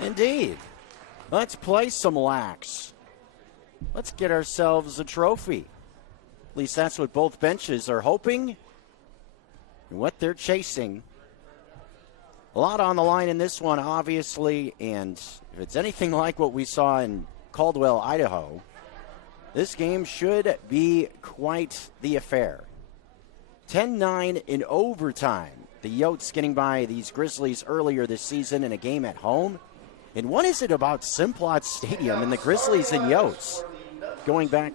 Indeed. Let's play some lax. Let's get ourselves a trophy. At least that's what both benches are hoping and what they're chasing. A lot on the line in this one, obviously, and if it's anything like what we saw in Caldwell, Idaho, this game should be quite the affair. 10-9 in overtime. The Yotes getting by these Grizzlies earlier this season in a game at home. And what is it about Simplot Stadium and the Grizzlies and Yotes? Going back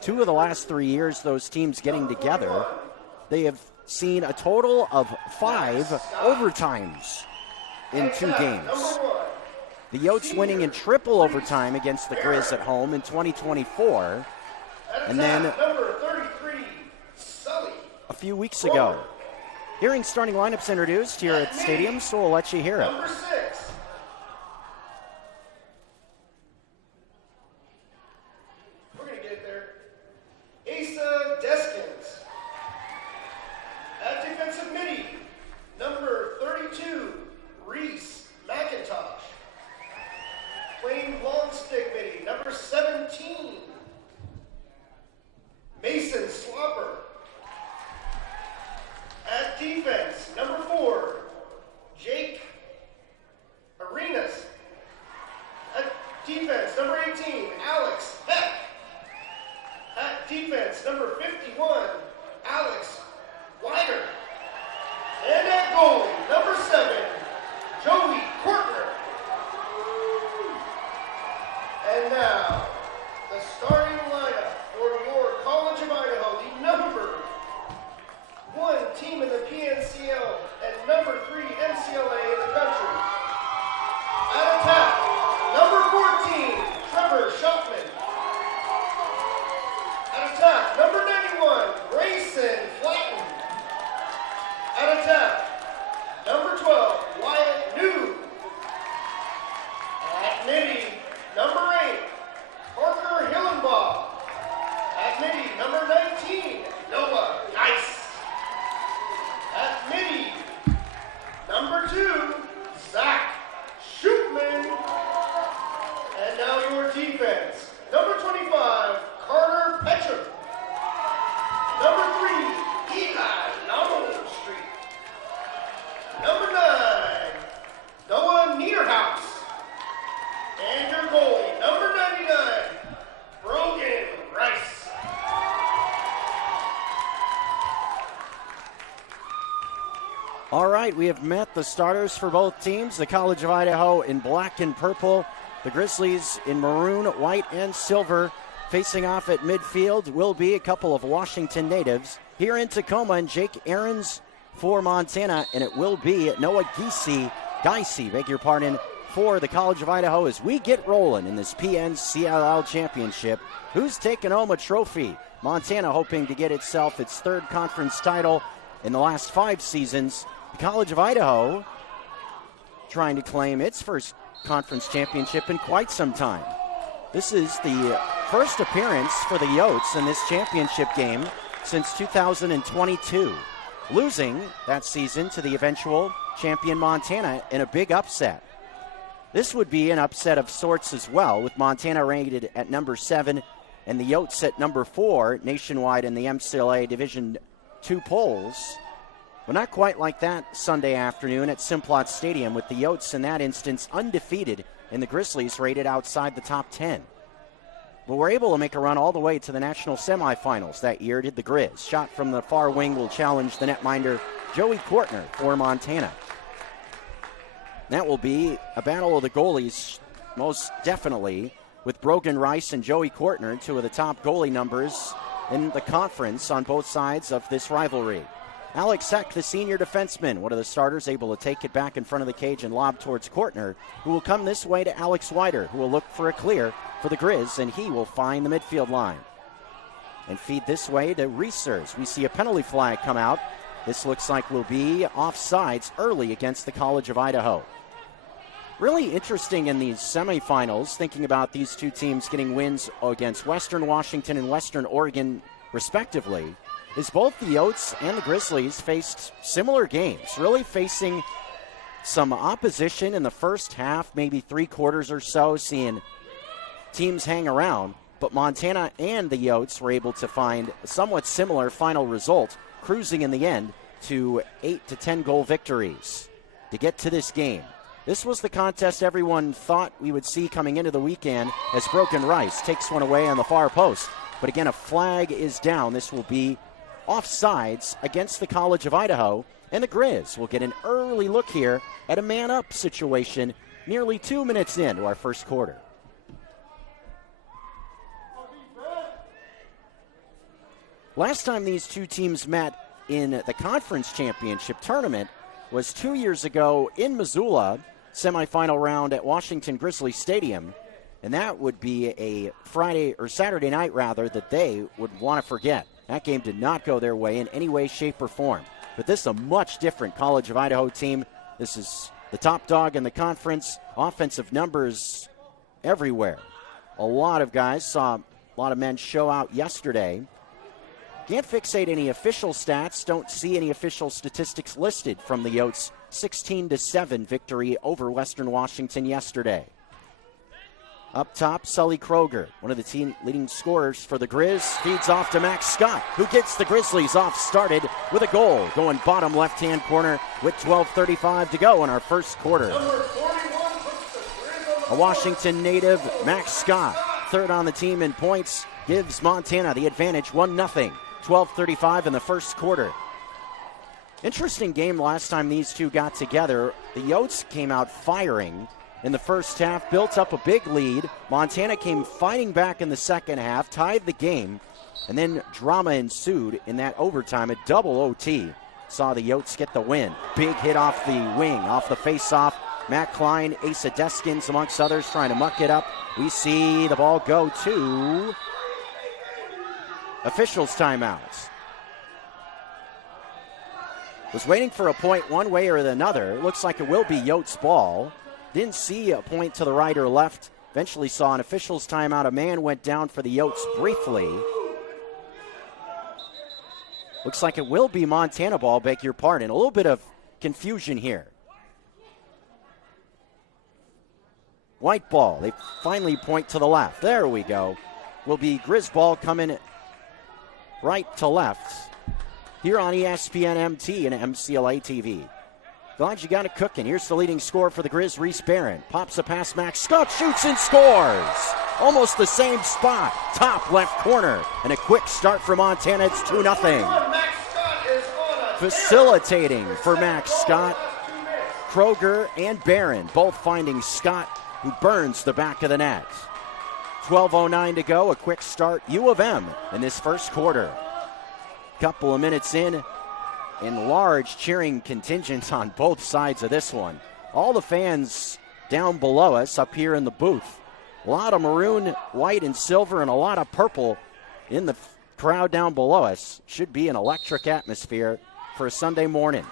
2 of the last 3 years, those teams getting together, they have seen a total of 5 overtimes in 2 games. The Yotes winning in triple overtime against the Grizz at home in 2024. And then a few weeks ago. Hearing starting lineups introduced here at the stadium, so we'll let you hear it. Number 6. We're going to get there. Asa Deskins. At defensive midi, number 32, Reese McIntosh. Playing long stick midi, number 17, Mason Slopper. At defense, number 4, Jake Arenas. At defense, number 18, Alex Heck. At defense, number 51, Alex Wider. And at goalie, number 7, Joey Kortner. And now, the starting lineup for your College of Idaho, the number 1 team in the PNCLL and number 3 MCLA in the country. At attack, number 14, Trevor Shopman. At attack, number 91, Grayson Flatten. At attack, number 12, Wyatt New. At midi, number 8, Parker Hillenbaugh. At midi, number 19, Noah Geis. At midi, number 2, Zach Shootman. And now your defense. Number 25, Carter Petcher. Number 3, Eli Longstreet. Number 9, Noah Niederhaus. And your goalie, number 99, Brogan Rice. All right, we have met the starters for both teams. The College of Idaho in black and purple. The Grizzlies in maroon, white, and silver. Facing off at midfield will be a couple of Washington natives here in Tacoma, and Jake Ahrens for Montana, and it will be Noah Geisy, for the College of Idaho as we get rolling in this PNCLL championship. Who's taking home a trophy? Montana hoping to get itself its 3rd conference title in the last 5 seasons. The College of Idaho trying to claim its first conference championship in quite some time. This is the first appearance for the Yotes in this championship game since 2022, losing that season to the eventual champion Montana in a big upset. This would be an upset of sorts as well, with Montana rated at number 7 and the Yotes at number 4 nationwide in the MCLA Division II polls. But not quite like that Sunday afternoon at Simplot Stadium, with the Yotes in that instance undefeated and the Grizzlies rated outside the top 10. But we're able to make a run all the way to the national semifinals that year, did the Grizz. Shot from the far wing will challenge the netminder Joey Kortner for Montana. That will be a battle of the goalies, most definitely, with Brogan Rice and Joey Kortner, 2 of the top goalie numbers in the conference on both sides of this rivalry. Alex Heck, the senior defenseman, one of the starters, able to take it back in front of the cage and lob towards Kortner, who will come this way to Alex Wider, who will look for a clear for the Grizz, and he will find the midfield line. And feed this way to Reesers. We see a penalty flag come out. This looks like will be offsides early against the College of Idaho. Really interesting in these semifinals, thinking about these 2 teams getting wins against Western Washington and Western Oregon, respectively, is both the Yotes and the Grizzlies faced similar games, really facing some opposition in the first half, maybe 3 quarters or so, seeing teams hang around. But Montana and the Yotes were able to find a somewhat similar final result, cruising in the end to 8 to 10 goal victories to get to this game. This was the contest everyone thought we would see coming into the weekend as Broken Rice takes one away on the far post. But again, a flag is down. This will be offsides against the College of Idaho, and the Grizz will get an early look here at a man-up situation nearly 2 minutes into our first quarter. Last time these two teams met in the conference championship tournament was 2 years ago in Missoula, semifinal round at Washington Grizzly Stadium, and that would be a Friday or Saturday night rather that they would want to forget. That game did not go their way in any way, shape, or form. But this is a much different College of Idaho team. This is the top dog in the conference. Offensive numbers everywhere. A lot of guys, saw a lot of men show out yesterday. Can't fixate any official stats. Don't see any official statistics listed from the Yotes' 16-7 victory over Western Washington yesterday. Up top, Sully Kroger, one of the team leading scorers for the Grizz, feeds off to Max Scott, who gets the Grizzlies off started with a goal, going bottom left-hand corner with 12:35 to go in our first quarter. A Washington native, Max Scott, third on the team in points, gives Montana the advantage 1-0. 12:35 in the first quarter. Interesting game last time these two got together. The Yotes came out firing in the first half, built up a big lead. Montana came fighting back in the second half, tied the game, and then drama ensued in that overtime. A double OT saw the Yotes get the win. Big hit off the wing, off the face-off. Matt Klein, Asa Deskins, amongst others, trying to muck it up. We see the ball go to officials' timeouts. Was waiting for a point one way or another. Looks like it will be Yotes' ball. Didn't see a point to the right or left. Eventually saw an officials' timeout. A man went down for the Yotes briefly. Looks like it will be Montana ball, beg your pardon. A little bit of confusion here. White ball. They finally point to the left. There we go. Will be Grizz ball coming right to left here on ESPN MT and MCLA TV. Glad you got it cooking. Here's the leading scorer for the Grizz, Reese Barron. Pops a pass, Max Scott shoots and scores. Almost the same spot, top left corner. And a quick start for Montana. It's 2-0. Facilitating for Max Scott. Kroger and Barron both finding Scott, who burns the back of the net. 12:09 to go, a quick start, U of M in this first quarter. Couple of minutes in large cheering contingents on both sides of this one. All the fans down below us up here in the booth. A lot of maroon, white, and silver, and a lot of purple in the crowd down below us. Should be an electric atmosphere for a Sunday morning.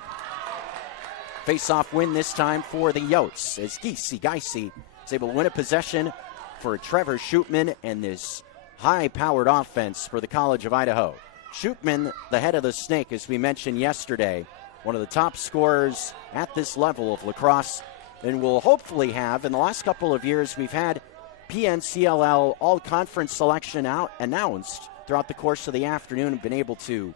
Face-off win this time for the Yotes as Geisy is able to win a possession for Trevor Shootman and this high-powered offense for the College of Idaho. Shootman, the head of the snake, as we mentioned yesterday, one of the top scorers at this level of lacrosse, and will hopefully have, in the last couple of years, we've had PNCLL all-conference selection out announced throughout the course of the afternoon and been able to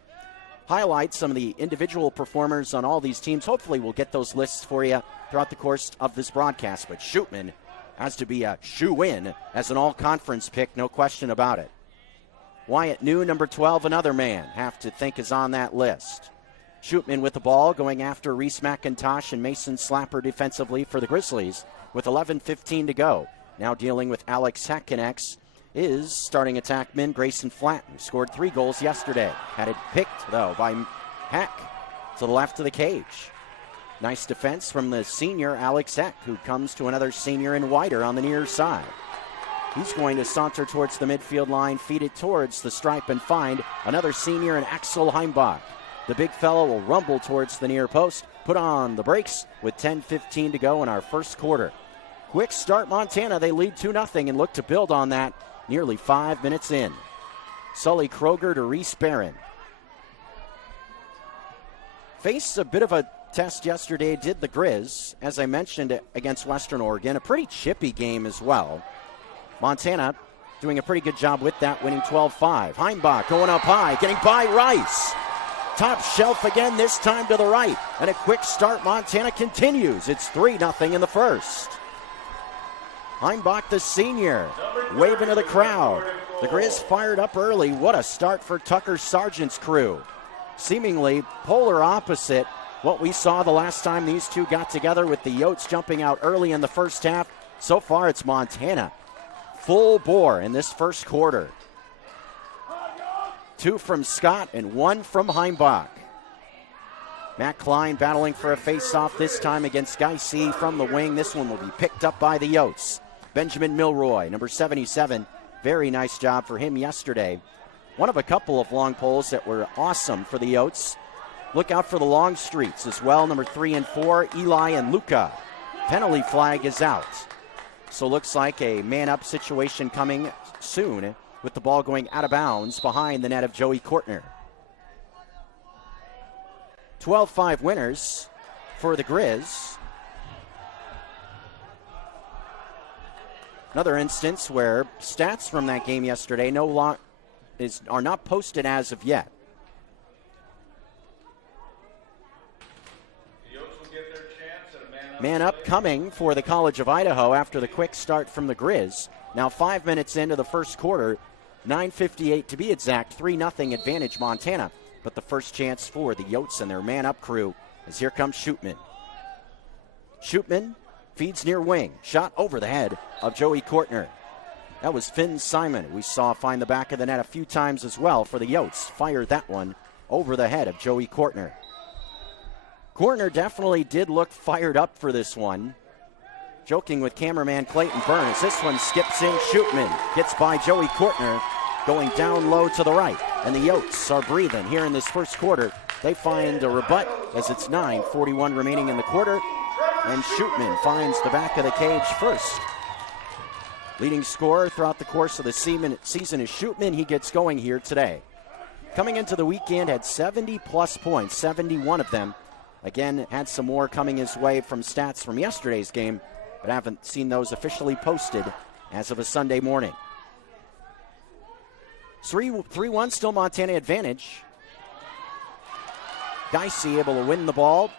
highlight some of the individual performers on all these teams. Hopefully we'll get those lists for you throughout the course of this broadcast, but Shootman has to be a shoe-in as an all-conference pick, no question about it. Wyatt New, number 12, another man, have to think is on that list. Shootman with the ball, going after Reese McIntosh and Mason Slapper defensively for the Grizzlies with 11:15 to go. Now dealing with Alex Heckinex is starting attackman Grayson Flatton, who scored 3 goals yesterday. Had it picked, though, by Heck to the left of the cage. Nice defense from the senior Alex Heck, who comes to another senior in Wider on the near side. He's going to saunter towards the midfield line, feed it towards the stripe, and find another senior in Axel Heimbach. The big fellow will rumble towards the near post, put on the brakes with 10:15 to go in our first quarter. Quick start, Montana. They lead 2-0 and look to build on that nearly 5 minutes in. Sully Kroger to Reese Barron. Face a bit of a test yesterday did the Grizz, as I mentioned, against Western Oregon. A pretty chippy game as well. Montana doing a pretty good job with that, winning 12-5. Heimbach going up high, getting by Rice. Top shelf again, this time to the right. And a quick start, Montana continues. It's 3-0 in the first. Heimbach, the senior, waving to the crowd. The Grizz fired up early. What a start for Tucker Sargent's crew. Seemingly polar opposite what we saw the last time these two got together, with the Yotes jumping out early in the first half. So far, it's Montana full bore in this first quarter. 2 from Scott and 1 from Heimbach. Matt Klein battling for a face-off this time against Geisy from the wing. This one will be picked up by the Yotes. Benjamin Milroy, number 77. Very nice job for him yesterday. One of a couple of long poles that were awesome for the Yotes. Look out for the long streets as well, number 3 and 4, Eli and Luca. Penalty flag is out. So looks like a man-up situation coming soon, with the ball going out of bounds behind the net of Joey Kortner. 12-5 winners for the Grizz. Another instance where stats from that game yesterday are not posted as of yet. Man up coming for the College of Idaho after the quick start from the Grizz. Now 5 minutes into the first quarter, 9:58 to be exact, 3-0 advantage Montana. But the first chance for the Yotes and their man-up crew as here comes Shootman. Shootman feeds near wing, shot over the head of Joey Kortner. That was Finn Simon, we saw find the back of the net a few times as well for the Yotes. Fired that one over the head of Joey Kortner. Kortner definitely did look fired up for this one. Joking with cameraman Clayton Burns. This one skips in. Shootman gets by Joey Kortner, going down low to the right. And the Yotes are breathing here in this first quarter. They find a rebut as it's 9:41 remaining in the quarter. And Shootman finds the back of the cage first. Leading scorer throughout the course of the season is Shootman. He gets going here today. Coming into the weekend, had 70-plus points, 71 of them. Again, had some more coming his way from stats from yesterday's game, but haven't seen those officially posted as of a Sunday morning. 3-1, still Montana advantage. Geisy able to win the ball.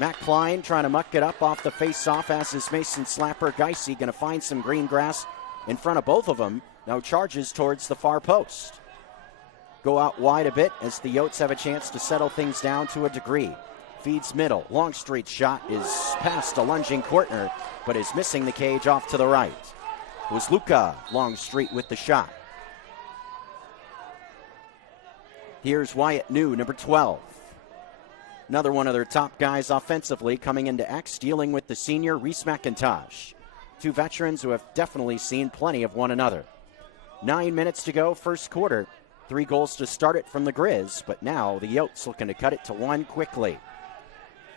Matt Klein trying to muck it up off the face-off, as is Mason Slapper. Geisy going to find some green grass in front of both of them. Now charges towards the far post. Go out wide a bit as the Yotes have a chance to settle things down to a degree. Feeds middle. Longstreet's shot is past a lunging Kortner, but is missing the cage off to the right. It was Luca Longstreet with the shot. Here's Wyatt New, number 12. Another one of their top guys offensively coming into X, dealing with the senior Reese McIntosh. Two veterans who have definitely seen plenty of one another. 9 minutes to go, first quarter. 3 goals to start it from the Grizz, but now the Yotes looking to cut it to 1 quickly.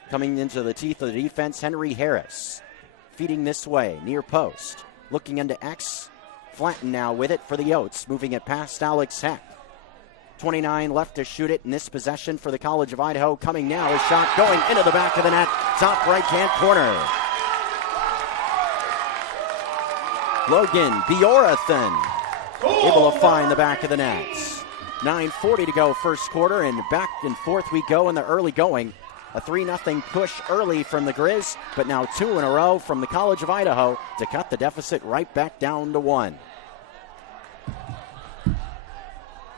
Coming into the teeth of the defense, Henry Harris. Feeding this way, near post. Looking into X. Flanton now with it for the Yotes, moving it past Alex Heck. 29 left to shoot it in this possession for the College of Idaho. Coming now, a shot going into the back of the net, top right-hand corner. Logan Bjorrathan able to find the back of the net. 9:40 to go first quarter, and back and forth we go in the early going. A 3-0 push early from the Grizz, but now 2 in a row from the College of Idaho to cut the deficit right back down to 1.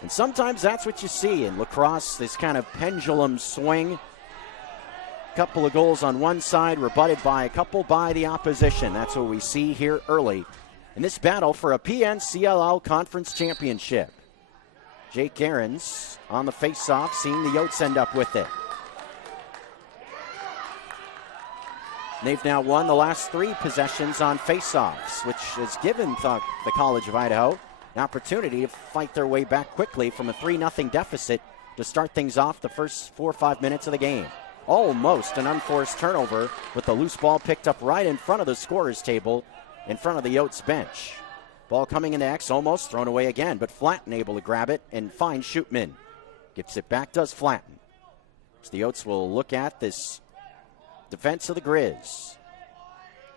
And sometimes that's what you see in lacrosse, this kind of pendulum swing. Couple of goals on one side, rebutted by a couple by the opposition. That's what we see here early in this battle for a PNCLL Conference Championship. Jake Ahrens on the face-off, seeing the Yotes end up with it. They've now won the last 3 possessions on face-offs, which has given the College of Idaho an opportunity to fight their way back quickly from a 3-0 deficit to start things off the first 4 or 5 minutes of the game. Almost an unforced turnover, with the loose ball picked up right in front of the scorer's table, in front of the Yotes bench. Ball coming into X, almost thrown away again, but Flanton able to grab it and find Shootman. Gets it back, does Flanton. So the Yotes will look at this defense of the Grizz.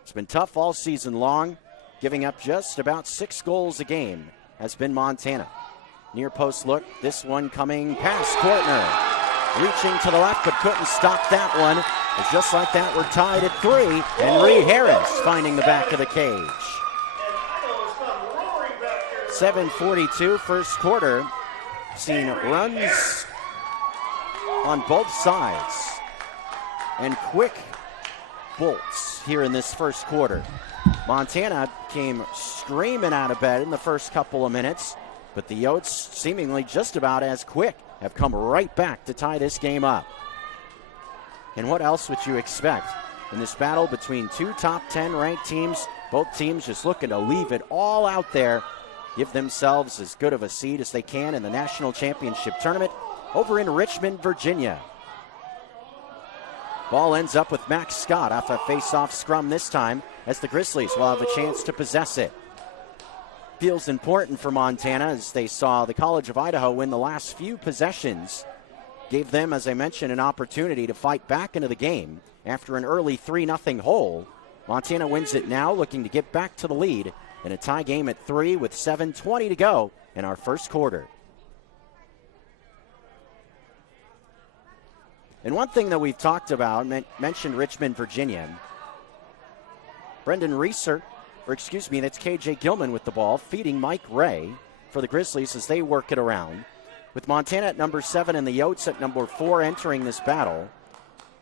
It's been tough all season long. Giving up just about 6 goals a game has been Montana. Near post look, this one coming past Kortner. Reaching to the left, but couldn't stop that one. It's just like that, we're tied at 3. Henry Harris finding the back of the cage. 7:42 first quarter. Seen runs on both sides and quick bolts here in this first quarter. Montana came screaming out of bed in the first couple of minutes, but the Yotes, seemingly just about as quick, have come right back to tie this game up. And what else would you expect in this battle between 2 top 10 ranked teams? Both teams just looking to leave it all out there, give themselves as good of a seed as they can in the national championship tournament over in Richmond, Virginia. Ball ends up with Max Scott off a face-off scrum this time, as the Grizzlies will have a chance to possess it. Feels important for Montana as they saw the College of Idaho win the last few possessions. Gave them, as I mentioned, an opportunity to fight back into the game after an early 3-0 hole. Montana wins it now, looking to get back to the lead in a tie game at 3 with 7:20 to go in our first quarter. And one thing that we've talked about, mentioned Richmond, Virginia. Brendan Reeser, that's KJ Gilman with the ball, feeding Mike Ray for the Grizzlies as they work it around. With Montana at number 7 and the Yotes at number 4 entering this battle.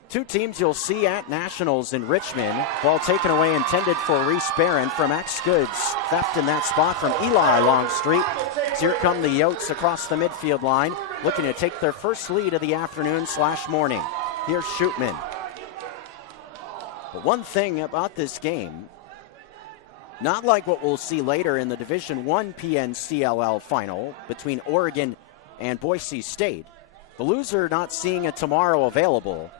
2 teams you'll see at Nationals in Richmond. Ball taken away, intended for Reese Barron from X Goods. Theft in that spot from Eli Longstreet. So here come the Yotes across the midfield line, looking to take their first lead of the afternoon/morning. Here's Shootman. But one thing about this game, not like what we'll see later in the Division I PNCLL final between Oregon and Boise State, the loser not seeing a tomorrow available.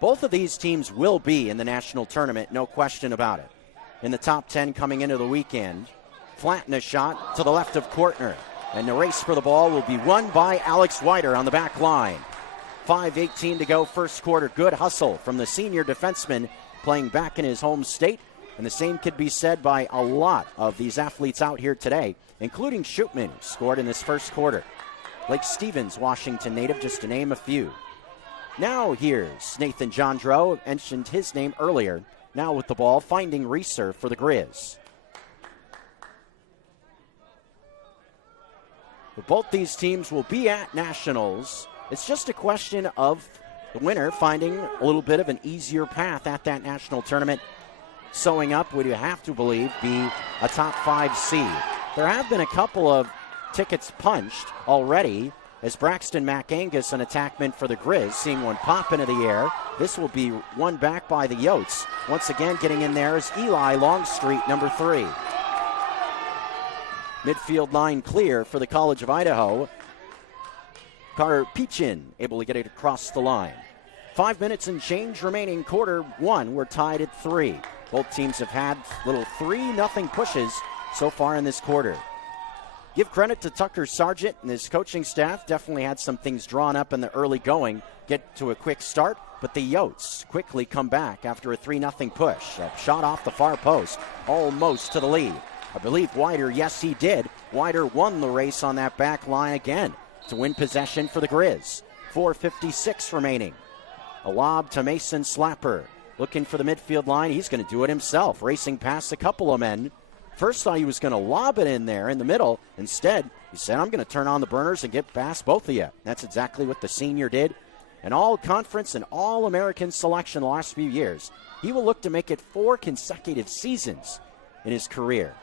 Both of these teams will be in the national tournament, no question about it. In the top 10 coming into the weekend. Flatten a shot to the left of Kortner. And the race for the ball will be won by Alex Weider on the back line. 5:18 to go first quarter. Good hustle from the senior defenseman playing back in his home state. And the same could be said by a lot of these athletes out here today, including Shootman, who scored in this first quarter. Lake Stevens, Washington native, just to name a few. Now here's Nathan Jandro, mentioned his name earlier. Now with the ball, finding Reeser for the Grizz. But both these teams will be at Nationals. It's just a question of the winner finding a little bit of an easier path at that national tournament. Sewing up, would you have to believe, be a top 5 seed. There have been a couple of tickets punched already, as Braxton McAngus, an attackman for the Grizz, seeing one pop into the air. This will be won back by the Yotes. Once again, getting in there is Eli Longstreet, number 3. Midfield line clear for the College of Idaho. Carter Peachin able to get it across the line. 5 minutes and change remaining. Quarter 1, we're tied at 3. Both teams have had little 3-0 pushes so far in this quarter. Give credit to Tucker Sargent and his coaching staff. Definitely had some things drawn up in the early going. Get to a quick start, but the Yotes quickly come back after a 3-0 push. A shot off the far post, almost to the lead. I believe Weider, yes he did. Weider won the race on that back line again to win possession for the Grizz. 4:56 remaining. A lob to Mason Slapper. Looking for the midfield line. He's going to do it himself, racing past a couple of men. First thought he was going to lob it in there in the middle. Instead, he said, I'm going to turn on the burners and get past both of you. That's exactly what the senior did. An all-conference and all-American selection the last few years. He will look to make it 4 consecutive seasons in his career.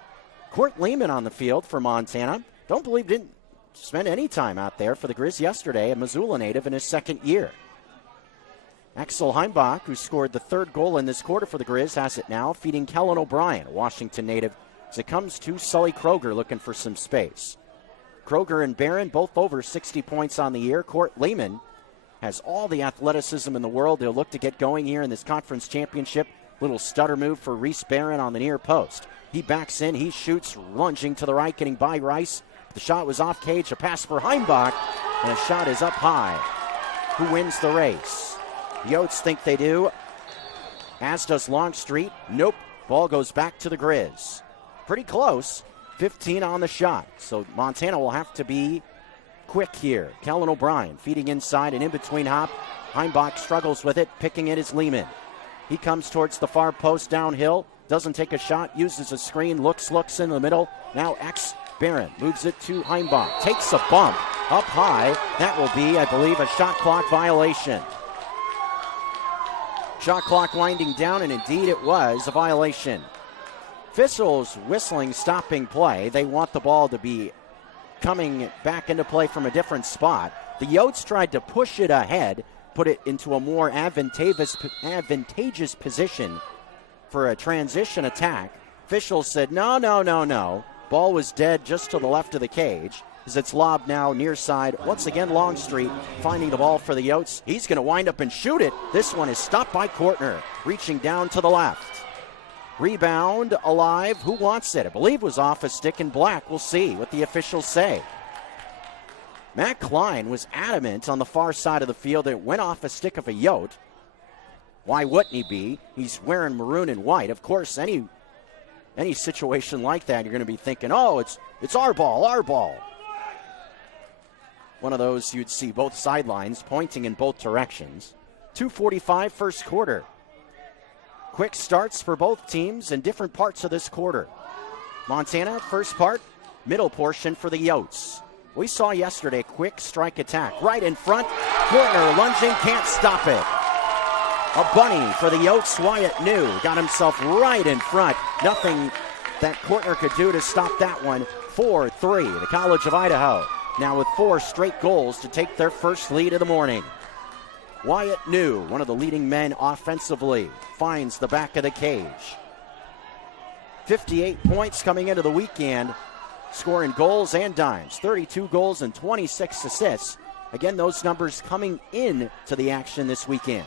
Court Lehman on the field for Montana. Don't believe didn't spend any time out there for the Grizz yesterday, a Missoula native in his second year. Axel Heimbach, who scored the 3rd goal in this quarter for the Grizz, has it now, feeding Kellen O'Brien, a Washington native, as it comes to Sully Kroger looking for some space. Kroger and Barron both over 60 points on the year. Court Lehman has all the athleticism in the world. They'll look to get going here in this conference championship. Little stutter move for Reese Barron on the near post. He backs in, he shoots, lunging to the right, getting by Rice. The shot was off cage, a pass for Heimbach, and a shot is up high. Who wins the race? The Yotes think they do. as does Longstreet. Nope. Ball goes back to the Grizz. Pretty close. 15 on the shot. So Montana will have to be quick here. Kellen O'Brien feeding inside and in between hop. Heimbach struggles with it. Picking it is Lehman. He comes towards the far post downhill. Doesn't take a shot. Uses a screen. Looks in the middle. Now Barron moves it to Heimbach. Takes a bump up high. That will be, I believe, a shot clock violation. Shot clock winding down, and indeed it was a violation. Officials whistling stopping play. They want the ball to be coming back into play from a different spot. The Yotes tried to push it ahead, put it into a more advantageous position for a transition attack. Officials said, no. Ball was dead just to the left of the cage as it's lobbed now near side. Once again, Longstreet finding the ball for the Yotes. He's going to wind up and shoot it. This one is stopped by Kortner, reaching down to the left. Rebound alive. Who wants it? I believe it was off a stick in black. We'll see what the officials say. Matt Klein was adamant on the far side of the field that it went off a stick of a Yote. Why wouldn't he be? He's wearing maroon and white. Of course, any situation like that, you're going to be thinking, oh, it's our ball. One of those you'd see both sidelines pointing in both directions. 2:45 first quarter. Quick starts for both teams in different parts of this quarter. Montana, first part, middle portion for the Yotes. We saw yesterday quick strike attack right in front. Kortner lunging, can't stop it. A bunny for the Yotes. Wyatt New got himself right in front. Nothing that Kortner could do to stop that one. 4-3, the College of Idaho. Now with 4 straight goals to take their first lead of the morning. Wyatt New, one of the leading men offensively, finds the back of the cage. 58 points coming into the weekend, scoring goals and dimes. 32 goals and 26 assists. Again, those numbers coming in to the action this weekend.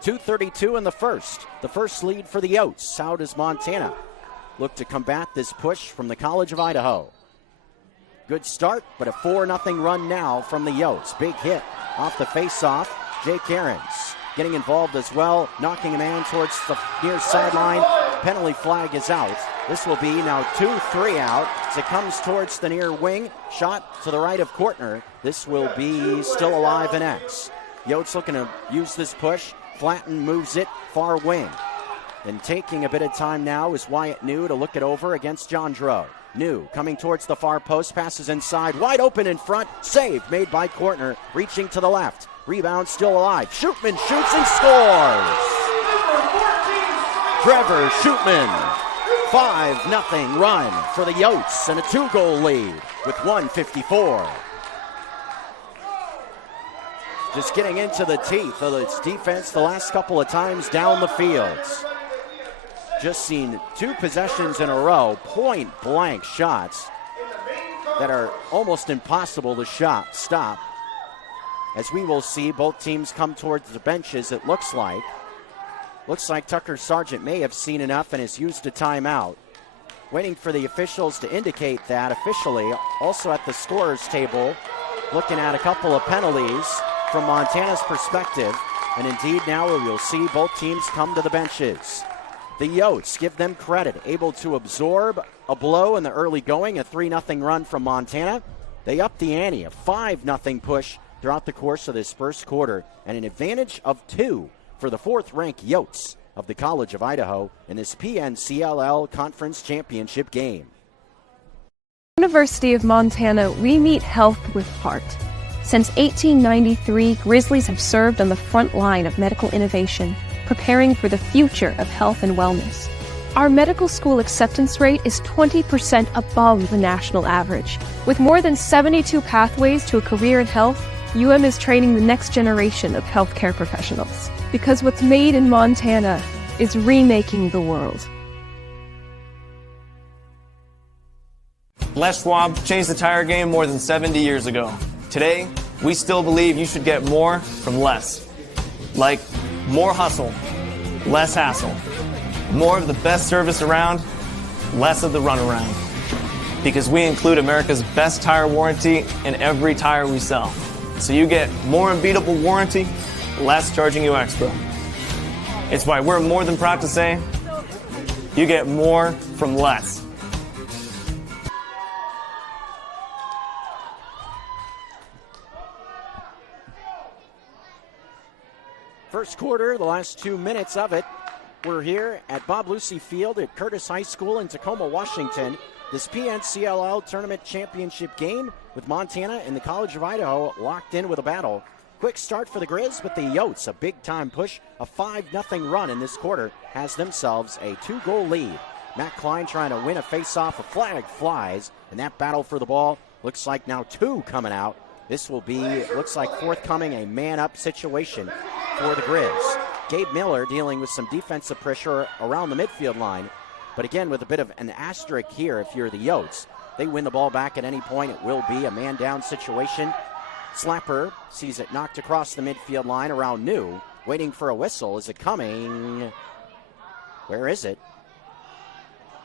2:32 in the first. The first lead for the Yotes. How does Montana look to combat this push from the College of Idaho? Good start, but a 4-0 run now from the Yotes. Big hit off the face-off. Jake Ahrens getting involved as well, knocking a man towards the near sideline. Penalty flag is out. This will be now 2-3 out as it comes towards the near wing. Shot to the right of Kortner. This will be still alive in X. Yotes looking to use this push. Flatten moves it far wing. And taking a bit of time now is Wyatt New to look it over against John Drow. New coming towards the far post, passes inside, wide open in front. Save made by Kortner, reaching to the left. Rebound still alive. Shootman shoots and scores. Trevor Shootman. 5-0 run for the Yotes and a 2-goal lead with 1:54. Just getting into the teeth of its defense the last couple of times down the fields. Just seen 2 possessions in a row, point-blank shots that are almost impossible to stop. As we will see both teams come towards the benches, it looks like. Looks like Tucker Sargent may have seen enough and has used a timeout. Waiting for the officials to indicate that officially. Also at the scorer's table, looking at a couple of penalties from Montana's perspective. And indeed now you'll see both teams come to the benches. The Yotes, give them credit, able to absorb a blow in the early going, a 3-0 run from Montana. They upped the ante, a 5-0 push throughout the course of this first quarter, and an advantage of 2 for the 4th-ranked Yotes of the College of Idaho in this PNCLL Conference Championship game. University of Montana, we meet health with heart. Since 1893, Grizzlies have served on the front line of medical innovation, preparing for the future of health and wellness. Our medical school acceptance rate is 20% above the national average. With more than 72 pathways to a career in health, UM is training the next generation of healthcare professionals. Because what's made in Montana is remaking the world. Les Schwab changed the tire game more than 70 years ago. Today, we still believe you should get more from less. Like more hustle, less hassle. More of the best service around, less of the runaround. Because we include America's best tire warranty in every tire we sell. So you get more unbeatable warranty, less charging you extra. It's why we're more than proud to say, you get more from less. First quarter, the last 2 minutes of it. We're here at Bob Lucy Field at Curtis High School in Tacoma, Washington. This PNCLL Tournament Championship game with Montana and the College of Idaho locked in with a battle. Quick start for the Grizz, but the Yotes, a big-time push, a 5-0 run in this quarter, has themselves a 2-goal lead. Matt Klein trying to win a face-off, a flag flies, and that battle for the ball looks like now 2 coming out. This will be, looks like forthcoming, a man-up situation for the Grizz. Gabe Miller dealing with some defensive pressure around the midfield line, but again with a bit of an asterisk here if you're the Yotes. They win the ball back at any point, it will be a man-down situation. Slapper sees it knocked across the midfield line around New, waiting for a whistle. Is it coming? Where is it?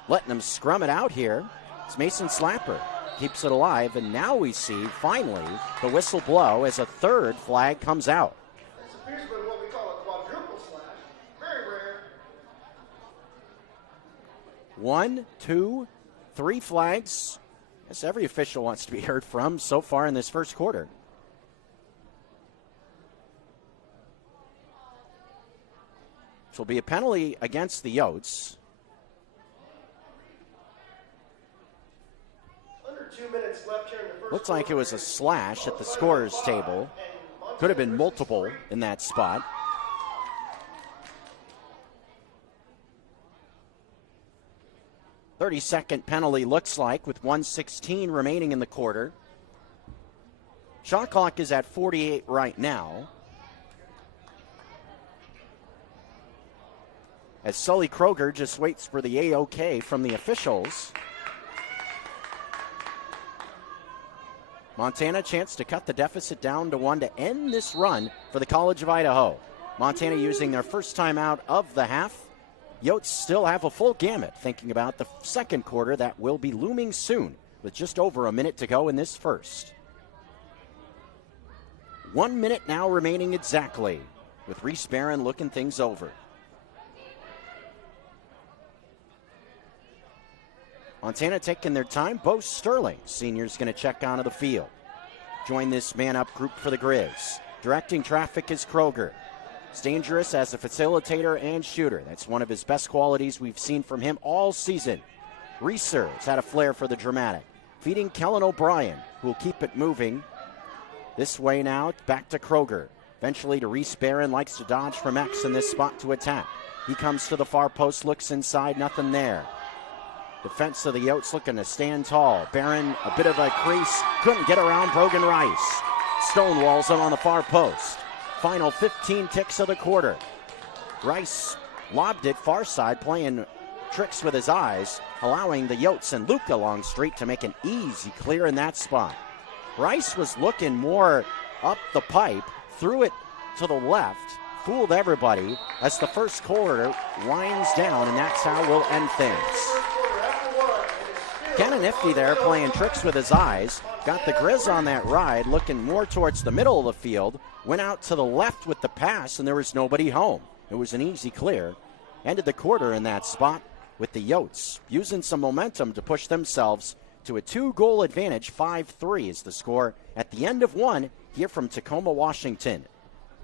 Letting them scrum it out here. It's Mason Slapper. Keeps it alive, and now we see, finally, the whistle blow as a third flag comes out. This appears to be what we call a quadruple slash. Very rare. 1, 2, 3 flags. Yes, every official wants to be heard from so far in this first quarter. This will be a penalty against the Yotes. Under 2 minutes left here in the first Looks like it was a slash at the scorer's table. Could have been multiple in that spot. "30-second penalty looks like with 1:16 remaining in the quarter. Shot clock is at 48 right now. As Sully Kroger just waits for the A-OK from the officials. Montana chance to cut the deficit down to 1 to end this run for the College of Idaho. Montana using their first time out of the half. Yotes still have a full gamut, thinking about the second quarter that will be looming soon with just over a minute to go in this first. 1 minute now remaining exactly, with Reese Barron looking things over. Montana taking their time. Bo Sterling, senior's going to check onto the field. Join this man-up group for the Grizz. Directing traffic is Kroger. It's dangerous as a facilitator and shooter. That's one of his best qualities we've seen from him all season. Reeser has had a flair for the dramatic. Feeding Kellen O'Brien, who will keep it moving. This way now, back to Kroger. Eventually to Reese Barron, likes to dodge from X in this spot to attack. He comes to the far post, looks inside, nothing there. Defense of the Yotes looking to stand tall. Barron, a bit of a crease, couldn't get around Brogan Rice. Stonewalls him on the far post. Final 15 ticks of the quarter. Rice lobbed it far side, playing tricks with his eyes, allowing the Yotes and Luca Longstreet to make an easy clear in that spot. Rice was looking more up the pipe, threw it to the left, fooled everybody as the first quarter winds down, and that's how we'll end things. Kinda nifty there, playing tricks with his eyes. Got the Grizz on that ride, looking more towards the middle of the field. Went out to the left with the pass, and there was nobody home. It was an easy clear. Ended the quarter in that spot with the Yotes using some momentum to push themselves to a 2-goal advantage. 5-3 is the score at the end of one here from Tacoma, Washington.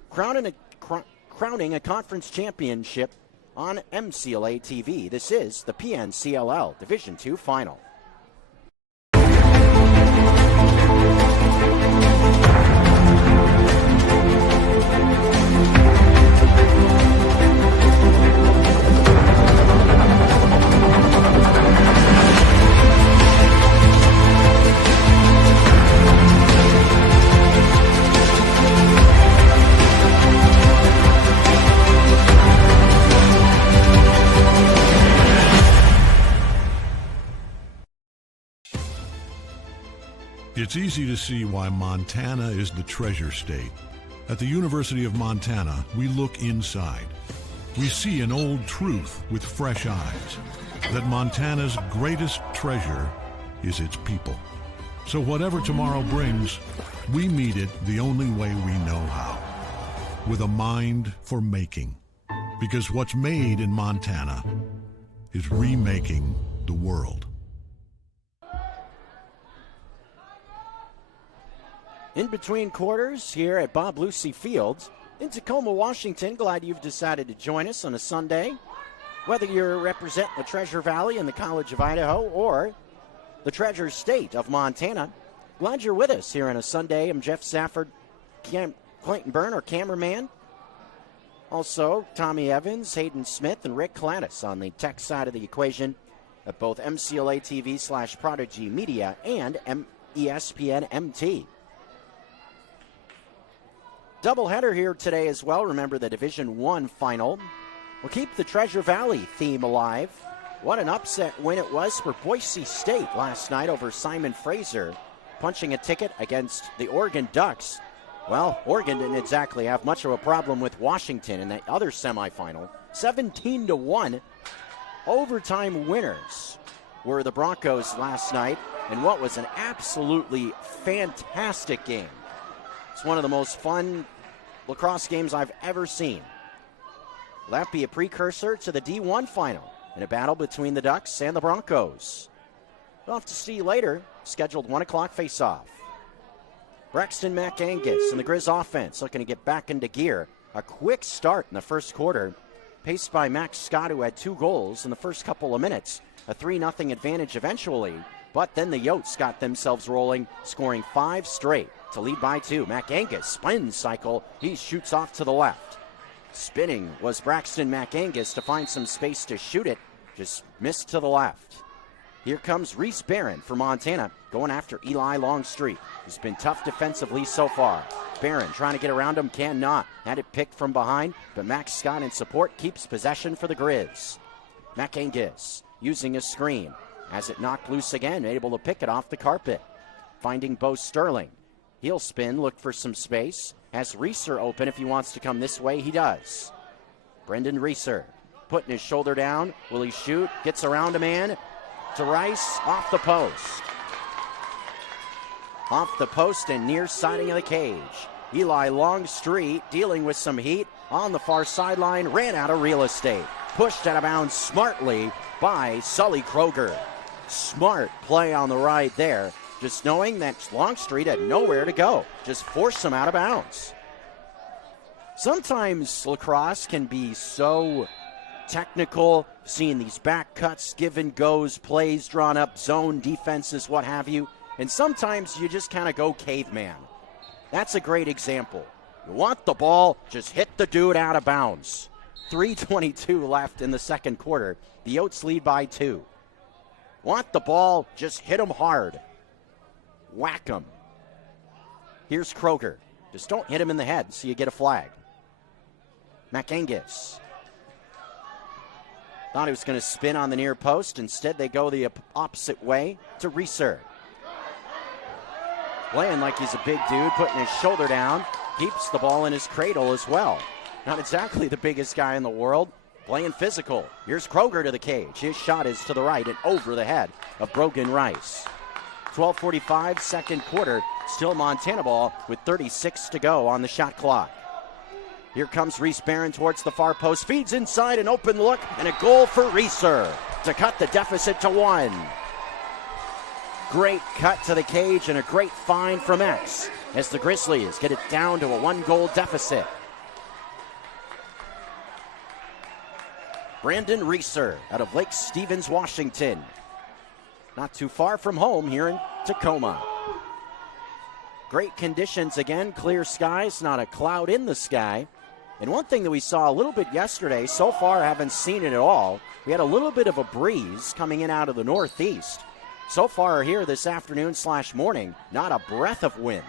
Crowning a conference championship on MCLA TV. This is the PNCLL Division II Final. It's easy to see why Montana is the treasure state. At the University of Montana, we look inside. We see an old truth with fresh eyes, that Montana's greatest treasure is its people. So whatever tomorrow brings, we meet it the only way we know how, with a mind for making. Because what's made in Montana is remaking the world. In between quarters here at Bob Lucy Field in Tacoma, Washington. Glad you've decided to join us on a Sunday. Whether you're representing the Treasure Valley and the College of Idaho or the Treasure State of Montana, glad you're with us here on a Sunday. I'm Jeff Safford, Clayton Byrne, our cameraman. Also, Tommy Evans, Hayden Smith, and Rick Clattis on the tech side of the equation at both MCLA TV /Prodigy Media and ESPN MT. Doubleheader here today as well. Remember the Division I final. We'll keep the Treasure Valley theme alive. What an upset win it was for Boise State last night over Simon Fraser, punching a ticket against the Oregon Ducks. Well, Oregon didn't exactly have much of a problem with Washington in the other semifinal. 17-1. Overtime winners were the Broncos last night in what was an absolutely fantastic game. It's one of the most fun lacrosse games I've ever seen. Will that be a precursor to the D1 final in a battle between the Ducks and the Broncos? We'll have to see later. Scheduled 1 o'clock face-off. Braxton McAngus and the Grizz offense looking to get back into gear. A quick start in the first quarter, paced by Max Scott, who had 2 goals in the first couple of minutes. A 3-0 advantage eventually, but then the Yotes got themselves rolling, scoring 5 straight to lead by 2. McAngus spin cycle. He shoots off to the left. Spinning was Braxton McAngus to find some space to shoot it. Just missed to the left. Here comes Reese Barron for Montana, going after Eli Longstreet, who's been tough defensively so far. Barron trying to get around him, cannot. Had it picked from behind, but Max Scott in support keeps possession for the Grizz. McAngus using a screen. Has it knocked loose again, able to pick it off the carpet. Finding Bo Sterling. He'll spin, look for some space. Has Reeser open if he wants to come this way, he does. Brendan Reeser putting his shoulder down. Will he shoot? Gets around a man. To Rice, off the post. Off the post and near siding of the cage. Eli Longstreet dealing with some heat on the far sideline, ran out of real estate. Pushed out of bounds smartly by Sully Kroger. Smart play on the ride there, just knowing that Longstreet had nowhere to go. Just force him out of bounds. Sometimes lacrosse can be so technical, seeing these back cuts, give and goes, plays drawn up, zone defenses, what have you. And sometimes you just kind of go caveman. That's a great example. You want the ball, just hit the dude out of bounds. 3:22 left in the second quarter. The Yotes lead by 2. Want the ball, just hit him hard. Whack him. Here's Kroger. Just don't hit him in the head so you get a flag. McAngus. Thought he was going to spin on the near post. Instead, they go the opposite way to Reeser. Playing like he's a big dude, putting his shoulder down. Keeps the ball in his cradle as well. Not exactly the biggest guy in the world. Playing physical. Here's Kroger to the cage. His shot is to the right and over the head of Brogan Rice. 12:45, second quarter. Still Montana ball with 36 to go on the shot clock. Here comes Reese Barron towards the far post. Feeds inside, an open look, and a goal for Reeser to cut the deficit to 1. Great cut to the cage and a great find from X as the Grizzlies get it down to a 1-goal deficit. Brandon Reeser out of Lake Stevens, Washington. Not too far from home here in Tacoma. Great conditions again, clear skies, not a cloud in the sky. And one thing that we saw a little bit yesterday, so far haven't seen it at all, we had a little bit of a breeze coming in out of the northeast. So far here this afternoon / morning, not a breath of wind.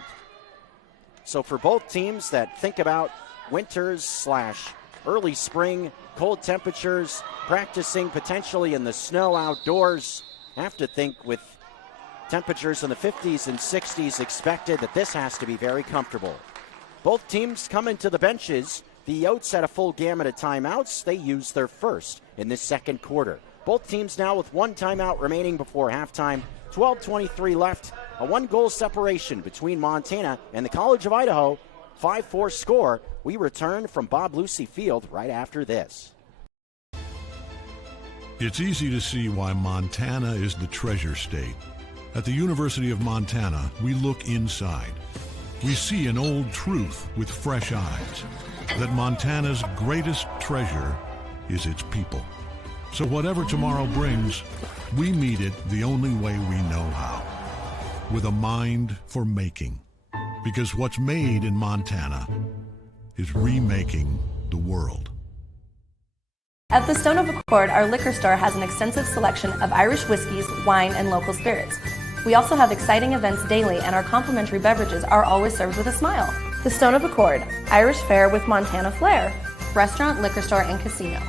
So for both teams that think about winters / early spring, cold temperatures, practicing potentially in the snow outdoors, have to think with temperatures in the 50s and 60s expected that this has to be very comfortable. Both teams coming to the benches. The Yotes had a full gamut of timeouts. They used their first in this second quarter. Both teams now with 1 timeout remaining before halftime. 12:23 left. A 1-goal separation between Montana and the College of Idaho. 5-4 score. We return from Bob Lucy Field right after this. It's easy to see why Montana is the treasure state. At the University of Montana, we look inside. We see an old truth with fresh eyes, that Montana's greatest treasure is its people. So whatever tomorrow brings, we meet it the only way we know how, with a mind for making. Because what's made in Montana is remaking the world. At the Stone of Accord, our liquor store has an extensive selection of Irish whiskeys, wine, and local spirits. We also have exciting events daily, and our complimentary beverages are always served with a smile. The Stone of Accord, Irish fare with Montana flair, restaurant, liquor store, and casino.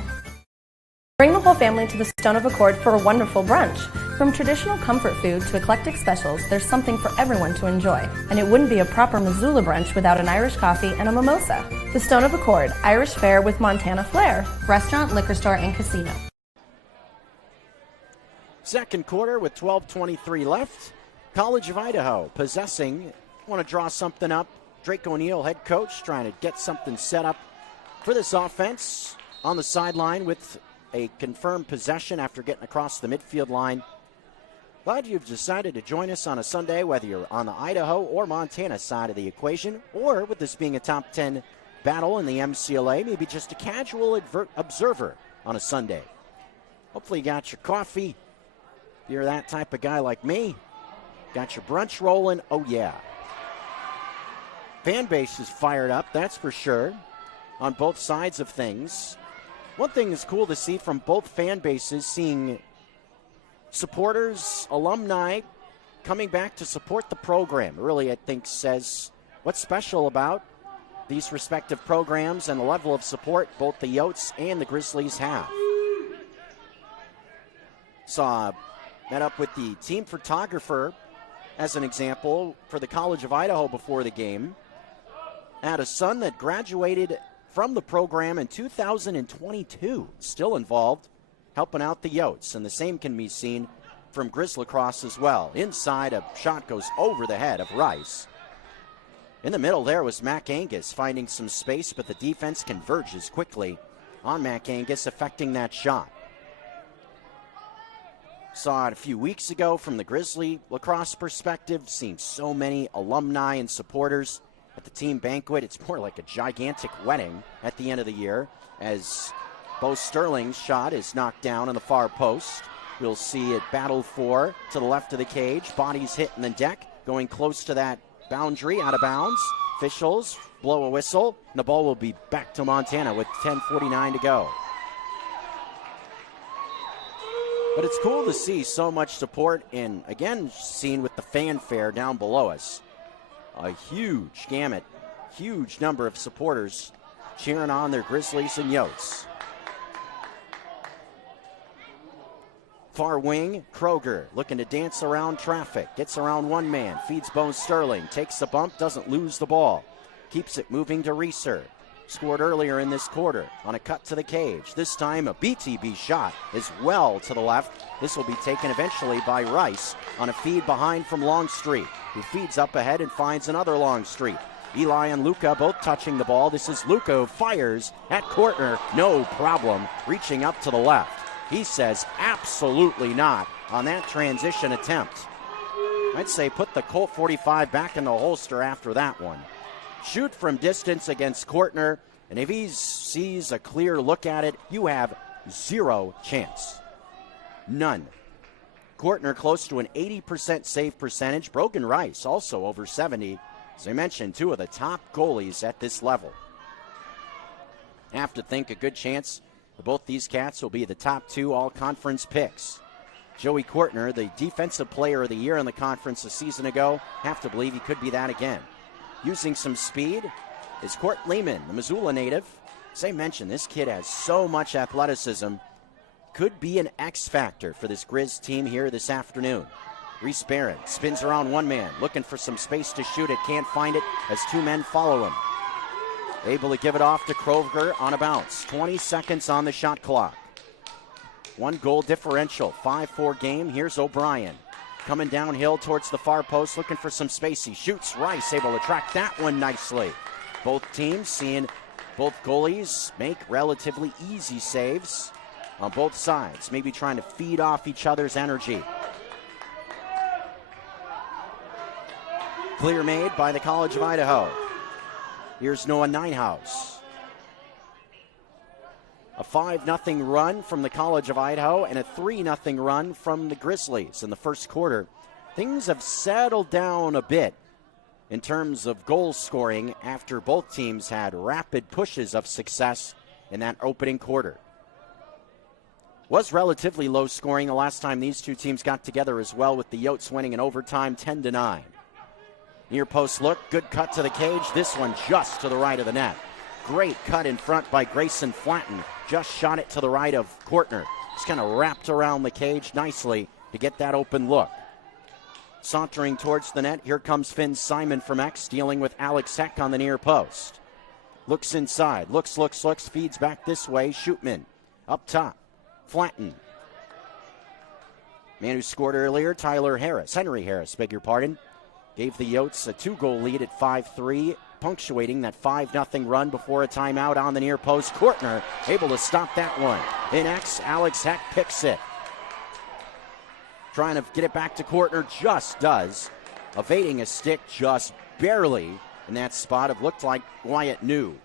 Bring the whole family to the Stone of Accord for a wonderful brunch. From traditional comfort food to eclectic specials, there's something for everyone to enjoy. And it wouldn't be a proper Missoula brunch without an Irish coffee and a mimosa. The Stone of Accord, Irish fare with Montana flair, restaurant, liquor store, and casino. Second quarter with 12:23 left. College of Idaho possessing. Want to draw something up. Drake O'Neill, head coach, trying to get something set up for this offense on the sideline with a confirmed possession after getting across the midfield line. Glad you've decided to join us on a Sunday, whether you're on the Idaho or Montana side of the equation, or with this being a top 10 battle in the MCLA, maybe just a casual observer on a Sunday. Hopefully you got your coffee. If you're that type of guy like me, got your brunch rolling. Oh, yeah. Fan base is fired up, that's for sure, on both sides of things. One thing that's cool to see from both fan bases, seeing supporters, alumni coming back to support the program, really, I think, says what's special about these respective programs and the level of support both the Yotes and the Grizzlies have. Met up with the team photographer, as an example, for the College of Idaho before the game. Had a son that graduated from the program in 2022, still involved, helping out the Yotes. And the same can be seen from Grizz lacrosse as well. Inside, a shot goes over the head of Rice. In the middle there was Mac Angus finding some space, but the defense converges quickly on Mac Angus, affecting that shot. Saw it a few weeks ago from the Grizzly lacrosse perspective, seeing so many alumni and supporters at the team banquet. It's more like a gigantic wedding at the end of the year, as Bo Sterling's shot is knocked down on the far post. We'll see it battled for to the left of the cage. Bodies hitting the deck, going close to that boundary, out of bounds. Officials blow a whistle, and the ball will be back to Montana with 10:49 to go. But it's cool to see so much support, and again, seen with the fanfare down below us. A huge gamut, huge number of supporters cheering on their Grizzlies and Yotes. Far wing, Kroger looking to dance around traffic. Gets around one man, feeds Bo Sterling, takes the bump, doesn't lose the ball. Keeps it moving to Reeser. Scored earlier in this quarter on a cut to the cage. This time a BTB shot is well to the left. This will be taken eventually by Rice on a feed behind from Longstreet, who feeds up ahead and finds another Longstreet. Eli and Luca both touching the ball. This is Luca who fires at Kortner. No problem reaching up to the left. He says absolutely not on that transition attempt. I'd say put the Colt 45 back in the holster after that one. Shoot from distance against Kortner, and if he sees a clear look at it, you have zero chance. None. Kortner close to an 80% save percentage. Brogan Rice also over 70. As I mentioned, two of the top goalies at this level. I have to think a good chance that both these cats will be the top two all-conference picks. Joey Kortner, the defensive player of the year in the conference a season ago, have to believe he could be that again. Using some speed is Court Lehman, the Missoula native. As I mentioned, this kid has so much athleticism. Could be an X factor for this Grizz team here this afternoon. Reese Barron spins around one man, looking for some space to shoot it. Can't find it as two men follow him. Able to give it off to Kroger on a bounce. 20 seconds on the shot clock. 1 goal differential, 5-4 game. Here's O'Brien. Coming downhill towards the far post, looking for some space. He shoots. Rice able to track that one nicely. Both teams seeing both goalies make relatively easy saves on both sides, maybe trying to feed off each other's energy. Clear made by the College of Idaho. Here's Noah Ninehouse. A 5-0 run from the College of Idaho and a 3-0 run from the Grizzlies in the first quarter. Things have settled down a bit in terms of goal scoring after both teams had rapid pushes of success in that opening quarter. Was relatively low scoring the last time these two teams got together as well, with the Yotes winning in overtime 10-9. Near post look, good cut to the cage. This one just to the right of the net. Great cut in front by Grayson Flatten. Just shot it to the right of Kortner. Just kind of wrapped around the cage nicely to get that open look. Sauntering towards the net, here comes Finn Simon from X, dealing with Alex Heck on the near post. Looks inside, looks, feeds back this way. Shootman up top. Flatten. Man who scored earlier, Henry Harris, beg your pardon, gave the Yotes a 2-goal lead at 5-3, punctuating that 5-0 run before a timeout on the near post. Kortner able to stop that one. In X, Alex Heck picks it. Trying to get it back to Kortner, just does. Evading a stick just barely in that spot. It looked like Wyatt New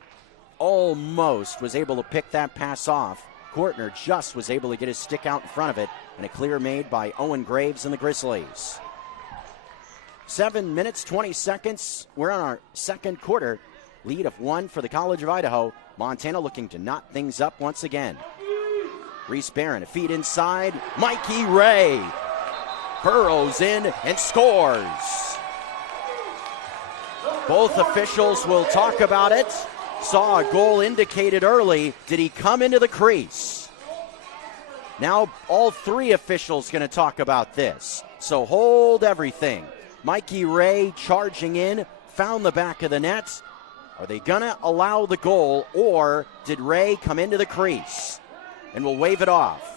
almost was able to pick that pass off. Kortner just was able to get his stick out in front of it, and a clear made by Owen Graves and the Grizzlies. 7 minutes, 20 seconds. We're on our second quarter. Lead of 1 for the College of Idaho. Montana looking to knot things up once again. Reese Barron, a feed inside. Mikey Ray burrows in and scores. Both officials will talk about it. Saw a goal indicated early. Did he come into the crease? Now all three officials going to talk about this. So hold everything. Mikey Ray charging in, found the back of the net. Are they going to allow the goal, or did Ray come into the crease? And we'll wave it off.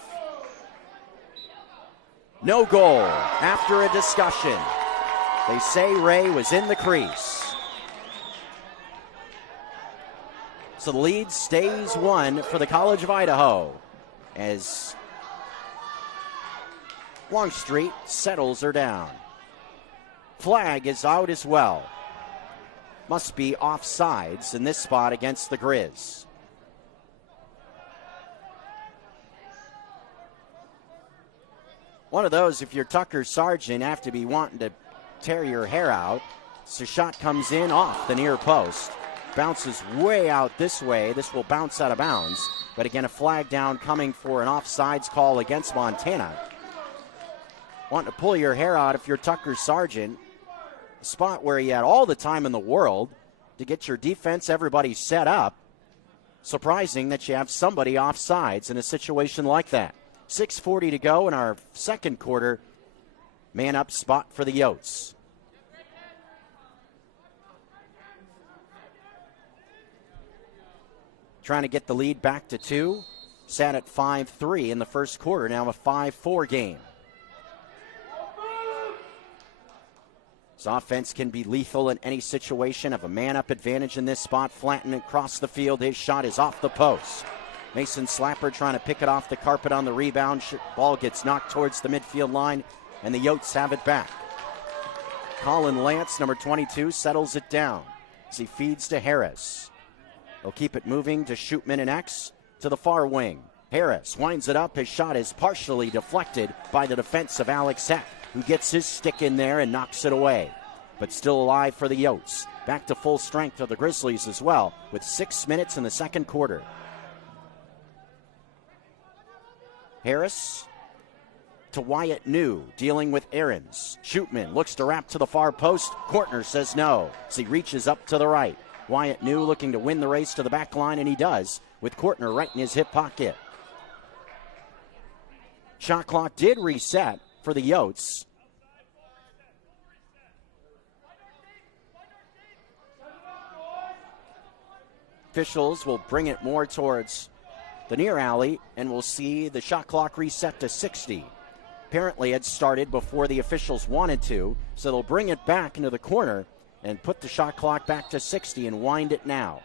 No goal after a discussion. They say Ray was in the crease. So the lead stays 1 for the College of Idaho as Longstreet settles her down. Flag is out as well. Must be offsides in this spot against the Grizz. One of those, if you're Tucker Sargent, have to be wanting to tear your hair out. So shot comes in off the near post. Bounces way out this way. This will bounce out of bounds. But again, a flag down coming for an offsides call against Montana. Wanting to pull your hair out if you're Tucker Sargent. A spot where you had all the time in the world to get your defense, everybody set up. Surprising that you have somebody offsides in a situation like that. 6:40 to go in our second quarter. Man up spot for the Yotes. Trying to get the lead back to 2. Sat at 5-3 in the first quarter. Now a 5-4 game. This offense can be lethal in any situation. Have a man-up advantage in this spot. Flatten across the field. His shot is off the post. Mason Slapper trying to pick it off the carpet on the rebound. Ball gets knocked towards the midfield line, and the Yotes have it back. Colin Lance, number 22, settles it down as he feeds to Harris. They'll keep it moving to Shootman and X to the far wing. Harris winds it up. His shot is partially deflected by the defense of Alex Heck, who gets his stick in there and knocks it away. But still alive for the Yotes. Back to full strength of the Grizzlies as well, with 6 minutes in the second quarter. Harris to Wyatt New, dealing with Ahrens. Shootman looks to wrap to the far post. Kortner says no, as he reaches up to the right. Wyatt New looking to win the race to the back line, and he does, with Kortner right in his hip pocket. Shot clock did reset for the Yotes. Officials will bring it more towards the near alley, and we'll see the shot clock reset to 60. Apparently it started before the officials wanted to, so they'll bring it back into the corner and put the shot clock back to 60 and wind it now.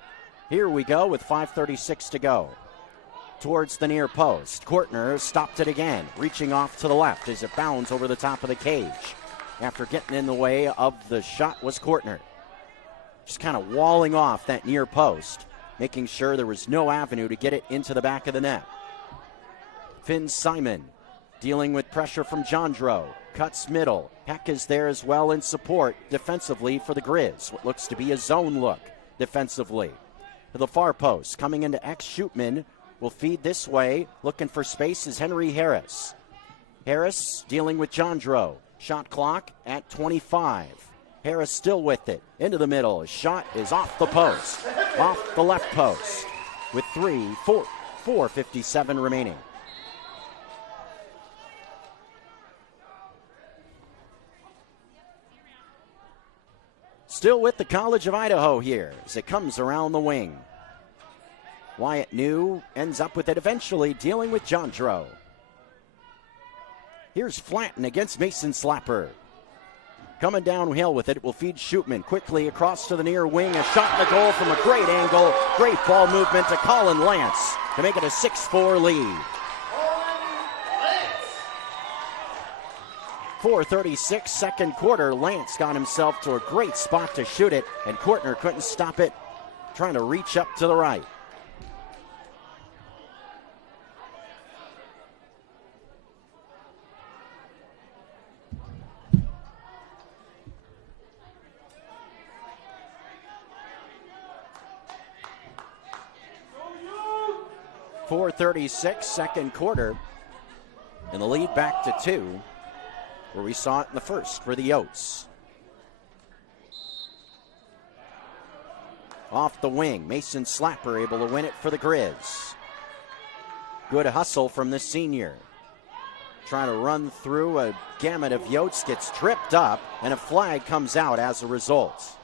Here we go with 5:36 to go. Towards the near post. Kortner stopped it again, reaching off to the left as it bounds over the top of the cage. After getting in the way of the shot was Kortner. Just kind of walling off that near post, making sure there was no avenue to get it into the back of the net. Finn Simon dealing with pressure from Jandro. Cuts middle. Heck is there as well in support defensively for the Grizz. What looks to be a zone look defensively. To the far post, coming into X. Shootman will feed this way. Looking for space is Henry Harris. Harris dealing with Jandro. Shot clock at 25. Harris still with it. Into the middle. His shot is off the post. Off the left post. With 4:57 remaining. Still with the College of Idaho here as it comes around the wing. Wyatt New ends up with it eventually, dealing with Jandro. Here's Flanton against Mason Slapper. Coming downhill with it will feed Shootman quickly across to the near wing. A shot in the goal from a great angle. Great ball movement to Colin Lance to make it a 6-4 lead. 4:36 second quarter. Lance got himself to a great spot to shoot it, and Kortner couldn't stop it, trying to reach up to the right. .436 second quarter, and the lead back to 2. Where we saw it in the first for the Yotes. Off the wing, Mason Slapper able to win it for the Grizz. Good hustle from the senior. Trying to run through a gamut of Yotes, gets tripped up, and a flag comes out as a result.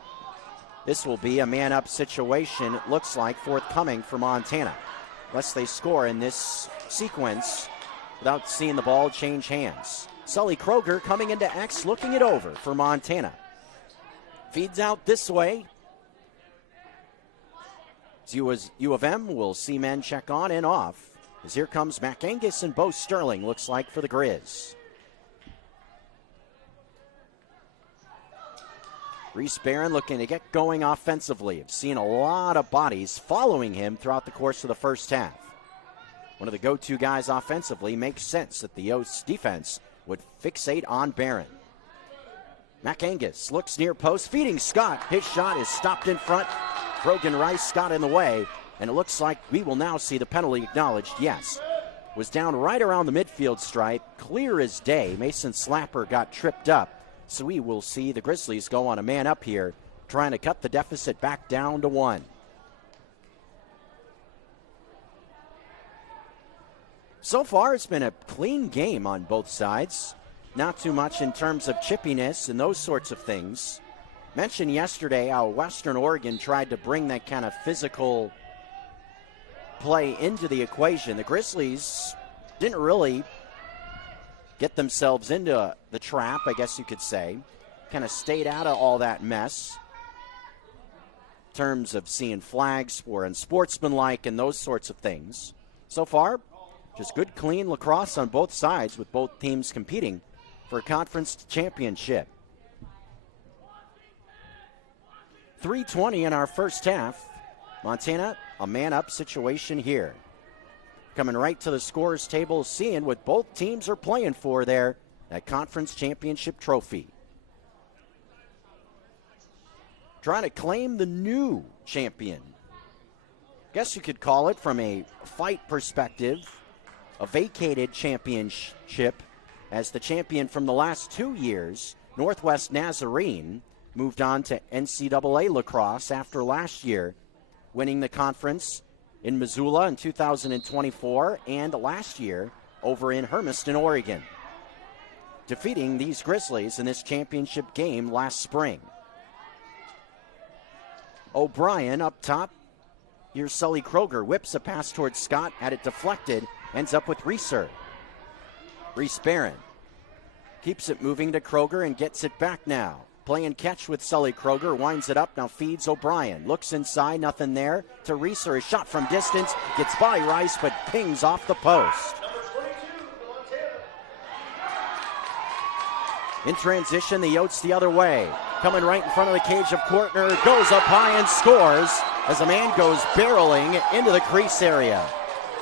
This will be a man-up situation, it looks like, forthcoming for Montana. Unless they score in this sequence without seeing the ball change hands. Sully Kroger coming into X, looking it over for Montana. Feeds out this way. U of M will see men check on and off. As here comes Mac Angus and Bo Sterling, looks like, for the Grizz. Reese Barron looking to get going offensively. I've seen a lot of bodies following him throughout the course of the first half. One of the go-to guys offensively. Makes sense that the Yotes defense would fixate on Barron. Mac Angus looks near post, feeding Scott. His shot is stopped in front. Brogan Rice got in the way, and it looks like we will now see the penalty acknowledged. Yes, was down right around the midfield stripe, clear as day. Mason Slapper got tripped up, so we will see the Grizzlies go on a man up here, trying to cut the deficit back down to 1. So far, it's been a clean game on both sides. Not too much in terms of chippiness and those sorts of things. Mentioned yesterday how Western Oregon tried to bring that kind of physical play into the equation. The Grizzlies didn't really get themselves into the trap, I guess you could say. Kind of stayed out of all that mess in terms of seeing flags for unsportsmanlike and those sorts of things. So far, just good, clean lacrosse on both sides, with both teams competing for a conference championship. 3:20 in our first half. Montana, a man-up situation here. Coming right to the scorers table, seeing what both teams are playing for there, that conference championship trophy. Trying to claim the new champion. Guess you could call it, from a fight perspective, a vacated championship, as the champion from the last 2 years, Northwest Nazarene, moved on to NCAA lacrosse after last year, winning the conference in Missoula in 2024 and last year over in Hermiston, Oregon, defeating these Grizzlies in this championship game last spring. O'Brien up top. Here's Sully Kroger, whips a pass towards Scott, had it deflected, ends up with Reeser. Reese Barron keeps it moving to Kroger and gets it back now. playing catch with Sully Kroger, winds it up, now feeds O'Brien. Looks inside, nothing there. To Reeser, a shot from distance, gets by Rice, but pings off the post. In transition, the Yotes the other way. Coming right in front of the cage of Kortner, goes up high and scores as a man goes barreling into the crease area.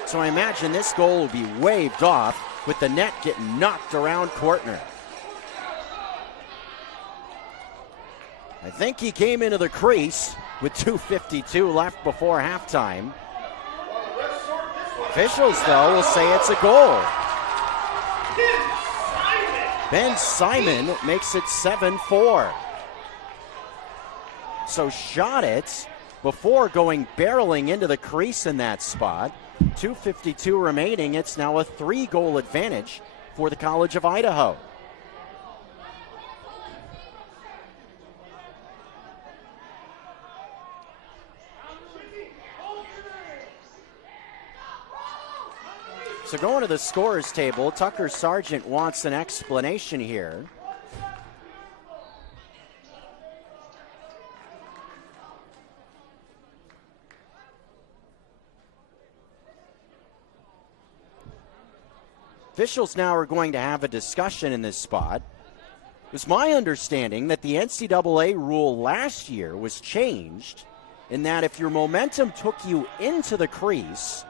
So I imagine this goal will be waved off with the net getting knocked around Kortner. I think he came into the crease with 2:52 left before halftime. Officials, though, will say it's a goal. Ben Simon makes it 7-4. So shot it before going barreling into the crease in that spot. 2:52 remaining. It's now a 3-goal advantage for the College of Idaho. So going to the scorers table, Tucker Sargent wants an explanation here. Officials now are going to have a discussion in this spot. It was my understanding that the NCAA rule last year was changed in that if your momentum took you into the crease,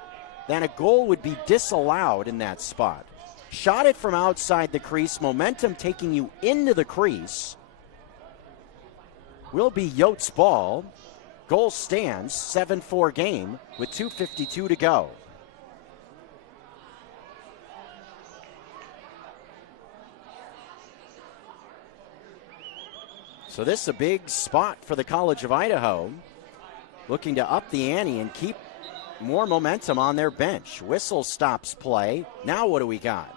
then a goal would be disallowed in that spot. Shot it from outside the crease, momentum taking you into the crease, will be Yotes' ball. Goal stands, 7-4 game with 2:52 to go. So this is a big spot for the College of Idaho, looking to up the ante and keep more momentum on their bench. Whistle stops play. Now what do we got?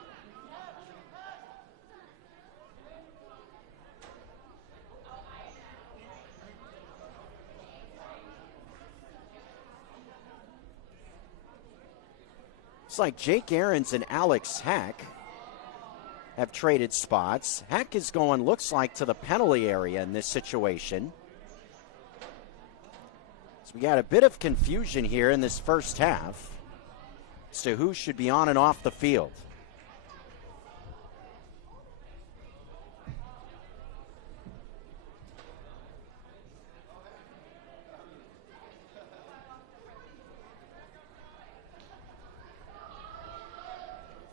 It's like Jake Ahrens and Alex Heck have traded spots. Heck is going, looks like, to the penalty area in this situation. So we got a bit of confusion here in this first half as to who should be on and off the field.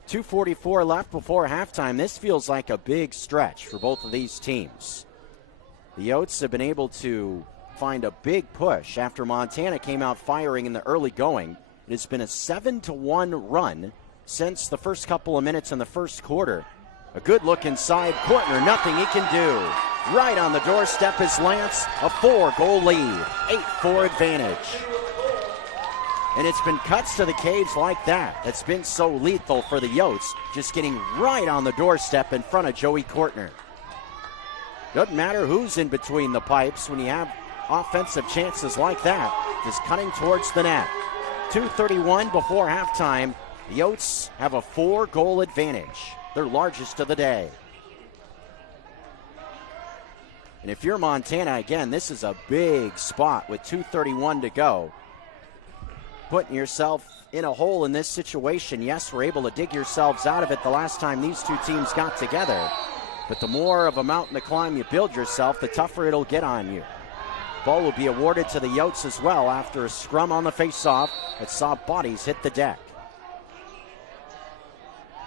.244 left before halftime. This feels like a big stretch for both of these teams. The Yotes have been able to find a big push after Montana came out firing in the early going. It has been a 7-1 run since the first couple of minutes in the first quarter. A good look inside. Kortner, nothing he can do. Right on the doorstep is Lance. A 4-goal lead. 8-4 advantage. And it's been cuts to the cage like that that's been so lethal for the Yotes, just getting right on the doorstep in front of Joey Kortner. Doesn't matter who's in between the pipes when you have offensive chances like that, just cutting towards the net. 2:31 before halftime. The Yotes have a 4-goal advantage, their largest of the day. And if you're Montana, again, this is a big spot with 2:31 to go. Putting yourself in a hole in this situation. Yes, we're able to dig yourselves out of it the last time these two teams got together. But the more of a mountain to climb you build yourself, the tougher it'll get on you. Ball will be awarded to the Yotes as well after a scrum on the faceoff that saw bodies hit the deck.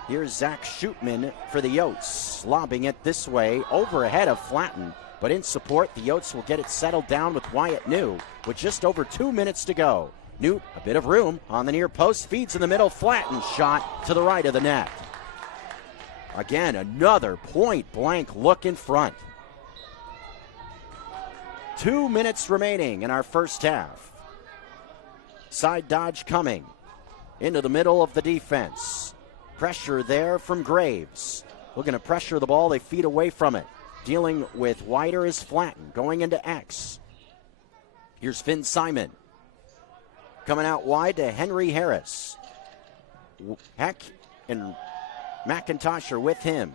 Here's Zach Schutman for the Yotes, lobbing it this way over ahead of Flatten. But in support, the Yotes will get it settled down with Wyatt New with just over 2 minutes to go. Newt, a bit of room on the near post, feeds in the middle, flattened shot to the right of the net. Again, another point-blank look in front. 2 minutes remaining in our first half. Side dodge coming into the middle of the defense. Pressure there from Graves. Looking to pressure the ball, they feed away from it. Dealing with wider is Flatten, going into X. Here's Finn Simon. Coming out wide to Henry Harris. Heck and McIntosh are with him.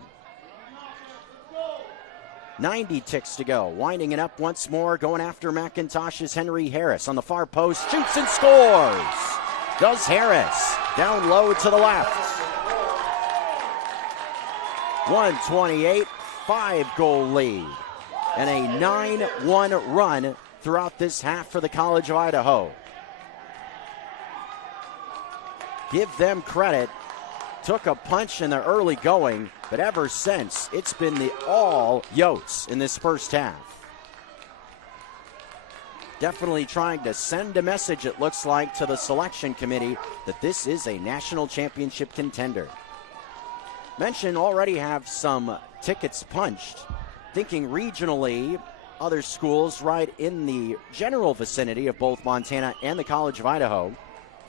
90 ticks to go. Winding it up once more. Going after McIntosh's Henry Harris on the far post. Shoots and scores. Does Harris. Down low to the left. 128, 5-goal lead. And a 9-1 run throughout this half for the College of Idaho. Give them credit. Took a punch in the early going, but ever since, it's been the all Yotes in this first half. Definitely trying to send a message, it looks like, to the selection committee that this is a national championship contender. Mention already have some tickets punched. Thinking regionally, other schools right in the general vicinity of both Montana and the College of Idaho.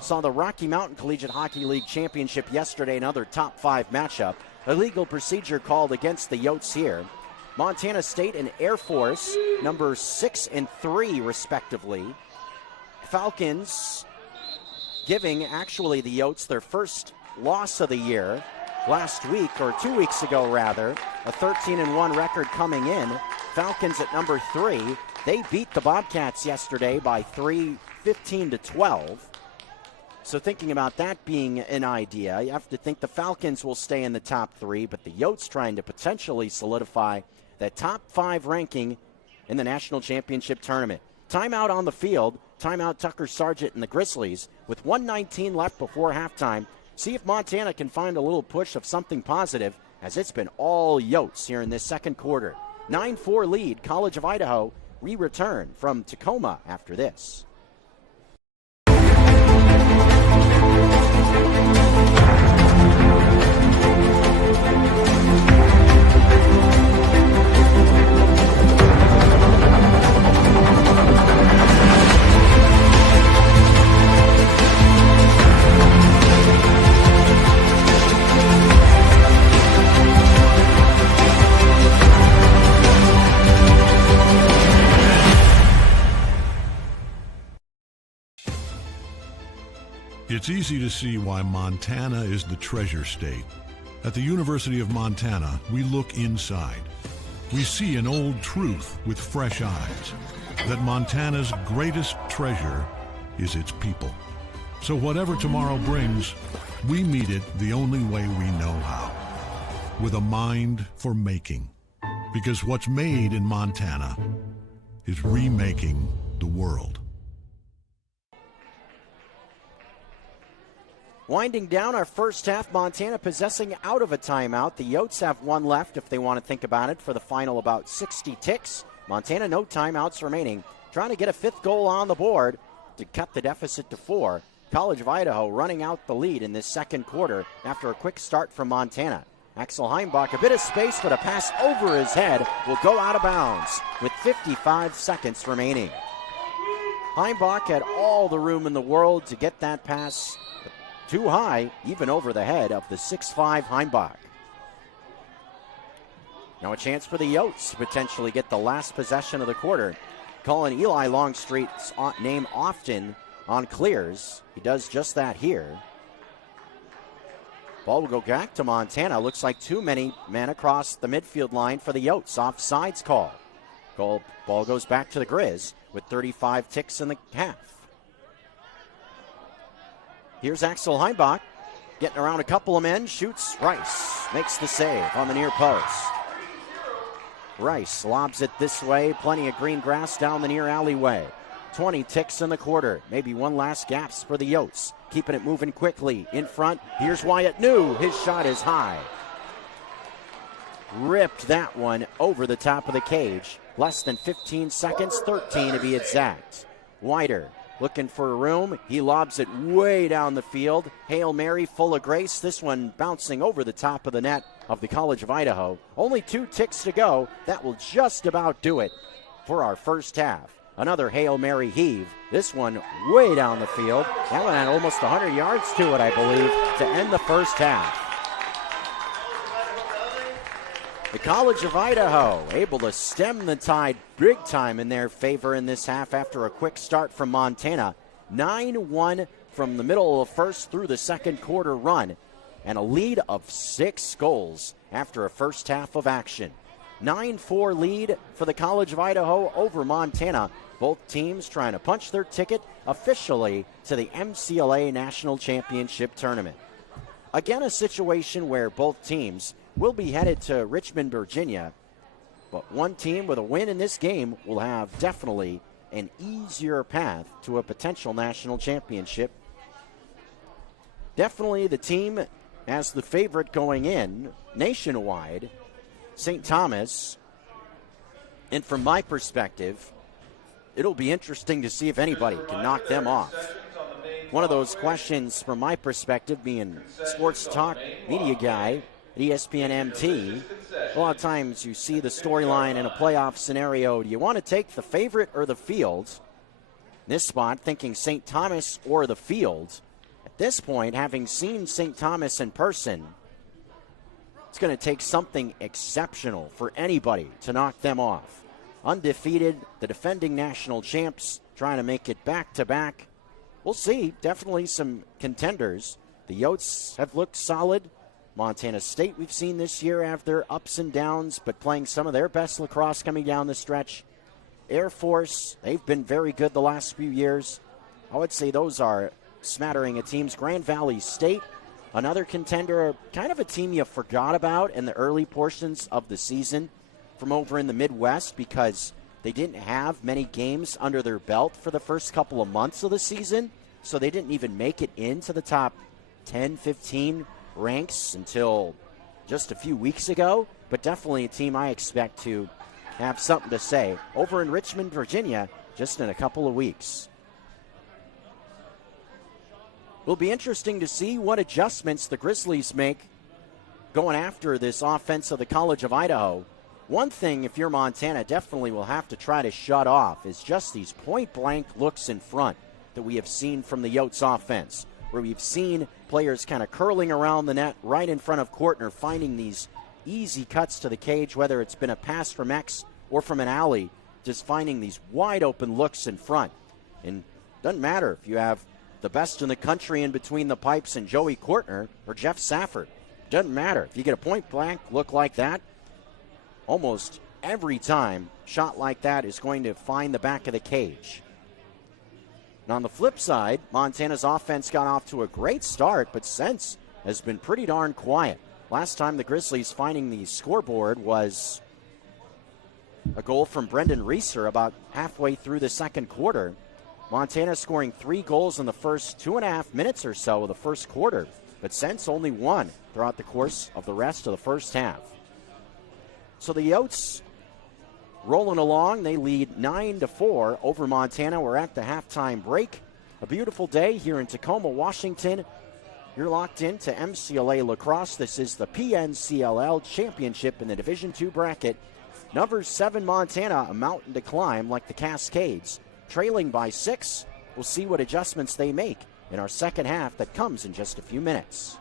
Saw the Rocky Mountain Collegiate Hockey League Championship yesterday, another top 5 matchup. Illegal procedure called against the Yotes here. Montana State and Air Force, number 6 and 3 respectively. Falcons giving actually the Yotes their first loss of the year last week, or 2 weeks ago rather. A 13-1 record coming in. Falcons at number 3. They beat the Bobcats yesterday by 15-12. So thinking about that being an idea, you have to think the Falcons will stay in the top 3, but the Yotes trying to potentially solidify that top 5 ranking in the national championship tournament. Timeout on the field. Timeout Tucker Sargent and the Grizzlies with 1:19 left before halftime. See if Montana can find a little push of something positive, as it's been all Yotes here in this second quarter. 9-4 lead, College of Idaho. We return from Tacoma after this. It's easy to see why Montana is the treasure state. At the University of Montana, we look inside. We see an old truth with fresh eyes, that Montana's greatest treasure is its people. So whatever tomorrow brings, we meet it the only way we know how, with a mind for making. Because what's made in Montana is remaking the world. Winding down our first half, Montana possessing out of a timeout. The Yotes have one left if they want to think about it for the final about 60 ticks. Montana, no timeouts remaining. Trying to get a 5th goal on the board to cut the deficit to 4. College of Idaho running out the lead in this second quarter after a quick start from Montana. Axel Heimbach, a bit of space, but a pass over his head will go out of bounds with 55 seconds remaining. Heimbach had all the room in the world to get that pass too high, even over the head of the 6'5" Heimbach. Now a chance for the Yotes to potentially get the last possession of the quarter. Calling Eli Longstreet's name often on clears. He does just that here. Ball will go back to Montana. Looks like too many men across the midfield line for the Yotes. Offsides call. Ball goes back to the Grizz with 35 ticks in the half. Here's Axel Heimbach, getting around a couple of men, shoots. Rice makes the save on the near post. Rice lobs it this way, plenty of green grass down the near alleyway. 20 ticks in the quarter, maybe one last gasp for the Yotes. Keeping it moving quickly, in front, here's Wyatt New, his shot is high. Ripped that one over the top of the cage. Less than 15 seconds, 13 to be exact. Wider. Looking for a room. He lobs it way down the field. Hail Mary, full of grace. This one bouncing over the top of the net of the College of Idaho. Only 2 ticks to go. That will just about do it for our first half. Another Hail Mary heave. This one way down the field. That one had almost 100 yards to it, I believe, to end the first half. The College of Idaho able to stem the tide big time in their favor in this half after a quick start from Montana. 9-1 from the middle of the first through the second quarter run, and a lead of 6 goals after a first half of action. 9-4 lead for the College of Idaho over Montana. Both teams trying to punch their ticket officially to the MCLA National Championship Tournament. Again, a situation where both teams will be headed to Richmond, Virginia, but one team with a win in this game will have definitely an easier path to a potential national championship. Definitely the team as the favorite going in nationwide, St. Thomas. And from my perspective, it'll be interesting to see if anybody can knock them off. One of those questions from my perspective, being sports talk media guy at ESPN MT, a lot of times you see the storyline in a playoff scenario. Do you want to take the favorite or the field? In this spot, thinking St. Thomas or the field. At this point, having seen St. Thomas in person, it's going to take something exceptional for anybody to knock them off. Undefeated, the defending national champs, trying to make it back-to-back. We'll see. Definitely some contenders. The Yotes have looked solid. Montana State we've seen this year have their ups and downs, but playing some of their best lacrosse coming down the stretch. Air Force, they've been very good the last few years. I would say those are smattering of teams. Grand Valley State, another contender, kind of a team you forgot about in the early portions of the season from over in the Midwest because they didn't have many games under their belt for the first couple of months of the season, so they didn't even make it into the top 10, 15 ranks until just a few weeks ago, but definitely a team I expect to have something to say over in Richmond, Virginia, just in a couple of weeks. Will be interesting to see what adjustments the Grizzlies make going after this offense of the College of Idaho. One thing, if you're Montana, definitely will have to try to shut off is just these point-blank looks in front that we have seen from the Yotes offense, where we've seen players kind of curling around the net right in front of Kortner, finding these easy cuts to the cage, whether it's been a pass from X or from an alley, just finding these wide-open looks in front. And it doesn't matter if you have the best in the country in between the pipes and Joey Kortner or Jeff Safford. Doesn't matter. If you get a point-blank look like that, almost every time shot like that is going to find the back of the cage. And on the flip side, Montana's offense got off to a great start, but since has been pretty darn quiet. Last time the Grizzlies finding the scoreboard was a goal from Brendan Reeser about halfway through the second quarter. Montana scoring 3 goals in the first 2.5 minutes or so of the first quarter, but since only 1 throughout the course of the rest of the first half. So the Yotes rolling along. They lead 9-4 over Montana. We're at the halftime break. A beautiful day here in Tacoma, Washington. You're locked into MCLA lacrosse. This is the PNCLL championship in the Division II bracket. Number 7 Montana, a mountain to climb like the Cascades, trailing by 6. We'll see what adjustments they make in our second half that comes in just a few minutes.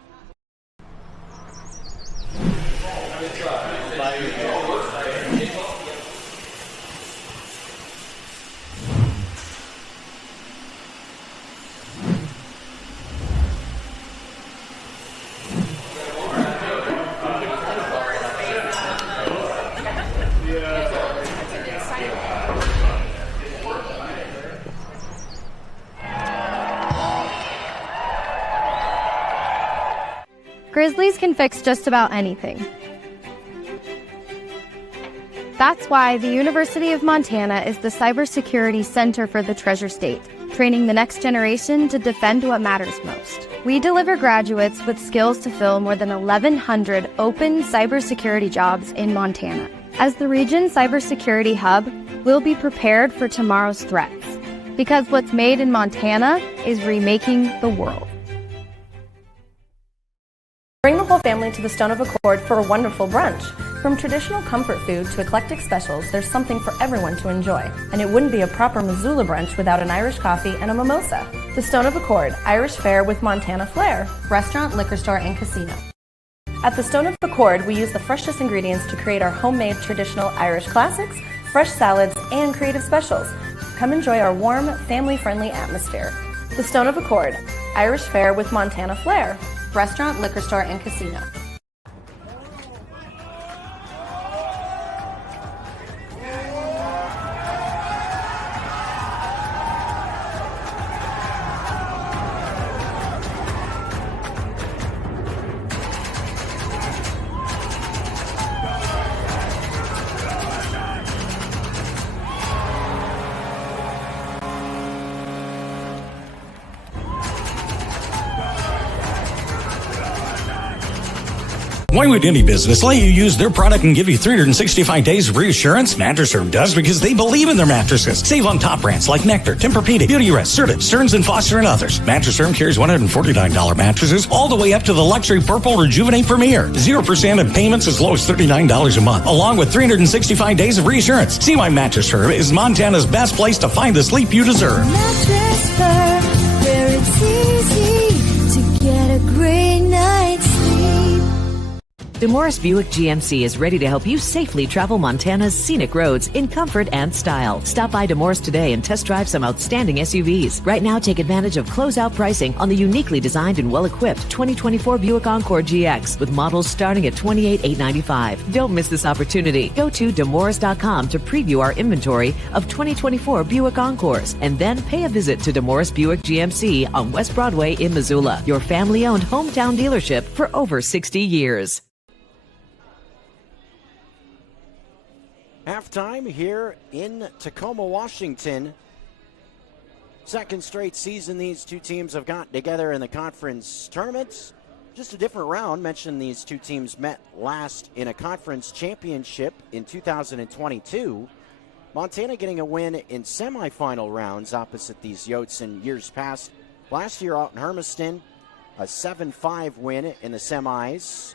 Grizzlies can fix just about anything. That's why the University of Montana is the cybersecurity center for the Treasure State, training the next generation to defend what matters most. We deliver graduates with skills to fill more than 1,100 open cybersecurity jobs in Montana. As the region's cybersecurity hub, we'll be prepared for tomorrow's threats, because what's made in Montana is remaking the world. Bring the whole family to the Stone of Accord for a wonderful brunch. From traditional comfort food to eclectic specials, there's something for everyone to enjoy. And it wouldn't be a proper Missoula brunch without an Irish coffee and a mimosa. The Stone of Accord, Irish fare with Montana flair. Restaurant, liquor store, and casino. At the Stone of Accord, we use the freshest ingredients to create our homemade traditional Irish classics, fresh salads, and creative specials. Come enjoy our warm, family-friendly atmosphere. The Stone of Accord, Irish fare with Montana flair. Restaurant, liquor store, and casino. Why would any business let you use their product and give you 365 days of reassurance? Mattress Firm does because they believe in their mattresses. Save on top brands like Nectar, Tempur-Pedic, Beautyrest, Serta, Stearns & Foster, and others. Mattress Firm carries $149 mattresses all the way up to the luxury Purple Rejuvenate Premier. 0% in payments as low as $39 a month, along with 365 days of reassurance. See why Mattress Firm is Montana's best place to find the sleep you deserve. Mattress Firm, where it's easy to get a great night's sleep. DeMorris Buick GMC is ready to help you safely travel Montana's scenic roads in comfort and style. Stop by DeMorris today and test drive some outstanding SUVs. Right now, take advantage of closeout pricing on the uniquely designed and well-equipped 2024 Buick Encore GX with models starting at $28,895. Don't miss this opportunity. Go to demorris.com to preview our inventory of 2024 Buick Encores and then pay a visit to DeMorris Buick GMC on West Broadway in Missoula, your family-owned hometown dealership for over 60 years. Halftime here in Tacoma, Washington. Second straight season these two teams have gotten together in the conference tournaments. Just a different round. Mentioned these two teams met last in a conference championship in 2022. Montana getting a win in semifinal rounds opposite these Yotes in years past. Last year out in Hermiston, a 7-5 win in the semis.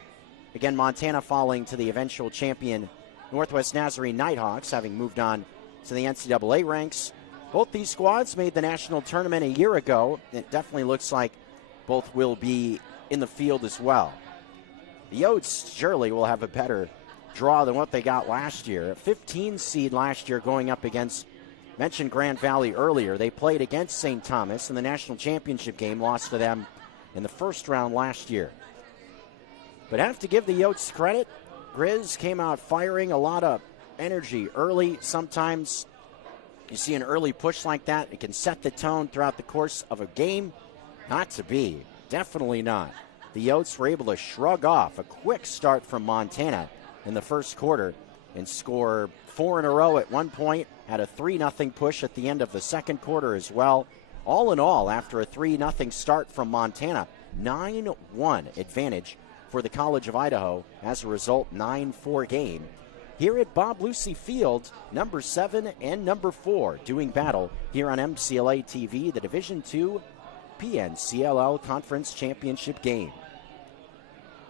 Again, Montana falling to the eventual champion Northwest Nazarene Nighthawks, having moved on to the NCAA ranks. Both these squads made the national tournament a year ago. It definitely looks like both will be in the field as well. The Yotes surely will have a better draw than what they got last year. A 15 seed last year going up against, mentioned Grand Valley earlier. They played against St. Thomas in the national championship game, lost to them in the first round last year. But I have to give the Yotes credit. Grizz came out firing, a lot of energy early. Sometimes you see an early push like that, it can set the tone throughout the course of a game. Not to be. Definitely not. The Yotes were able to shrug off a quick start from Montana in the first quarter and score 4 in a row at one point. Had a 3-0 push at the end of the second quarter as well. All in all, after a 3-0 start from Montana, 9-1 advantage for the College of Idaho. As a result, 9-4 game. Here at Bob Lucy Field, number 7 and number 4 doing battle here on MCLA TV, the Division II PNCLL Conference Championship game.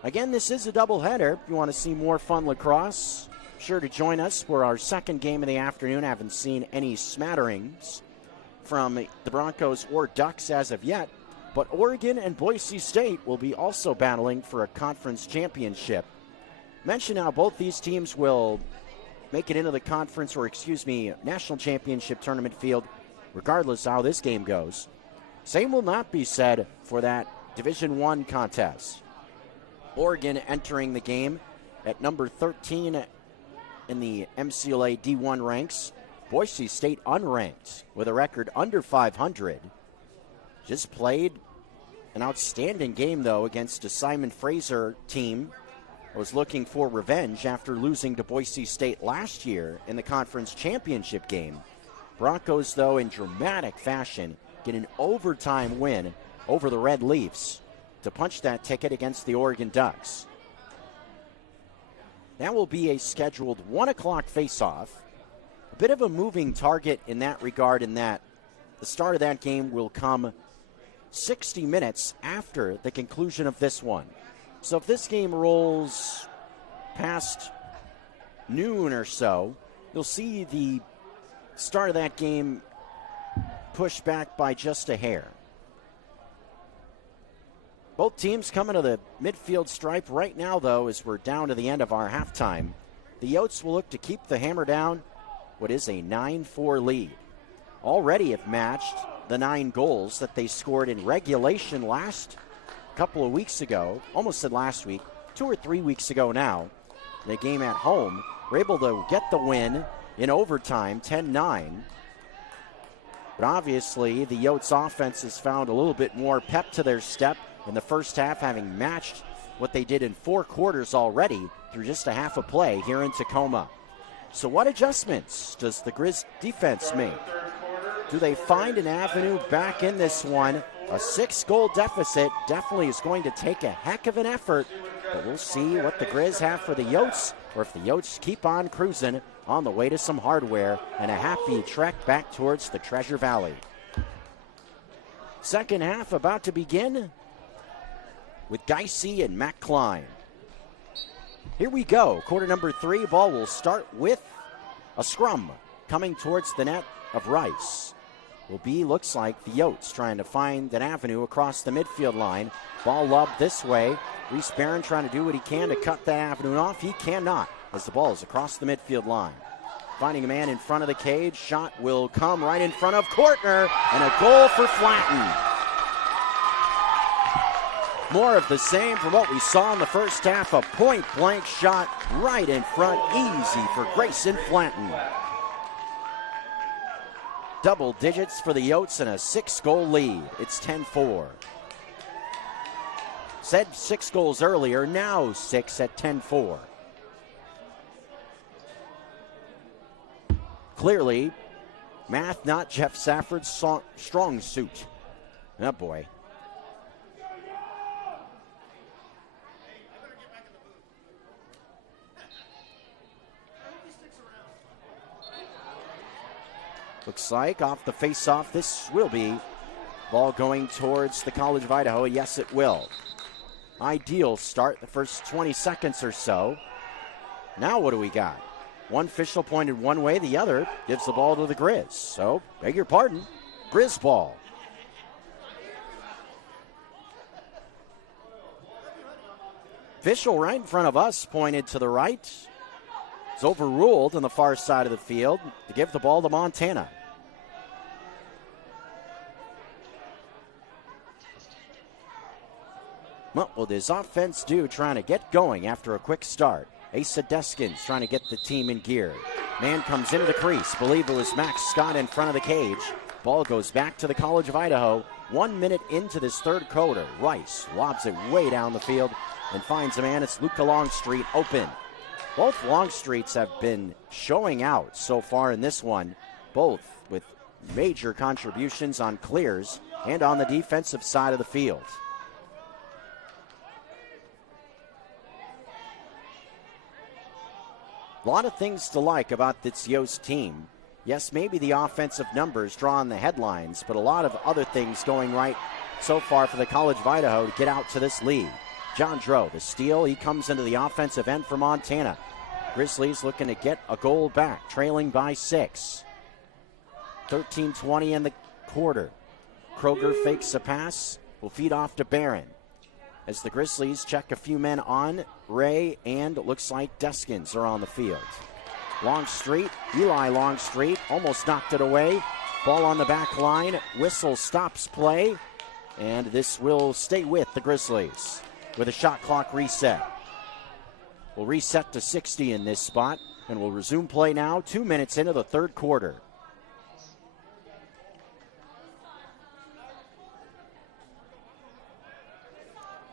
Again, this is a doubleheader. If you want to see more fun lacrosse, sure to join us for our second game of the afternoon. I haven't seen any smatterings from the Broncos or Ducks as of yet. But Oregon and Boise State will be also battling for a conference championship. Mention how both these teams will make it into the conference, or national championship tournament field, regardless of how this game goes. Same will not be said for that Division I contest. Oregon entering the game at number 13 in the MCLA D1 ranks. Boise State unranked with a record under 500. Just played an outstanding game, though, against a Simon Fraser team that was looking for revenge after losing to Boise State last year in the conference championship game. Broncos, though, in dramatic fashion, get an overtime win over the Red Leafs to punch that ticket against the Oregon Ducks. That will be a scheduled 1 o'clock face-off. A bit of a moving target in that regard, in that the start of that game will come 60 minutes after the conclusion of this one. So if this game rolls past noon or so, you'll see the start of that game pushed back by just a hair. Both teams coming to the midfield stripe right now, though, as we're down to the end of our halftime. The Yotes will look to keep the hammer down what is a 9-4 lead. Already have matched the 9 goals that they scored in regulation last couple of weeks ago. Almost said last week, 2 or 3 weeks ago now. In a game at home, we're able to get the win in overtime, 10-9. But obviously, the Yotes offense has found a little bit more pep to their step in the first half, having matched what they did in 4 quarters already through just a half a play here in Tacoma. So what adjustments does the Grizz defense make? Do they find an avenue back in this one? A 6-goal deficit definitely is going to take a heck of an effort But we'll see what the Grizz have for the Yotes, or if the Yotes keep on cruising on the way to some hardware and a happy trek back towards the Treasure Valley. Second half about to begin with Geisey and Matt Klein. Here we go. Quarter number 3. Ball will start with a scrum coming towards the net of Rice. Will be, looks like, the Yotes trying to find an avenue across the midfield line. Ball lobbed this way. Reese Barron trying to do what he can to cut that avenue off. He cannot, as the ball is across the midfield line. Finding a man in front of the cage. Shot will come right in front of Kortner, and a goal for Flatton. More of the same from what we saw in the first half. A point-blank shot right in front. Easy for Grayson Flanton. Double digits for the Yotes and a 6-goal lead. It's 10-4. Said 6 goals earlier, now 6 at 10-4. Clearly, math not Jeff Safford's strong suit. Oh boy. Looks like off the face-off, this will be ball going towards the College of Idaho. Yes, it will. Ideal start the first 20 seconds or so. Now what do we got? One official pointed one way, the other gives the ball to the Grizz. So, beg your pardon, Grizz ball. Official right in front of us pointed to the right. It's overruled on the far side of the field to give the ball to Montana. What will this offense do trying to get going after a quick start? Asa Deskins trying to get the team in gear. Man comes into the crease. Believe it was Max Scott in front of the cage. Ball goes back to the College of Idaho. 1 minute into this third quarter. Rice lobs it way down the field and finds a man. It's Luca Longstreet open. Both Longstreets have been showing out so far in this one, both with major contributions on clears and on the defensive side of the field. A lot of things to like about this Yost team. Yes, maybe the offensive numbers draw on the headlines, but a lot of other things going right so far for the College of Idaho to get out to this lead. John Droe, the steal, he comes into the offensive end for Montana. Grizzlies looking to get a goal back, trailing by 6. 13:20 in the quarter. Kroger fakes a pass, will feed off to Barron. As the Grizzlies check a few men on, Ray and looks like Deskins are on the field. Longstreet, Eli Longstreet, almost knocked it away. Ball on the back line, whistle stops play, and this will stay with the Grizzlies with a shot clock reset. We'll reset to 60 in this spot, and we'll resume play now, 2 minutes into the third quarter.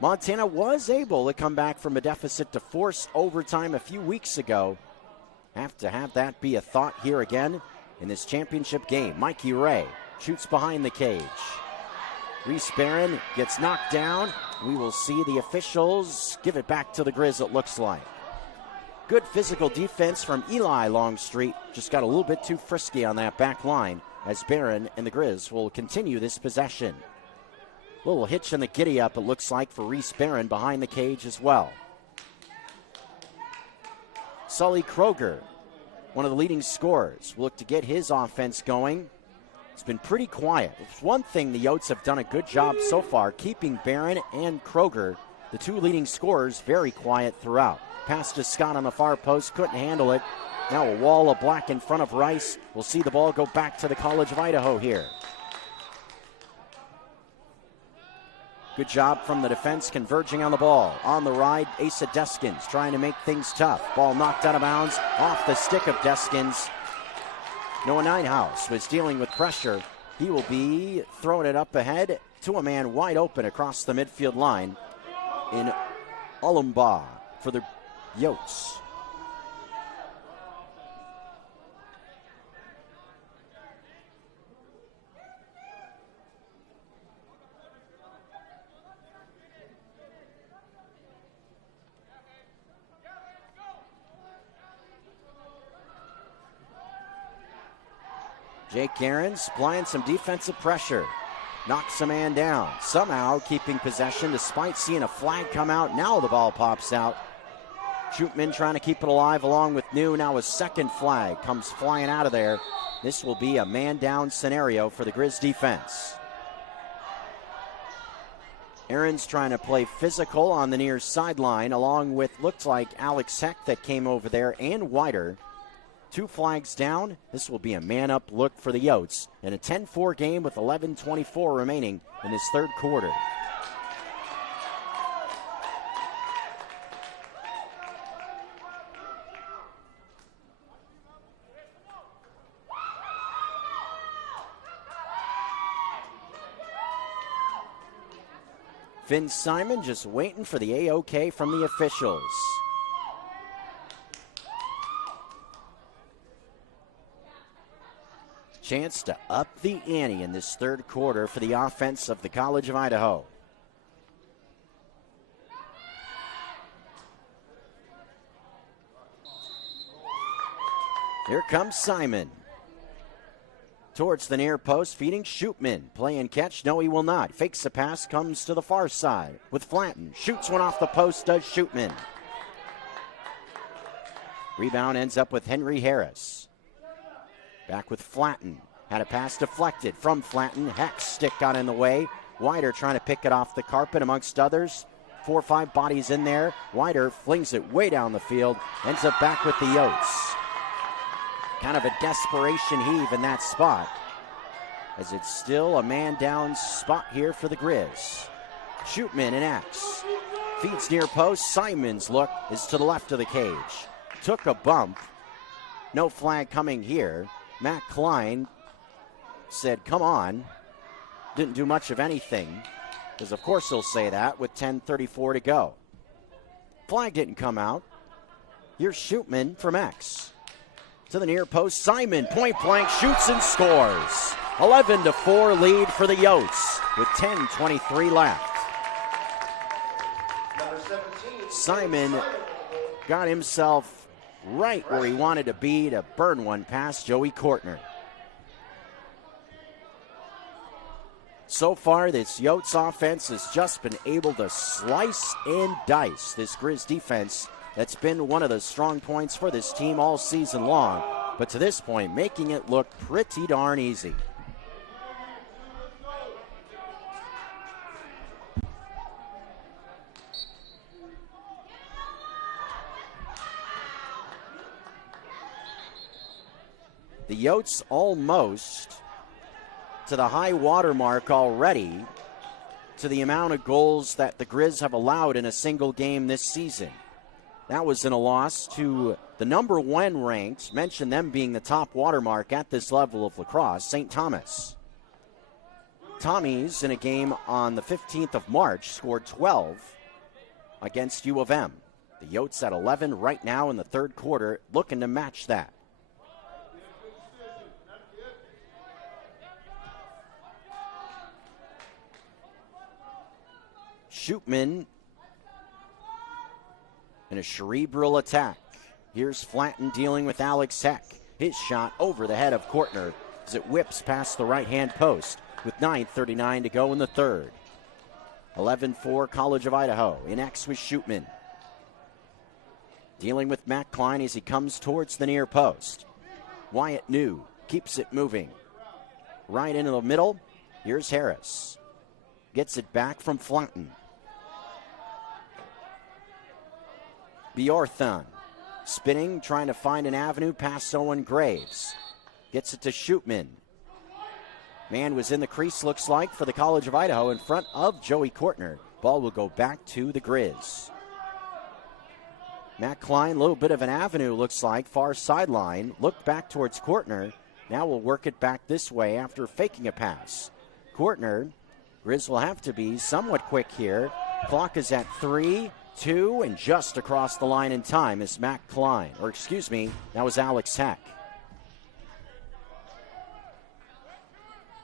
Montana was able to come back from a deficit to force overtime a few weeks ago. Have to have that be a thought here again in this championship game. Mikey Ray shoots behind the cage. Reese Barron gets knocked down. We will see the officials give it back to the Grizz, it looks like. Good physical defense from Eli Longstreet. Just got a little bit too frisky on that back line as Barron and the Grizz will continue this possession. Little hitch in the giddy-up, it looks like, for Reese Barron behind the cage as well. Sully Kroger, one of the leading scorers, will look to get his offense going. It's been pretty quiet. It's one thing the Yotes have done a good job so far, keeping Barron and Kroger, the two leading scorers, very quiet throughout. Pass to Scott on the far post, couldn't handle it. Now a wall of black in front of Rice. We'll see the ball go back to the College of Idaho here. Good job from the defense converging on the ball. On the ride, Asa Deskins trying to make things tough. Ball knocked out of bounds off the stick of Deskins. Noah Ninehouse was dealing with pressure. He will be throwing it up ahead to a man wide open across the midfield line in Olumba for the Yotes. Jake Ahrens applying some defensive pressure. Knocks a man down. Somehow keeping possession despite seeing a flag come out. Now the ball pops out. Shootman trying to keep it alive along with New. Now a second flag comes flying out of there. This will be a man down scenario for the Grizz defense. Ahrens trying to play physical on the near sideline along with, looked like Alex Heck that came over there and Wider. 2 flags down. This will be a man-up look for the Yotes in a 10-4 game with 11:24 remaining in this third quarter. Finn Simon just waiting for the A-OK from the officials. Chance to up the ante in this third quarter for the offense of the College of Idaho. Here comes Simon. Towards the near post, feeding Shootman. Play and catch. No, he will not. Fakes the pass, comes to the far side with Flanton. Shoots one off the post, does Shootman. Rebound ends up with Henry Harris. Back with Flanton. Had a pass deflected from Flanton. Heck stick got in the way. Wider trying to pick it off the carpet amongst others. 4 or 5 bodies in there. Wider flings it way down the field. Ends up back with the Yotes. Kind of a desperation heave in that spot, as it's still a man down spot here for the Grizz. Shootman and X. Feeds near post. Simon's look is to the left of the cage. Took a bump. No flag coming here. Matt Klein said, come on. Didn't do much of anything, because of course he'll say that with 10:34 to go. Flag didn't come out. Here's Shootman from X. To the near post, Simon point blank shoots and scores. 11-4 lead for the Yotes with 10:23 left. Simon got himself right where he wanted to be to burn one past Joey Kortner. So far, this Yotes offense has just been able to slice and dice this Grizz defense. That's been one of the strong points for this team all season long, but to this point, making it look pretty darn easy. The Yotes almost to the high water mark already to the amount of goals that the Grizz have allowed in a single game this season. That was in a loss to the number 1 ranked, mentioned them being the top watermark at this level of lacrosse, St. Thomas. Tommies in a game on the 15th of March scored 12 against U of M. The Yotes at 11 right now in the third quarter, looking to match that. Shootman in a cerebral attack. Here's Flanton dealing with Alex Heck. His shot over the head of Kortner as it whips past the right-hand post with 9:39 to go in the third. 11-4 College of Idaho. In X with Shootman. Dealing with Matt Klein as he comes towards the near post. Wyatt New keeps it moving. Right into the middle. Here's Harris. Gets it back from Flanton. Bjorthun spinning, trying to find an avenue past Owen Graves. Gets it to Shootman. Man was in the crease, looks like, for the College of Idaho in front of Joey Kortner. Ball will go back to the Grizz. Matt Klein, a little bit of an avenue, looks like, far sideline. Looked back towards Kortner. Now we'll work it back this way after faking a pass. Kortner, Grizz will have to be somewhat quick here. Clock is at 3, 2, and just across the line in time is Matt Klein. Or excuse me, that was Alex Heck.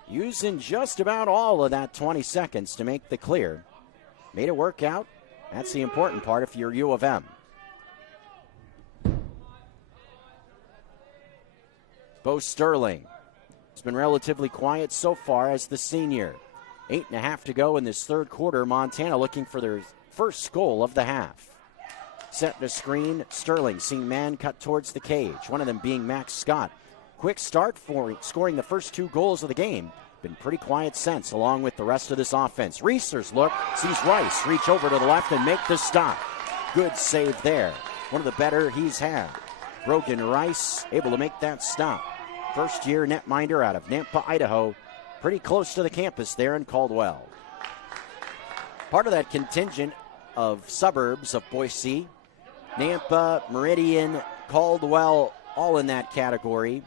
Using just about all of that 20 seconds to make the clear. Made it work out. That's the important part if you're U of M. Bo Sterling It's been relatively quiet so far as the senior. 8.5 to go in this third quarter. Montana looking for their first goal of the half. Set to screen, Sterling seeing man cut towards the cage, one of them being Max Scott. Quick start for scoring the first 2 goals of the game. Been pretty quiet since, along with the rest of this offense. Reeser's look, sees Rice reach over to the left and make the stop. Good save there. One of the better he's had. Brogan Rice able to make that stop. First-year netminder out of Nampa, Idaho. Pretty close to the campus there in Caldwell. Part of that contingent of suburbs of Boise, Nampa, Meridian, Caldwell, all in that category,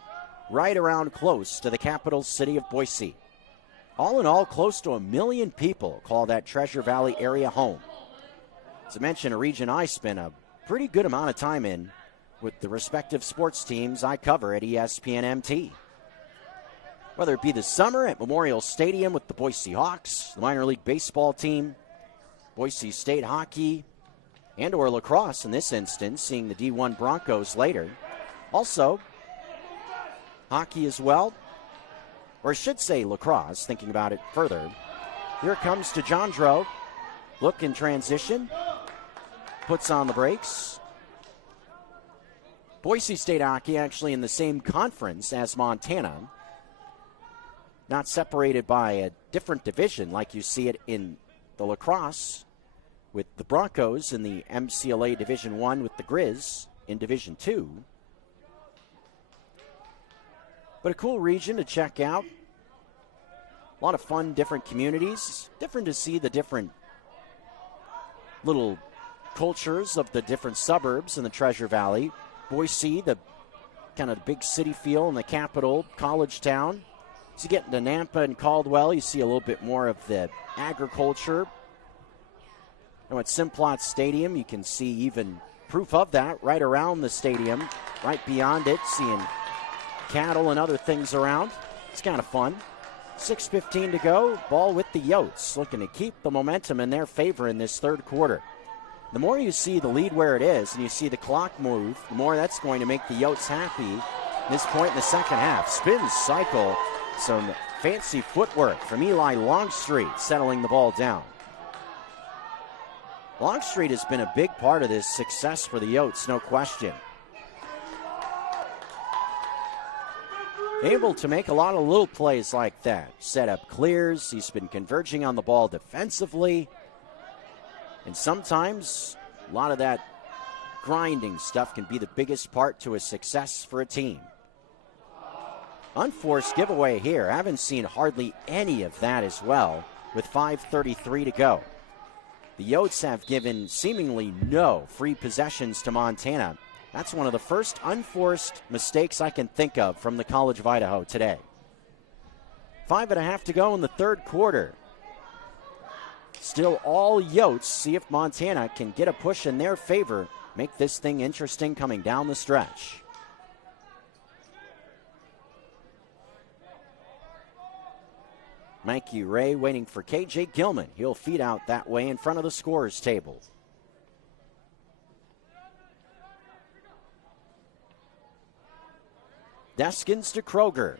right around close to the capital city of Boise. All in all, close to 1 million people call that Treasure Valley area home. As I mentioned, a region I spent a pretty good amount of time in with the respective sports teams I cover at ESPN MT. Whether it be the summer at Memorial Stadium with the Boise Hawks, the minor league baseball team, Boise State hockey, and or lacrosse in this instance, seeing the D1 Broncos later. Also, hockey as well, or I should say lacrosse, thinking about it further. Here comes DeJondro, look in transition, puts on the brakes. Boise State hockey actually in the same conference as Montana, not separated by a different division like you see it in the lacrosse with the Broncos in the MCLA Division 1 with the Grizz in Division 2. But a cool region to check out. A lot of fun, different communities. Different to see the different little cultures of the different suburbs in the Treasure Valley. Boise, the kind of big city feel in the capital, college town. As you get into Nampa and Caldwell, you see a little bit more of the agriculture. And at Simplot Stadium, you can see even proof of that right around the stadium, right beyond it, seeing cattle and other things around. It's kind of fun. 6:15 to go, ball with the Yotes, looking to keep the momentum in their favor in this third quarter. The more you see the lead where it is and you see the clock move, the more that's going to make the Yotes happy at this point in the second half. Spin cycle, some fancy footwork from Eli Longstreet settling the ball down. Longstreet has been a big part of this success for the Yotes, no question. Able to make a lot of little plays like that. Set up clears, he's been converging on the ball defensively. And sometimes a lot of that grinding stuff can be the biggest part to a success for a team. Unforced giveaway here. I haven't seen hardly any of that as well with 5:33 to go. The Yotes have given seemingly no free possessions to Montana. That's one of the first unforced mistakes I can think of from the College of Idaho today. 5.5 to go in the third quarter. Still all Yotes. See if Montana can get a push in their favor, make this thing interesting coming down the stretch. Mikey Ray waiting for KJ Gilman. He'll feed out that way in front of the scorer's table. Deskins to Kroger.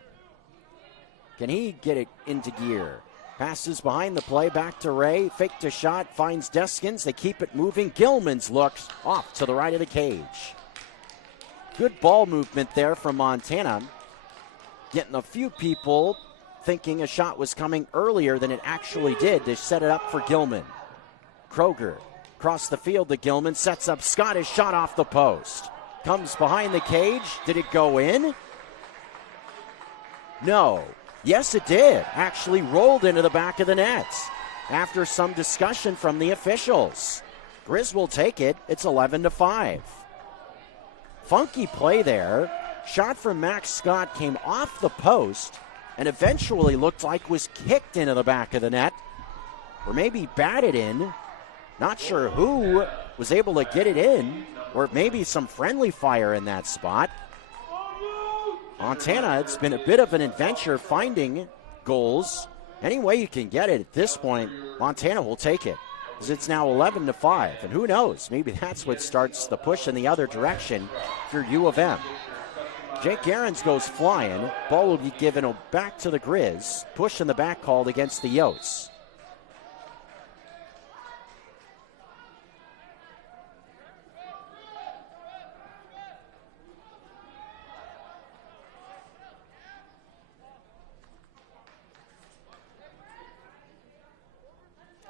Can he get it into gear? Passes behind the play, back to Ray. Fake to shot, finds Deskins. They keep it moving. Gilman's looks off to the right of the cage. Good ball movement there from Montana. Getting a few people thinking a shot was coming earlier than it actually did to set it up for Gilman. Kroger across the field to Gilman, sets up Scottish shot off the post. Comes behind the cage. Did it go in? No. Yes, it did. Actually rolled into the back of the net after some discussion from the officials. Grizz will take it. It's 11-5. Funky play there. Shot from Max Scott came off the post and eventually looked like was kicked into the back of the net, or maybe batted in. Not sure who was able to get it in, or maybe some friendly fire in that spot. Montana, it's been a bit of an adventure finding goals. Any way you can get it at this point, Montana will take it, as it's now 11-5. And who knows, maybe that's what starts the push in the other direction for U of M. Jake Aarons goes flying. Ball will be given back to the Grizz. Push in the back called against the Yotes.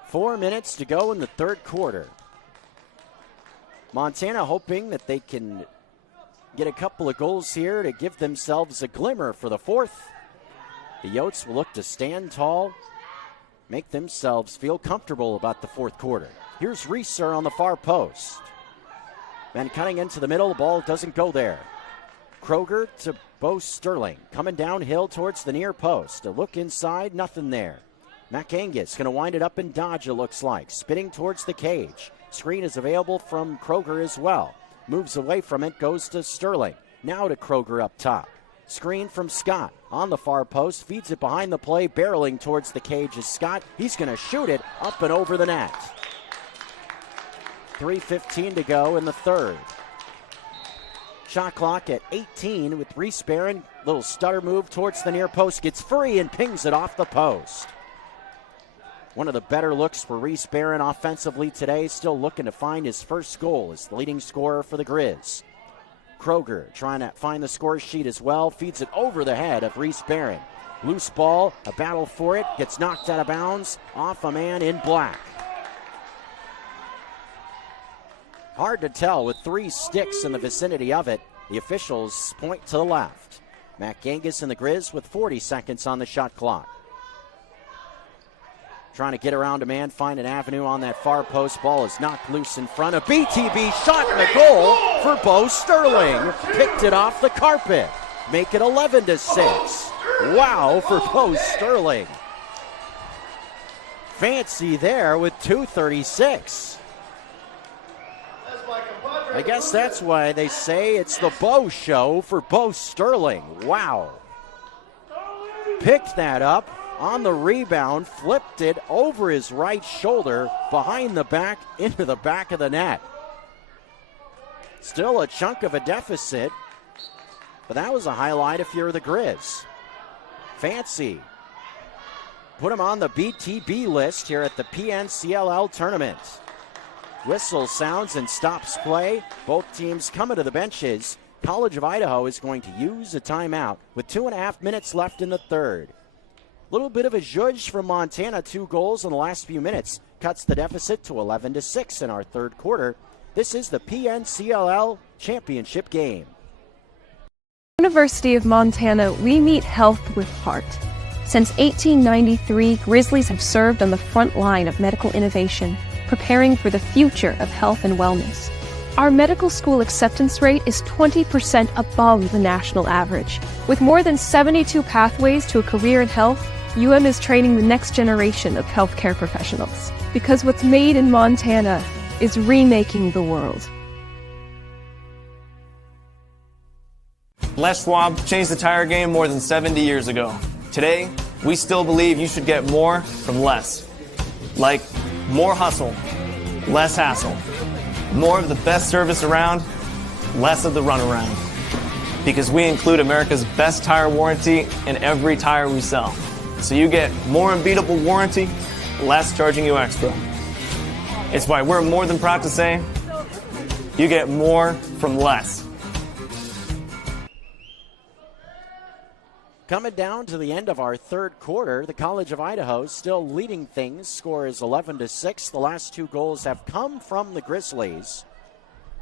Four minutes to go in the third quarter. Montana hoping that they can get a couple of goals here to give themselves a glimmer for the fourth. The Yotes will look to stand tall, make themselves feel comfortable about the fourth quarter. Here's Reeser on the far post. Then cutting into the middle, the ball doesn't go there. Kroger to Bo Sterling, coming downhill towards the near post. A look inside, nothing there. McAngus going to wind it up and dodge, it looks like. Spinning towards the cage. Screen is available from Kroger as well. Moves away from it, goes to Sterling. Now to Kroger up top. Screen from Scott on the far post. Feeds it behind the play, barreling towards the cage is Scott. He's going to shoot it up and over the net. 3:15 to go in the third. Shot clock at 18 with Reese Barron. Little stutter move towards the near post. Gets free and pings it off the post. One of the better looks for Reese Barron offensively today. Still looking to find his first goal as the leading scorer for the Grizz. Kroger trying to find the score sheet as well. Feeds it over the head of Reese Barron. Loose ball, a battle for it. Gets knocked out of bounds off a man in black. Hard to tell with three sticks in the vicinity of it. The officials point to the left. McAngus and the Grizz with 40 seconds on the shot clock. Trying to get around a man, find an avenue on that far post. Ball is knocked loose in front. A BTB shot in the goal for Bo Sterling. Picked it off the carpet. Make it 11-6. Wow for Bo Sterling. Fancy there with 2:36. I guess that's why they say it's the Bo show for Bo Sterling. Wow. Picked that up. On the rebound, flipped it over his right shoulder, behind the back, into the back of the net. Still a chunk of a deficit, but that was a highlight if you're the Grizz. Fancy. Put him on the BTB list here at the PNCLL tournament. Whistle sounds and stops play. Both teams coming to the benches. College of Idaho is going to use a timeout with 2.5 minutes left in the third. Little bit of a zhuzh from Montana, 2 goals in the last few minutes. Cuts the deficit to 11-6 in our third quarter. This is the PNCLL championship game. University of Montana, we meet health with heart. Since 1893, Grizzlies have served on the front line of medical innovation, preparing for the future of health and wellness. Our medical school acceptance rate is 20% above the national average. With more than 72 pathways to a career in health, UM is training the next generation of healthcare professionals. Because what's made in Montana is remaking the world. Les Schwab changed the tire game more than 70 years ago. Today, we still believe you should get more from less. Like more hustle, less hassle. More of the best service around, less of the runaround. Because we include America's best tire warranty in every tire we sell. So you get more unbeatable warranty, less charging you extra. It's why we're more than proud to say, you get more from less. Coming down to the end of our third quarter, the College of Idaho still leading things. Score is 11-6. The last 2 goals have come from the Grizzlies.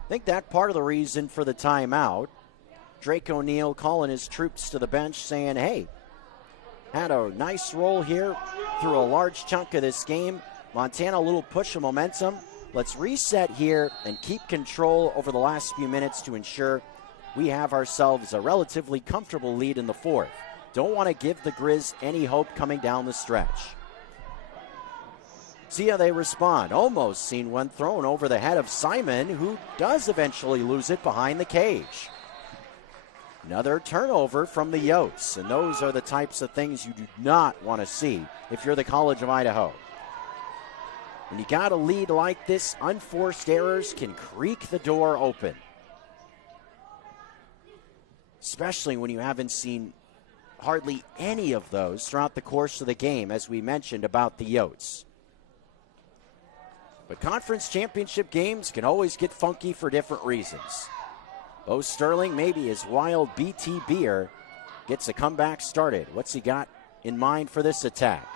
I think that part of the reason for the timeout. Drake O'Neal calling his troops to the bench saying, hey, had a nice roll here through a large chunk of this game. Montana, a little push of momentum. Let's reset here and keep control over the last few minutes to ensure we have ourselves a relatively comfortable lead in the fourth. Don't want to give the Grizz any hope coming down the stretch. See how they respond. Almost seen one thrown over the head of Simon, who does eventually lose it behind the cage. Another turnover from the Yotes, and those are the types of things you do not want to see if you're the College of Idaho. When you got a lead like this, unforced errors can creak the door open. especially when you haven't seen hardly any of those throughout the course of the game, as we mentioned about the Yotes. But conference championship games can always get funky for different reasons. Bo Sterling, maybe his wild BTBer, gets a comeback started. What's he got in mind for this attack?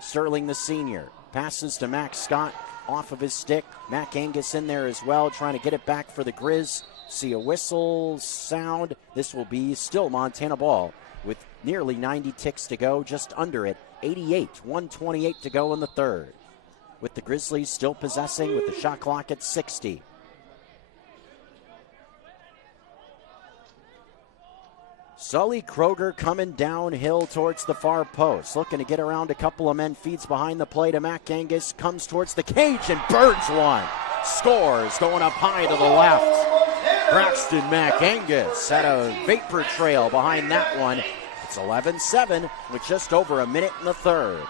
Sterling, the senior, passes to Max Scott off of his stick. Mac Angus in there as well, trying to get it back for the Grizz. See a whistle sound. This will be still Montana ball with nearly 90 ticks to go, just under it. 128 to go in the third. With the Grizzlies still possessing with the shot clock at 60. Sully Kroger coming downhill towards the far post. Looking to get around a couple of men. Feeds behind the play to Mac Angus. Comes towards the cage and burns one. Scores going up high to the left. Braxton Mac Angus had a vapor trail behind that one. It's 11-7 with just over a minute in the third.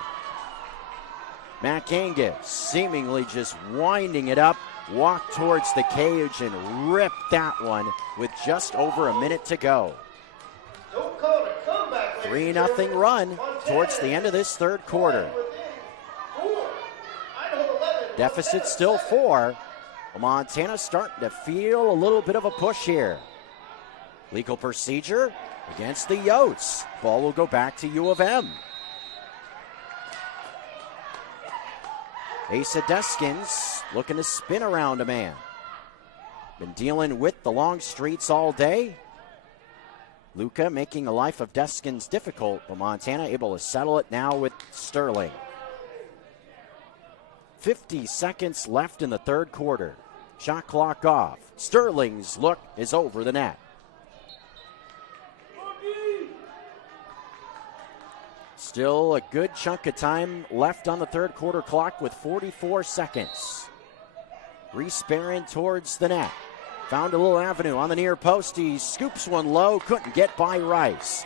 Mac Angus seemingly just winding it up. Walked towards the cage and ripped that one with just over a minute to go. 3-0 run towards the end of this third quarter. Deficit still 4. Montana starting to feel a little bit of a push here. Legal procedure against the Yotes. Ball will go back to U of M. Asa Deskins looking to spin around a man. Been dealing with the long streets all day. Luca making the life of Deskins difficult, but Montana able to settle it now with Sterling. 50 seconds left in the third quarter. Shot clock off. Sterling's look is over the net. Still a good chunk of time left on the third quarter clock with 44 seconds. Reese Barron towards the net. Found a little avenue on the near post. He scoops one low, couldn't get by Rice.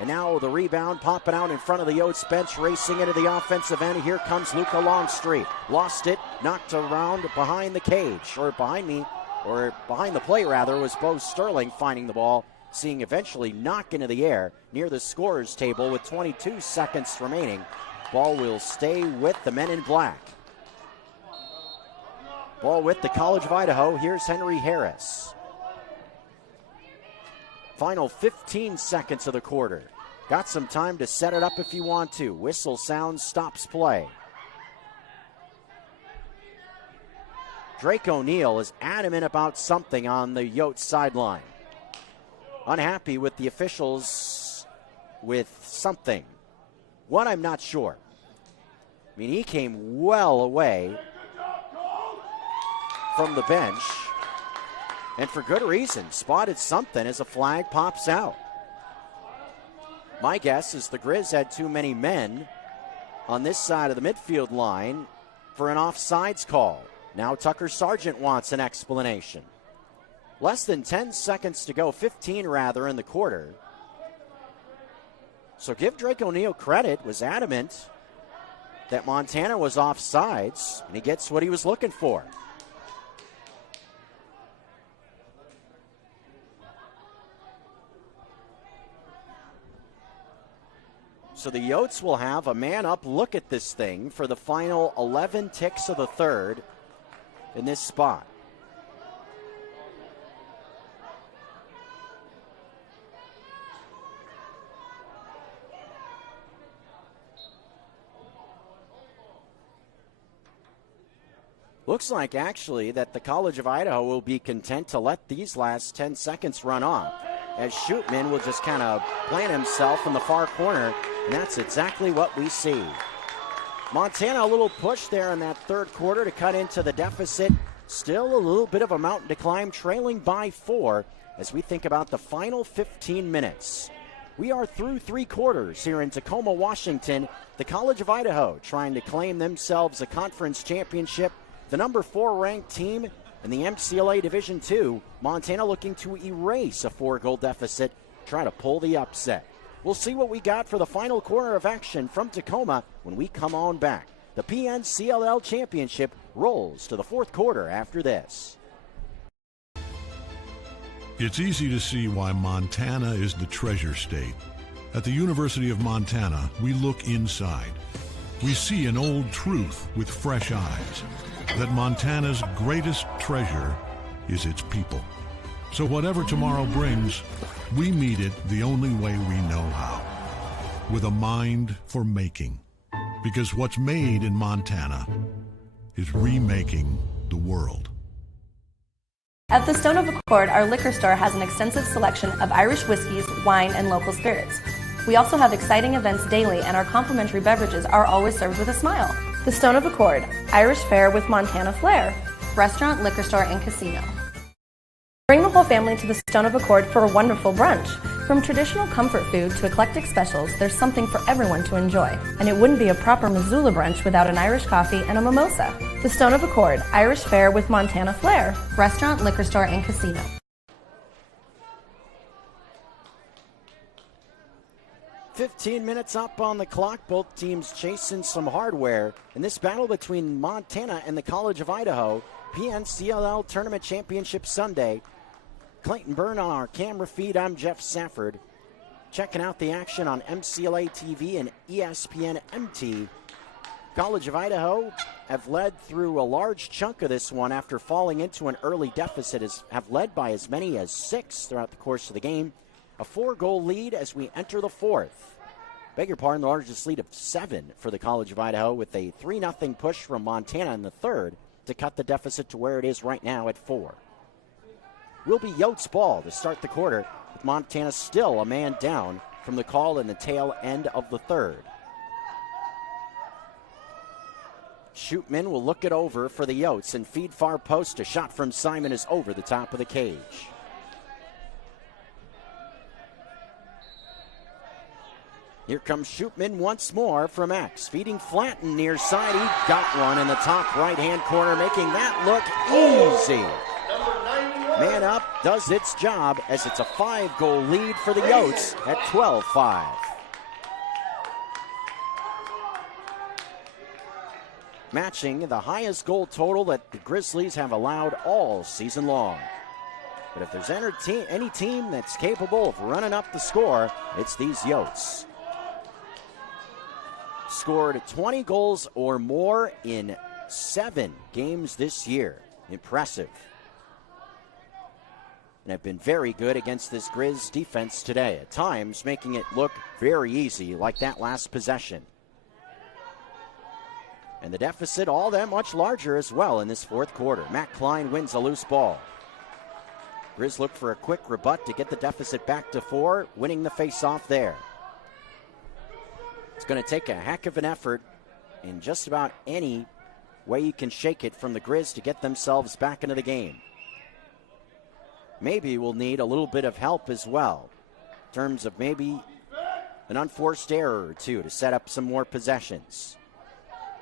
And now the rebound popping out in front of the Yotes bench, racing into the offensive end. Here comes Luca Longstreet. Lost it, knocked around behind the cage, or behind the play rather, was Bo Sterling finding the ball, seeing eventually knock into the air near the scorer's table with 22 seconds remaining. Ball will stay with the men in black. Ball with the College of Idaho. Here's Henry Harris. Final 15 seconds of the quarter. Got some time to set it up if you want to. Whistle sounds, stops play. Drake O'Neal is adamant about something on the Yotes sideline. Unhappy with the officials with something. What, I'm not sure. I mean, he came well away from the bench, and for good reason. Spotted something as a flag pops out. My guess is the Grizz had too many men on this side of the midfield line for an offsides call. Now Tucker Sargent wants an explanation. Less than 10 seconds to go, 15 rather, in the quarter. So give Drake O'Neal credit, was adamant that Montana was offsides, and he gets what he was looking for. So the Yotes will have a man-up look at this thing for the final 11 ticks of the third in this spot. Looks like actually that the College of Idaho will be content to let these last 10 seconds run off, as Shootman will just kind of plant himself in the far corner, and that's exactly what we see. Montana a little push there in that third quarter to cut into the deficit. Still a little bit of a mountain to climb, trailing by 4 as we think about the final 15 minutes. We are through 3 quarters here in Tacoma, Washington. The College of Idaho trying to claim themselves a conference championship. The number 4 ranked team in the MCLA Division II. Montana looking to erase a 4-goal deficit, try to pull the upset. We'll see what we got for the final corner of action from Tacoma when we come on back. The PNCLL Championship rolls to the fourth quarter after this. It's easy to see why Montana is the treasure state. At the University of Montana, we look inside. We see an old truth with fresh eyes, that Montana's greatest treasure is its people. So whatever tomorrow brings, we meet it the only way we know how, with a mind for making. Because what's made in Montana is remaking the world. At the Stone of Accord, our liquor store has an extensive selection of Irish whiskeys, wine, and local spirits. We also have exciting events daily, and our complimentary beverages are always served with a smile. The Stone of Accord, Irish fare with Montana flair, restaurant, liquor store, and casino. Bring the whole family to the Stone of Accord for a wonderful brunch. From traditional comfort food to eclectic specials, there's something for everyone to enjoy. And it wouldn't be a proper Missoula brunch without an Irish coffee and a mimosa. The Stone of Accord, Irish fare with Montana flair, restaurant, liquor store, and casino. "15 minutes up on the clock, both teams chasing some hardware in this battle between Montana and the College of Idaho. PNCLL Tournament Championship Sunday. Clayton Byrne on our camera feed. I'm Jeff Safford. Checking out the action on MCLA TV and ESPN MT. College of Idaho have led through a large chunk of this one after falling into an early deficit, have led by as many as 6 throughout the course of the game. A 4-goal lead as we enter the 4th. Beg your pardon, the largest lead of 7 for the College of Idaho, with a 3-0 push from Montana in the 3rd to cut the deficit to where it is right now at 4. Will be Yotes' ball to start the quarter, with Montana still a man down from the call in the tail end of the 3rd. Shootman will look it over for the Yotes and feed far post. A shot from Simon is over the top of the cage. Here comes Shootman once more from X. Feeding Flatten near side. He got one in the top right-hand corner, making that look easy. Man up does its job as it's a 5-goal lead for the Yotes at 12-5. Matching the highest goal total that the Grizzlies have allowed all season long. But if there's any team that's capable of running up the score, it's these Yotes. Scored 20 goals or more in 7 games this year. Impressive. And have been very good against this Grizz defense today, at times making it look very easy, like that last possession. And the deficit all that much larger as well in this 4th quarter. Matt Klein wins a loose ball. Grizz look for a quick rebut to get the deficit back to 4, winning the face-off there. It's going to take a heck of an effort in just about any way you can shake it from the Grizz to get themselves back into the game. Maybe we'll need a little bit of help as well, in terms of maybe an unforced error or two to set up some more possessions.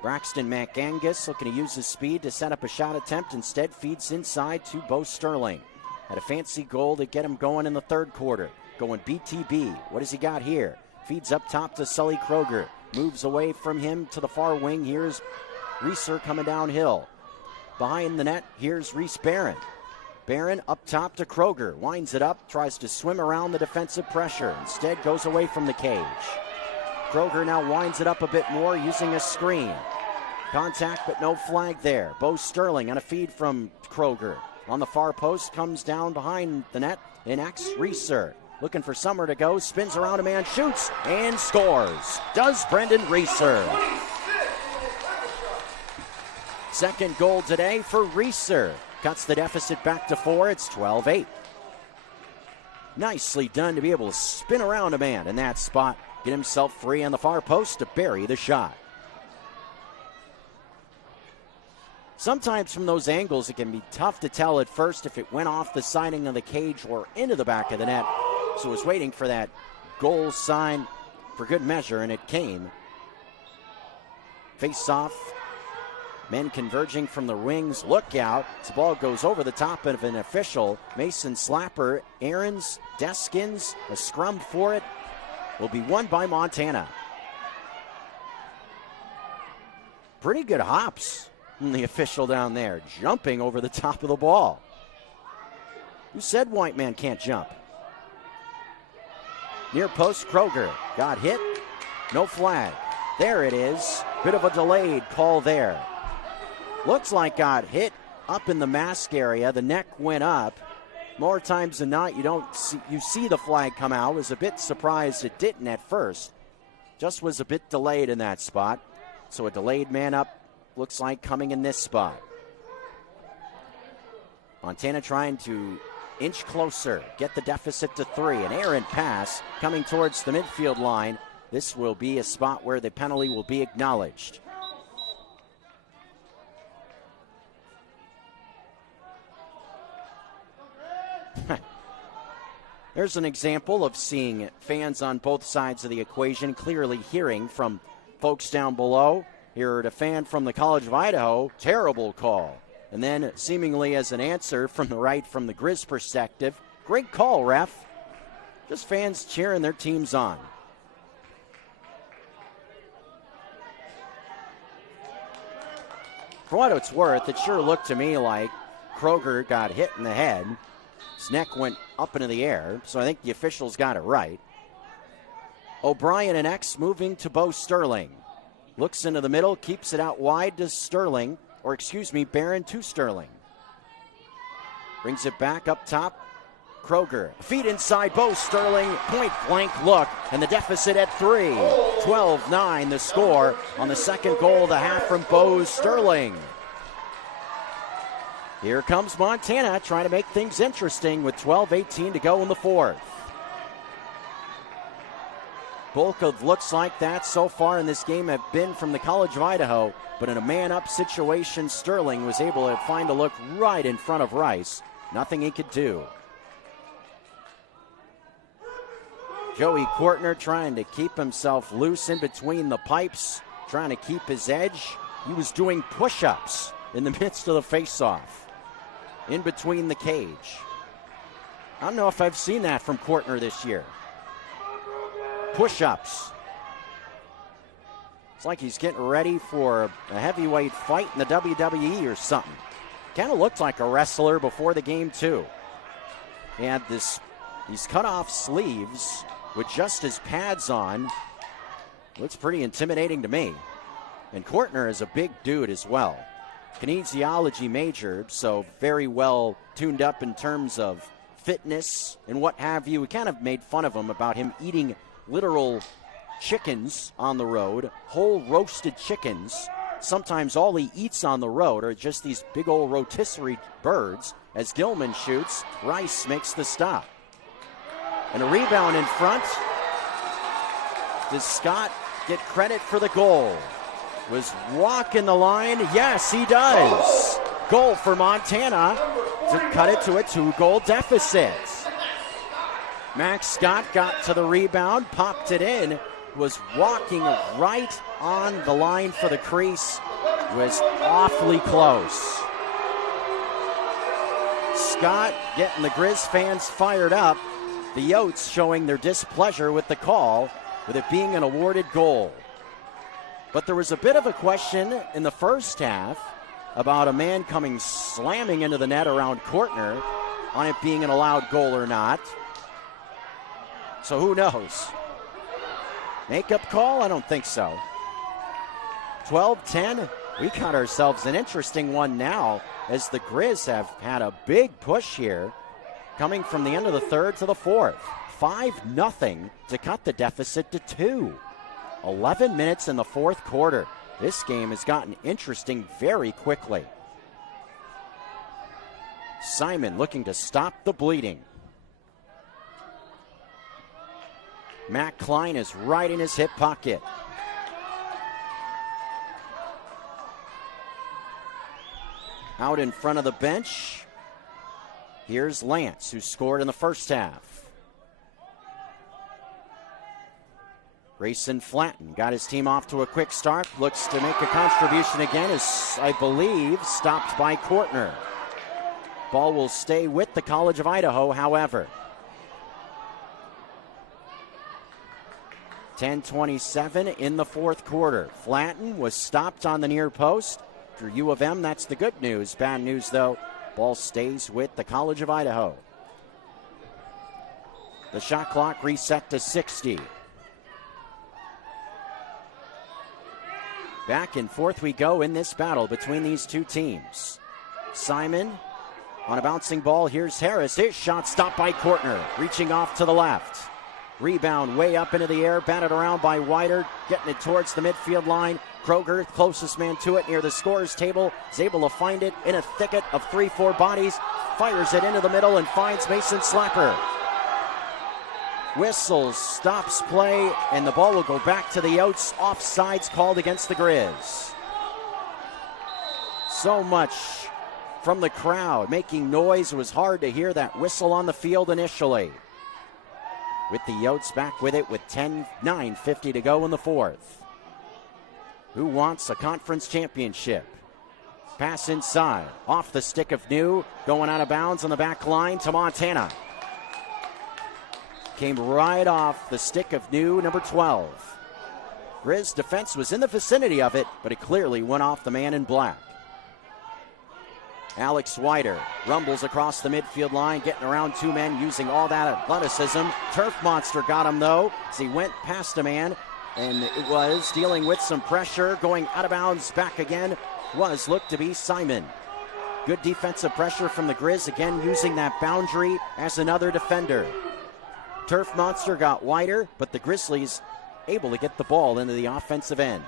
Braxton McAngus looking to use his speed to set up a shot attempt. Instead feeds inside to Bo Sterling. Had a fancy goal to get him going in the 3rd quarter. Going BTB. What has he got here? Feeds up top to Sully Kroger. Moves away from him to the far wing. Here's Reeser coming downhill. Behind the net, here's Reese Barron. Barron up top to Kroger. Winds it up, tries to swim around the defensive pressure. Instead goes away from the cage. Kroger now winds it up a bit more using a screen. Contact but no flag there. Bo Sterling on a feed from Kroger. On the far post, comes down behind the net in X. Reeser looking for somewhere to go. Spins around a man, shoots, and scores. Does Brendan Reeser. 2nd goal today for Reeser. Cuts the deficit back to 4. It's 12-8. Nicely done to be able to spin around a man in that spot. Get himself free on the far post to bury the shot. Sometimes from those angles, it can be tough to tell at first if it went off the siding of the cage or into the back of the net. So I was waiting for that goal sign for good measure, and it came. Face off. Men converging from the wings. Look out. The ball goes over the top of an official. Mason Slapper. Aarons, Deskins, a scrum for it. Will be won by Montana. Pretty good hops from the official down there, jumping over the top of the ball. Who said white man can't jump? Near post, Kroger got hit. No flag. There it is. Bit of a delayed call there. Looks like got hit up in the mask area. The neck went up. More times than not, you see the flag come out. Was a bit surprised it didn't at first. Just was a bit delayed in that spot. So a delayed man up looks like coming in this spot. Montana trying to inch closer, get the deficit to 3. An errant pass coming towards the midfield line. This will be a spot where the penalty will be acknowledged. There's an example of seeing fans on both sides of the equation clearly hearing from folks down below. Here at a fan from the College of Idaho, terrible call. And then seemingly as an answer from the right, from the Grizz perspective, great call, ref. Just fans cheering their teams on. For what it's worth, it sure looked to me like Kroger got hit in the head. His neck went up into the air, so I think the officials got it right. O'Brien and X moving to Bo Sterling. Looks into the middle, keeps it out wide to Sterling, or excuse me, Barron to Sterling. Brings it back up top. Kroger, feet inside Bo Sterling, point blank look, and the deficit at 3. 12-9 the score on the second goal of the half from Bo Sterling. Here comes Montana trying to make things interesting with 12:18 to go in the fourth. Bulk of looks like that so far in this game have been from the College of Idaho, but in a man-up situation, Sterling was able to find a look right in front of Rice. Nothing he could do. Joey Courtner trying to keep himself loose in between the pipes, trying to keep his edge. He was doing push-ups in the midst of the face-off, in between the cage. I don't know if I've seen that from Courtner this year. Push-ups. It's like he's getting ready for a heavyweight fight in the WWE or something. Kind of looked like a wrestler before the game, too. He had these cut-off sleeves with just his pads on. Looks pretty intimidating to me. And Courtner is a big dude as well. Kinesiology major, so very well tuned up in terms of fitness and what have you. We kind of made fun of him about him eating literal chickens on the road, whole roasted chickens. Sometimes all he eats on the road are just these big old rotisserie birds. As Gilman shoots, Rice makes the stop. And a rebound in front. Does Scott get credit for the goal? Was walking the line? Yes, he does. Goal for Montana to cut it to a 2-goal deficit. Max Scott got to the rebound, popped it in, was walking right on the line for the crease, was awfully close. Scott getting the Grizz fans fired up. The Yotes showing their displeasure with the call, with it being an awarded goal. But there was a bit of a question in the first half about a man coming slamming into the net around Courtner on it being an allowed goal or not. So who knows? Makeup call? I don't think so. 12-10. We got ourselves an interesting one now as the Grizz have had a big push here coming from the end of the third to the fourth. 5-0 to cut the deficit to 2. 11 minutes in the fourth quarter. This game has gotten interesting very quickly. Simon looking to stop the bleeding. Matt Klein is right in his hip pocket. Out in front of the bench, here's Lance, who scored in the first half. Grayson Flatton got his team off to a quick start. Looks to make a contribution again, is, I believe, stopped by Courtner. Ball will stay with the College of Idaho, however. 10:27 in the fourth quarter. Flatton was stopped on the near post. For U of M, that's the good news. Bad news, though, ball stays with the College of Idaho. The shot clock reset to 60. Back and forth we go in this battle between these two teams. Simon on a bouncing ball. Here's Harris. His shot stopped by Kortner. Reaching off to the left. Rebound way up into the air. Batted around by Wider. Getting it towards the midfield line. Kroger, closest man to it near the scorer's table, is able to find it in a thicket of 3-4 bodies. Fires it into the middle and finds Mason Slapper. Whistles, stops play, and the ball will go back to the outs. Offsides called against the Grizz. So much from the crowd making noise. It was hard to hear that whistle on the field initially. With the Yotes back with it with 9:50 to go in the fourth. Who wants a conference championship? Pass inside, off the stick of New, going out of bounds on the back line to Montana. Came right off the stick of New, number 12. Grizz defense was in the vicinity of it, but it clearly went off the man in black. Alex Wider rumbles across the midfield line, getting around two men, using all that athleticism. Turf Monster got him, though, as he went past a man, and it was dealing with some pressure. Going out of bounds back again was looked to be Simon. Good defensive pressure from the Grizz, again using that boundary as another defender. Turf Monster got wider, but the Grizzlies able to get the ball into the offensive end.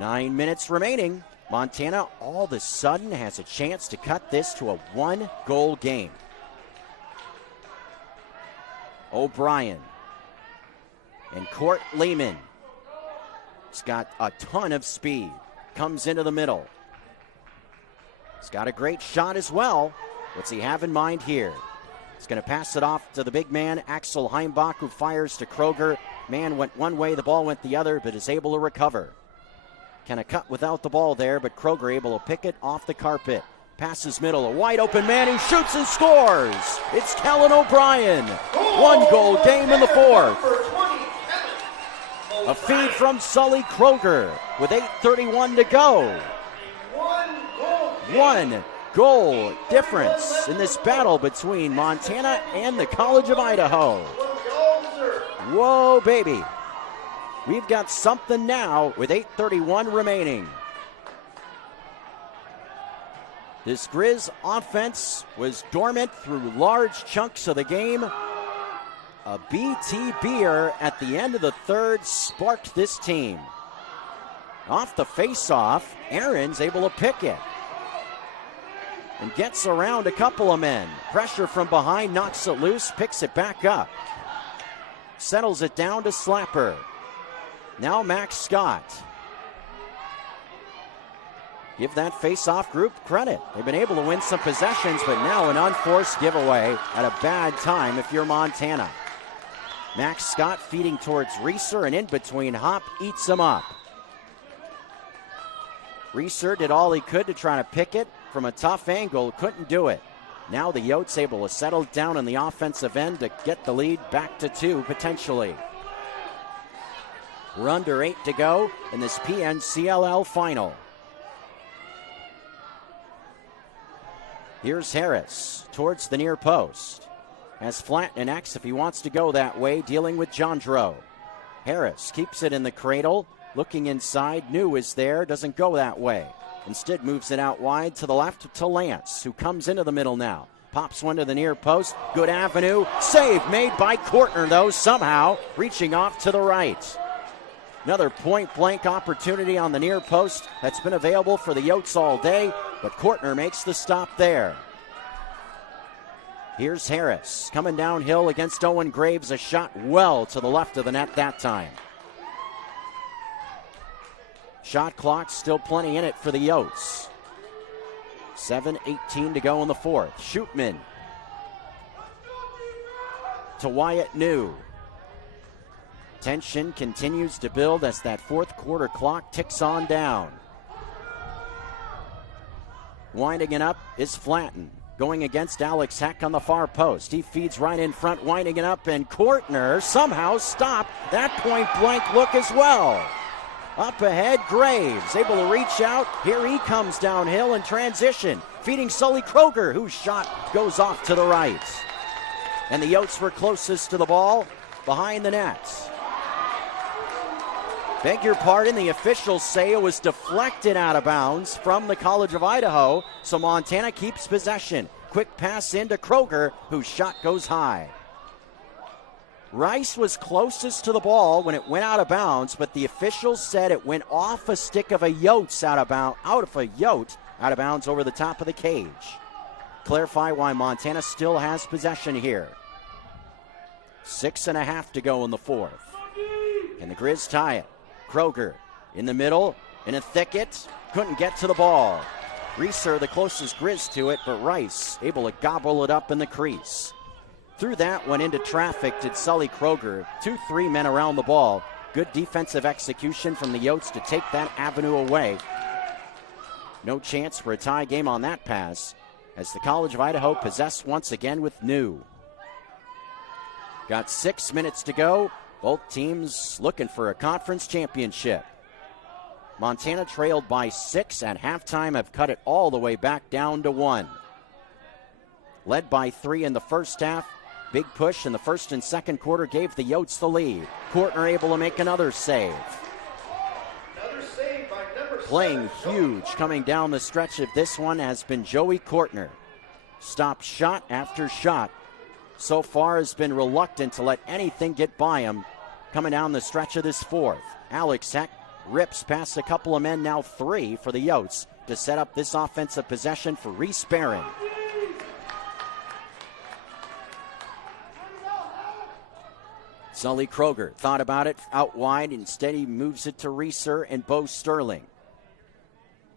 9 minutes remaining. Montana all of a sudden has a chance to cut this to a one-goal game. O'Brien and Court Lehman. He's got a ton of speed. Comes into the middle. He's got a great shot as well. What's he have in mind here? He's going to pass it off to the big man, Axel Heimbach, who fires to Kroger. Man went one way, the ball went the other, but is able to recover. Kind of cut without the ball there, but Kroger able to pick it off the carpet. Passes middle, a wide open man who shoots and scores. It's Kellen O'Brien. One-goal game in the fourth. A feed from Sully Kroger with 8:31 to go. One goal difference in this battle between Montana and the College of Idaho. Whoa, baby. We've got something now with 8:31 remaining. This Grizz offense was dormant through large chunks of the game. A BT beer at the end of the third sparked this team. Off the face-off, Aaron's able to pick it. And gets around a couple of men. Pressure from behind, knocks it loose, picks it back up. Settles it down to Slapper. Now Max Scott. Give that face-off group credit. They've been able to win some possessions, but now an unforced giveaway at a bad time if you're Montana. Max Scott feeding towards Reeser, and in between, Hop eats him up. Reeser did all he could to try to pick it from a tough angle, couldn't do it. Now the Yotes able to settle down in the offensive end to get the lead back to 2 potentially. We're under 8 to go in this PNCLL final. Here's Harris towards the near post. Has Flatten and X if he wants to go that way, dealing with Jandro. Harris keeps it in the cradle, looking inside. New is there, doesn't go that way. Instead moves it out wide to the left to Lance, who comes into the middle now. Pops one to the near post. Good avenue. Save made by Kortner, though, somehow reaching off to the right. Another point-blank opportunity on the near post that's been available for the Yotes all day, but Kortner makes the stop there. Here's Harris coming downhill against Owen Graves. A shot well to the left of the net that time. Shot clock, still plenty in it for the Yotes. 7:18 to go in the fourth. Shootman to Wyatt New. Tension continues to build as that fourth quarter clock ticks on down. Winding it up is Flatten, going against Alex Heck on the far post. He feeds right in front, winding it up, and Kortner somehow stopped that point-blank look as well. Up ahead, Graves able to reach out. Here he comes downhill in transition, feeding Sully Kroger, whose shot goes off to the right. And the Yotes were closest to the ball behind the net. Beg your pardon, the officials say it was deflected out of bounds from the College of Idaho, so Montana keeps possession. Quick pass into Kroger, whose shot goes high. Rice was closest to the ball when it went out of bounds, but the officials said it went off a stick of a Yotes out of bounds over the top of the cage. Clarify why Montana still has possession here. 6.5 to go in the fourth. And the Grizz tie it. Kroger in the middle, in a thicket, couldn't get to the ball. Reeser the closest Grizz to it, but Rice able to gobble it up in the crease. Through that one into traffic did Sully Kroger. 2-3 men around the ball. Good defensive execution from the Yotes to take that avenue away. No chance for a tie game on that pass as the College of Idaho possessed once again with New. Got 6 minutes to go. Both teams looking for a conference championship. Montana trailed by 6 at halftime, have cut it all the way back down to 1. Led by 3 in the first half. Big push in the first and second quarter gave the Yotes the lead. Courtner able to make another save. Playing huge coming down the stretch of this one has been Joey Courtner. Stopped shot after shot. So far has been reluctant to let anything get by him coming down the stretch of this fourth. Alex Heck rips past a couple of men, now 3 for the Yotes, to set up this offensive possession for Reese Barron. Sully Kroger thought about it out wide. Instead, he moves it to Reeser and Bo Sterling.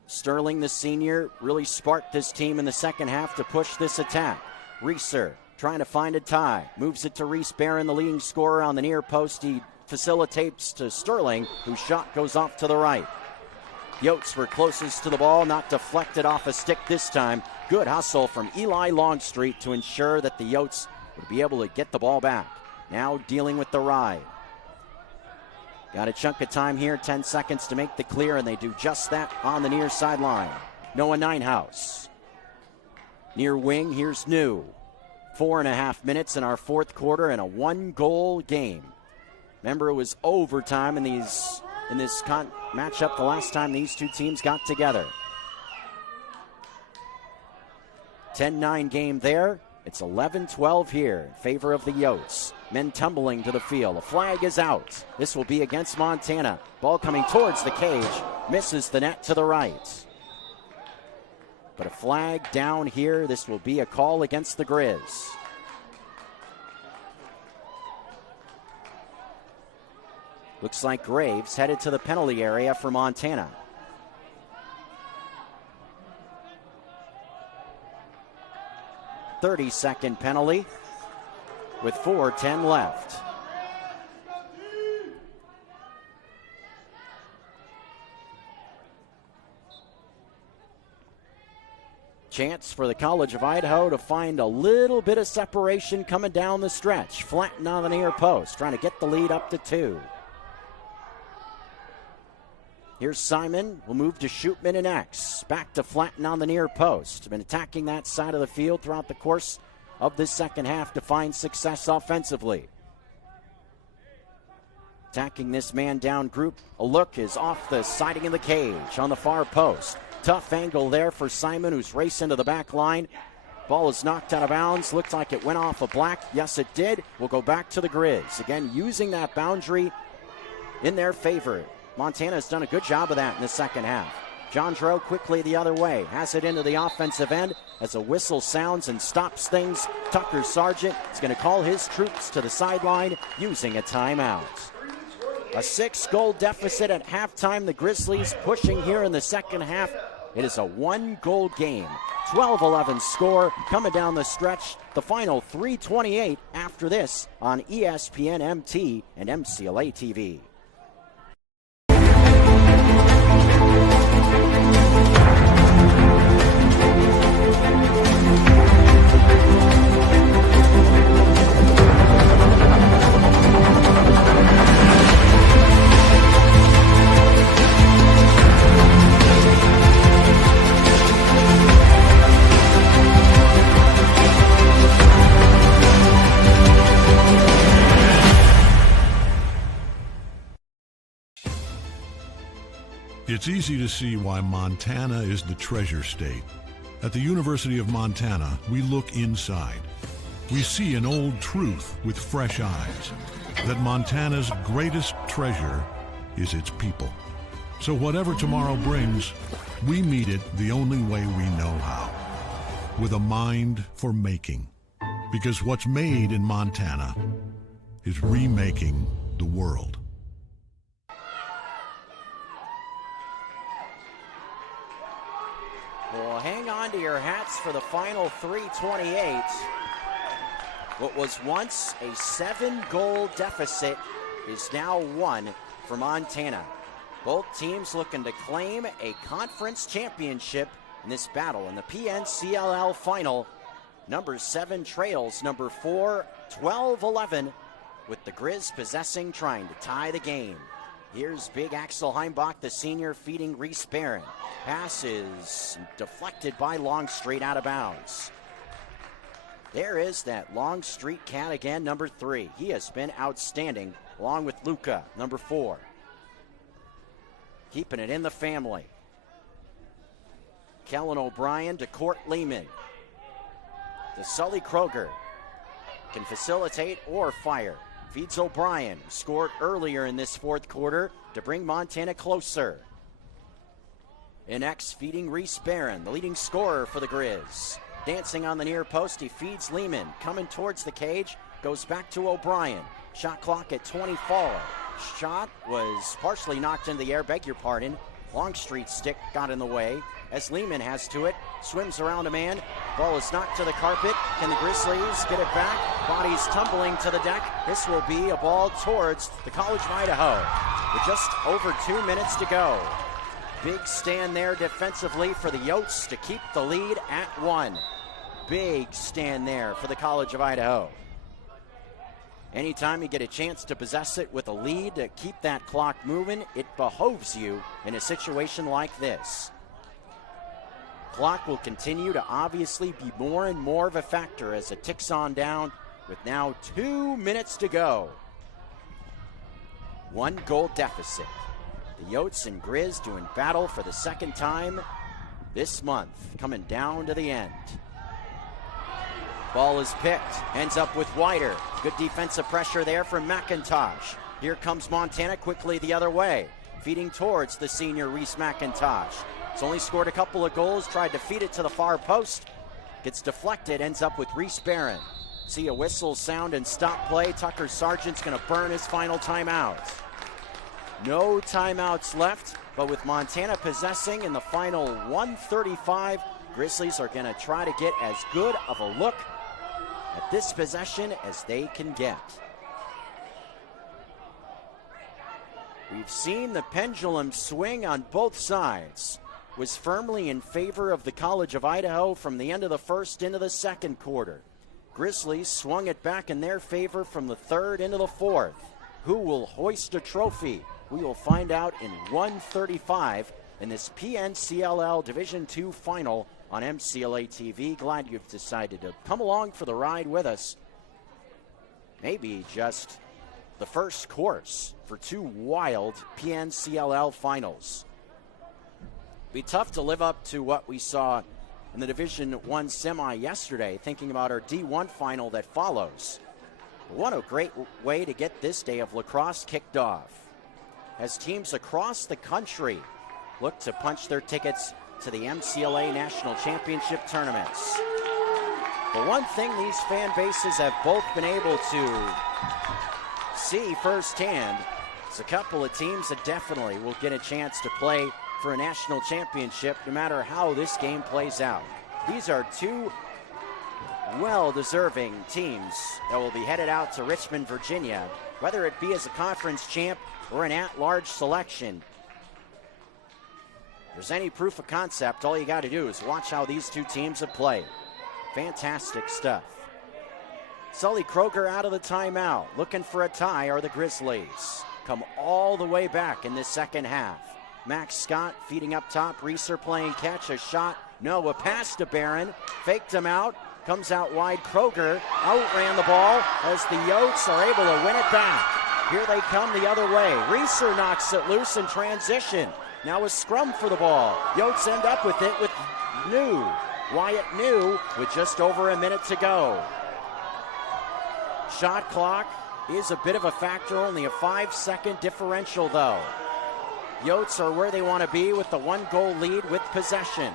Sterling, the senior, really sparked this team in the second half to push this attack. Reeser trying to find a tie. Moves it to Reese Barron, the leading scorer on the near post. He facilitates to Sterling, whose shot goes off to the right. Yotes were closest to the ball, not deflected off a stick this time. Good hustle from Eli Longstreet to ensure that the Yotes would be able to get the ball back. Now dealing with the ride. Got a chunk of time here, 10 seconds to make the clear, and they do just that on the near sideline. Noah Ninehouse. Near wing, here's New. 4.5 minutes in our fourth quarter and a 1-goal game. Remember, it was overtime in this matchup the last time these two teams got together. 10-9 game there. It's 11-12 here in favor of the Yotes. Men tumbling to the field. A flag is out. This will be against Montana. Ball coming towards the cage. Misses the net to the right. But a flag down here. This will be a call against the Grizz. Looks like Graves headed to the penalty area for Montana. .30-second penalty with 4:10 left. Chance for the College of Idaho to find a little bit of separation coming down the stretch. Flatten on the near post, trying to get the lead up to 2. Here's Simon. We'll move to Shootman and X. Back to Flatten on the near post. Been attacking that side of the field throughout the course of this second half to find success offensively. Attacking this man down group. A look is off the siding of the cage on the far post. Tough angle there for Simon, who's racing to the back line. Ball is knocked out of bounds. Looked like it went off a black. Yes, it did. We'll go back to the Grizz. Again, using that boundary in their favor. Montana has done a good job of that in the second half. John Drow quickly the other way. Has it into the offensive end as a whistle sounds and stops things. Tucker Sargent is going to call his troops to the sideline using a timeout. A 6-goal deficit at halftime. The Grizzlies pushing here in the second half. It is a 1-goal game. 12-11 score coming down the stretch. The final 3:28 after this on ESPN MT and MCLA TV. It's easy to see why Montana is the treasure state. At the University of Montana, we look inside. We see an old truth with fresh eyes, that Montana's greatest treasure is its people. So whatever tomorrow brings, we meet it the only way we know how, with a mind for making. Because what's made in Montana is remaking the world. Well, hang on to your hats for the final 3:28. What was once a 7-goal deficit is now 1 for Montana. Both teams looking to claim a conference championship in this battle in the PNCLL final. Number 7 trails number 4, 12-11, with the Grizz possessing, trying to tie the game. Here's big Axel Heimbach, the senior, feeding Reese Barron. Pass is deflected by Longstreet, out of bounds. There is that Longstreet cat again, number 3. He has been outstanding, along with Luca, number 4. Keeping it in the family. Kellen O'Brien to Court Lehman. To Sully Kroger. Can facilitate or fire. Feeds O'Brien, who scored earlier in this fourth quarter to bring Montana closer. NX feeding Reese Barron, the leading scorer for the Grizz. Dancing on the near post, he feeds Lehman. Coming towards the cage, goes back to O'Brien. Shot clock at 24. Shot was partially knocked into the air, beg your pardon. Longstreet's stick got in the way as Lehman has to it. Swims around a man. Ball is knocked to the carpet. Can the Grizzlies get it back? Bodies tumbling to the deck. This will be a ball towards the College of Idaho with just over 2 minutes to go. Big stand there defensively for the Yotes to keep the lead at 1. Big stand there for the College of Idaho. Anytime you get a chance to possess it with a lead to keep that clock moving, it behoves you in a situation like this. Clock will continue to obviously be more and more of a factor as it ticks on down with now 2 minutes to go. 1 goal deficit. The Yotes and Grizz doing battle for the second time this month, coming down to the end. Ball is picked, ends up with Wider. Good defensive pressure there from McIntosh. Here comes Montana quickly the other way, feeding towards the senior Reese McIntosh. He's only scored a couple of goals, tried to feed it to the far post. Gets deflected, ends up with Reese Barron. See a whistle sound and stop play. Tucker Sargent's gonna burn his final timeout. No timeouts left, but with Montana possessing in the final 1:35, Grizzlies are gonna try to get as good of a look at this possession as they can get. We've seen the pendulum swing on both sides. Was firmly in favor of the College of Idaho from the end of the first into the second quarter. Grizzlies swung it back in their favor from the third into the fourth. Who will hoist a trophy? We will find out in 1:35 in this PNCLL Division II final on MCLA TV. Glad you've decided to come along for the ride with us. Maybe just the first course for 2 wild PNCLL finals. Be tough to live up to what we saw in the Division I semi yesterday, thinking about our D1 final that follows. What a great way to get this day of lacrosse kicked off, as teams across the country look to punch their tickets to the MCLA National Championship tournaments. The one thing these fan bases have both been able to see firsthand is a couple of teams that definitely will get a chance to play for a national championship no matter how this game plays out. These are 2 well-deserving teams that will be headed out to Richmond, Virginia, whether it be as a conference champ or an at-large selection. If there's any proof of concept, all you got to do is watch how these 2 teams have played. Fantastic stuff. Sully Kroger out of the timeout. Looking for a tie are the Grizzlies. Come all the way back in this second half. Max Scott feeding up top. Reeser playing catch. A shot. No, a pass to Barron. Faked him out. Comes out wide. Kroger outran the ball as the Yotes are able to win it back. Here they come the other way. Reeser knocks it loose in transition. Now a scrum for the ball. Yotes end up with it with New. Wyatt New with just over a minute to go. Shot clock is a bit of a factor, only a 5-second differential though. Yotes are where they want to be with the 1-goal lead with possession.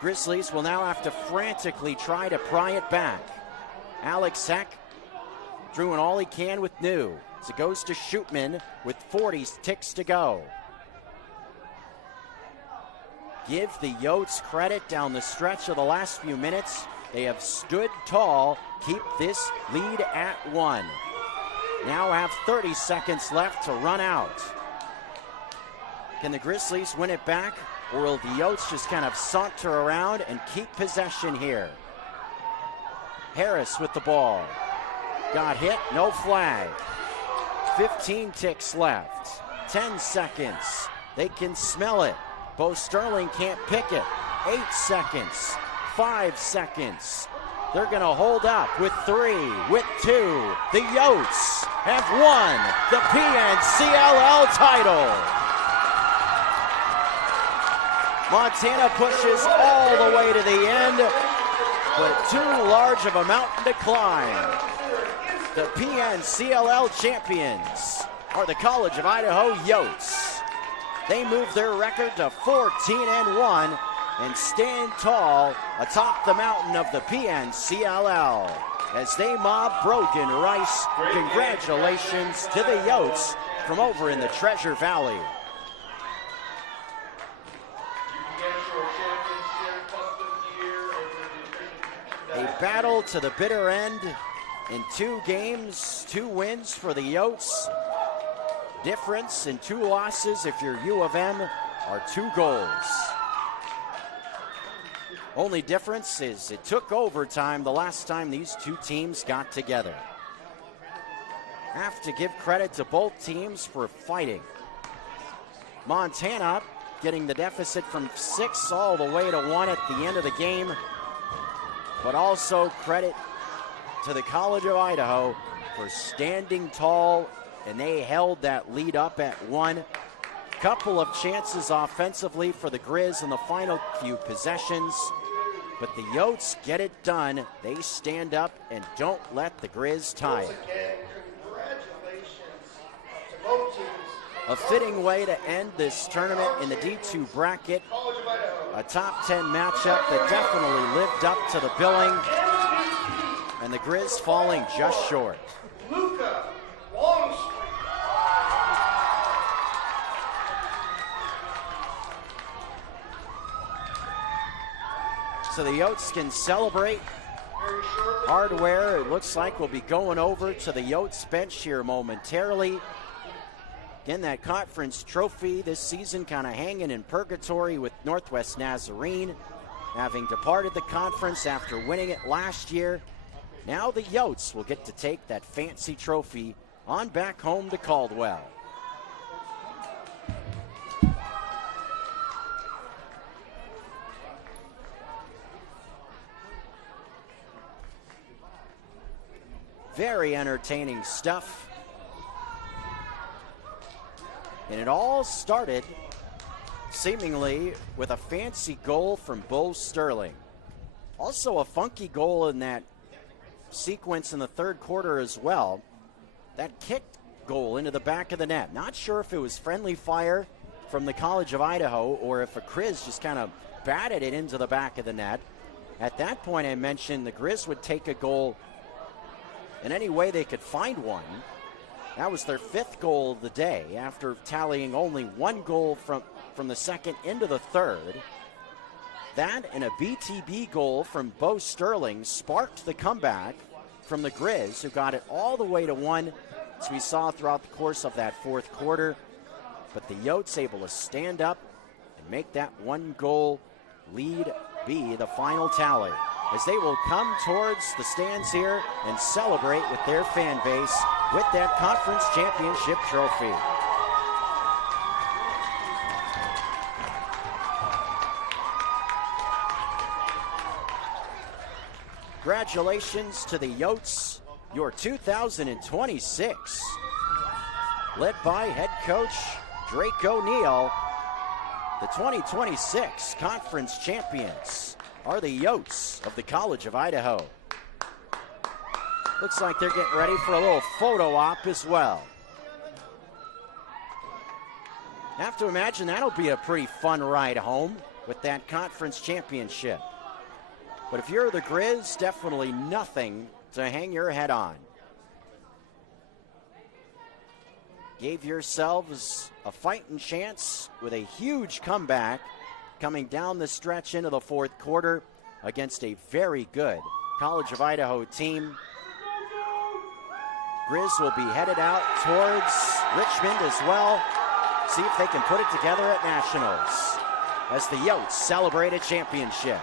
Grizzlies will now have to frantically try to pry it back. Alex Heck doing all he can with New. As it goes to Shootman with 40 ticks to go. Give the Yotes credit down the stretch of the last few minutes. They have stood tall, keep this lead at 1. Now have 30 seconds left to run out. Can the Grizzlies win it back, or will the Yotes just kind of saunter around and keep possession here? Harris with the ball. Got hit, no flag. 15 ticks left. 10 seconds. They can smell it. Bo Sterling can't pick it. 8 seconds. 5 seconds. They're going to hold up with 3, with 2. The Yotes have won the PNCLL title. Montana pushes all the way to the end, but too large of a mountain to climb. The PNCLL champions are the College of Idaho Yotes. They move their record to 14-1 and stand tall atop the mountain of the PNCLL as they mob Brogan Rice. Congratulations to the Yotes from over in the Treasure Valley. A battle to the bitter end in 2 games, 2 wins for the Yotes. Difference in 2 losses if you're U of M are 2 goals. Only difference is it took overtime the last time these 2 teams got together. Have to give credit to both teams for fighting. Montana getting the deficit from 6 all the way to 1 at the end of the game, but also credit to the College of Idaho for standing tall, and they held that lead up at 1. Couple of chances offensively for the Grizz in the final few possessions, but the Yotes get it done. They stand up and don't let the Grizz tie it. A fitting way to end this tournament in the D2 bracket. A top 10 matchup that definitely lived up to the billing, and the Grizz falling just short. So the Yotes can celebrate. Hardware, it looks like, will be going over to the Yotes bench here momentarily. Again, that conference trophy this season kind of hanging in purgatory with Northwest Nazarene, having departed the conference after winning it last year. Now the Yotes will get to take that fancy trophy on back home to Caldwell. Very entertaining stuff. And it all started seemingly with a fancy goal from Bo Sterling. Also a funky goal in that sequence in the 3rd quarter as well. That kicked goal into the back of the net. Not sure if it was friendly fire from the College of Idaho or if a Grizz just kind of batted it into the back of the net. At that point I mentioned the Grizz would take a goal in any way they could find one. That was their 5th goal of the day after tallying only 1 goal from the 2nd into the 3rd. That and a BTB goal from Bo Sterling sparked the comeback from the Grizz, who got it all the way to 1, as we saw throughout the course of that 4th quarter. But the Yotes able to stand up and make that 1-goal lead be the final tally, as they will come towards the stands here and celebrate with their fan base with that conference championship trophy. Congratulations to the Yotes, your 2026, led by head coach Drake O'Neill. The 2026 conference champions are the Yotes of the College of Idaho. Looks like they're getting ready for a little photo op as well. I have to imagine that'll be a pretty fun ride home with that conference championship. But if you're the Grizz, definitely nothing to hang your head on. Gave yourselves a fighting chance with a huge comeback coming down the stretch into the fourth quarter against a very good College of Idaho team. Grizz will be headed out towards Richmond as well. See if they can put it together at Nationals as the Yotes celebrate a championship.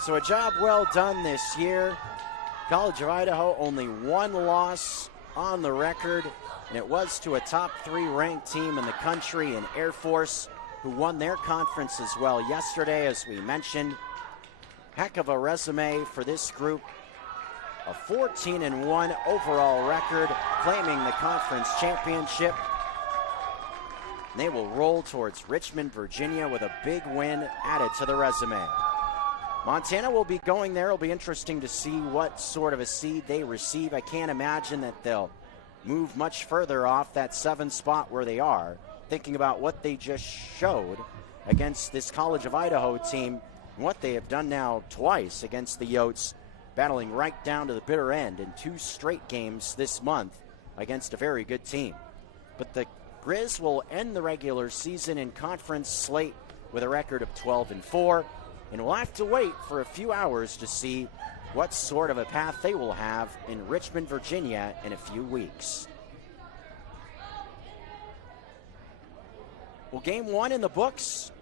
So a job well done this year. College of Idaho only one loss on the record, and it was to a top 3 ranked team in the country in Air Force, who won their conference as well yesterday, as we mentioned. Heck of a resume for this group. A 14-1 overall record, claiming the conference championship. And they will roll towards Richmond, Virginia with a big win added to the resume. Montana will be going there. It'll be interesting to see what sort of a seed they receive. I can't imagine that they'll move much further off that 7th spot where they are, thinking about what they just showed against this College of Idaho team and what they have done now twice against the Yotes, battling right down to the bitter end in 2 straight games this month against a very good team. But the Grizz will end the regular season in conference slate with a record of 12-4. And we'll have to wait for a few hours to see what sort of a path they will have in Richmond, Virginia in a few weeks. Well, game 1 in the books.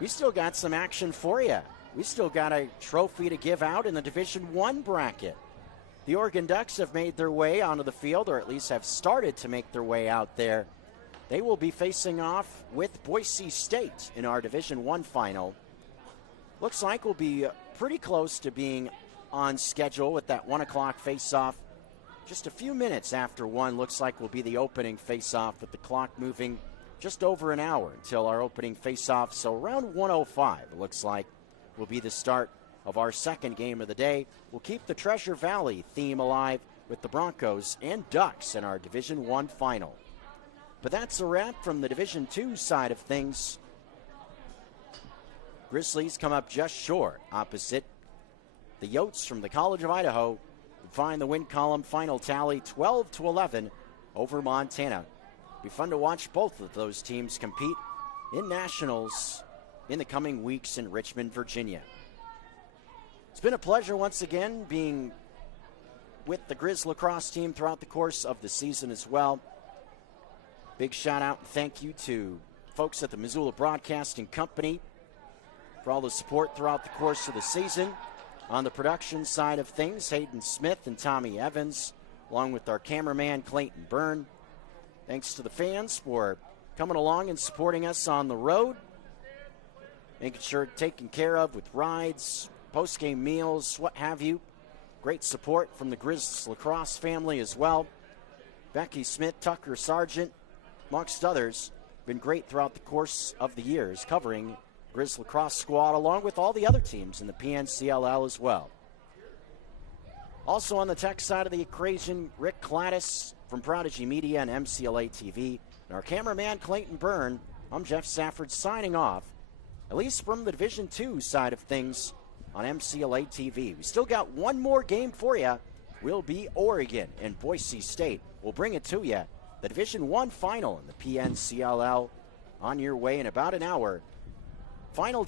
We still got some action for you. We still got a trophy to give out in the Division I bracket. The Oregon Ducks have made their way onto the field, or at least have started to make their way out there. They will be facing off with Boise State in our Division I final. Looks like we'll be pretty close to being on schedule with that 1 o'clock face-off. Just a few minutes after 1 looks like will be the opening face-off, with the clock moving just over an hour until our opening face-off. So around 1:05 it looks like will be the start of our second game of the day. We'll keep the Treasure Valley theme alive with the Broncos and Ducks in our Division I final. But that's a wrap from the Division II side of things. Grizzlies come up just short opposite the Yotes from the College of Idaho. Find the win column final tally 12-11 over Montana. Be fun to watch both of those teams compete in nationals in the coming weeks in Richmond, Virginia. It's been a pleasure once again being with the Grizz lacrosse team throughout the course of the season as well. Big shout out and thank you to folks at the Missoula Broadcasting Company for all the support throughout the course of the season. On the production side of things, Hayden Smith and Tommy Evans, along with our cameraman Clayton Byrne. Thanks to the fans for coming along and supporting us on the road, making sure taken care of with rides, post-game meals, what have you. Great support from the Grizz lacrosse family as well. Becky Smith, Tucker Sargent, amongst others, been great throughout the course of the years covering Grizz lacrosse squad, along with all the other teams in the PNCLL as well. Also on the tech side of the equation, Rick Clattis from Prodigy Media and MCLA TV. And our cameraman, Clayton Byrne. I'm Jeff Safford signing off, at least from the Division II side of things on MCLA TV. We still got one more game for you. Will be Oregon and Boise State. We'll bring it to you. The Division I final in the PNCLL on your way in about an hour. Final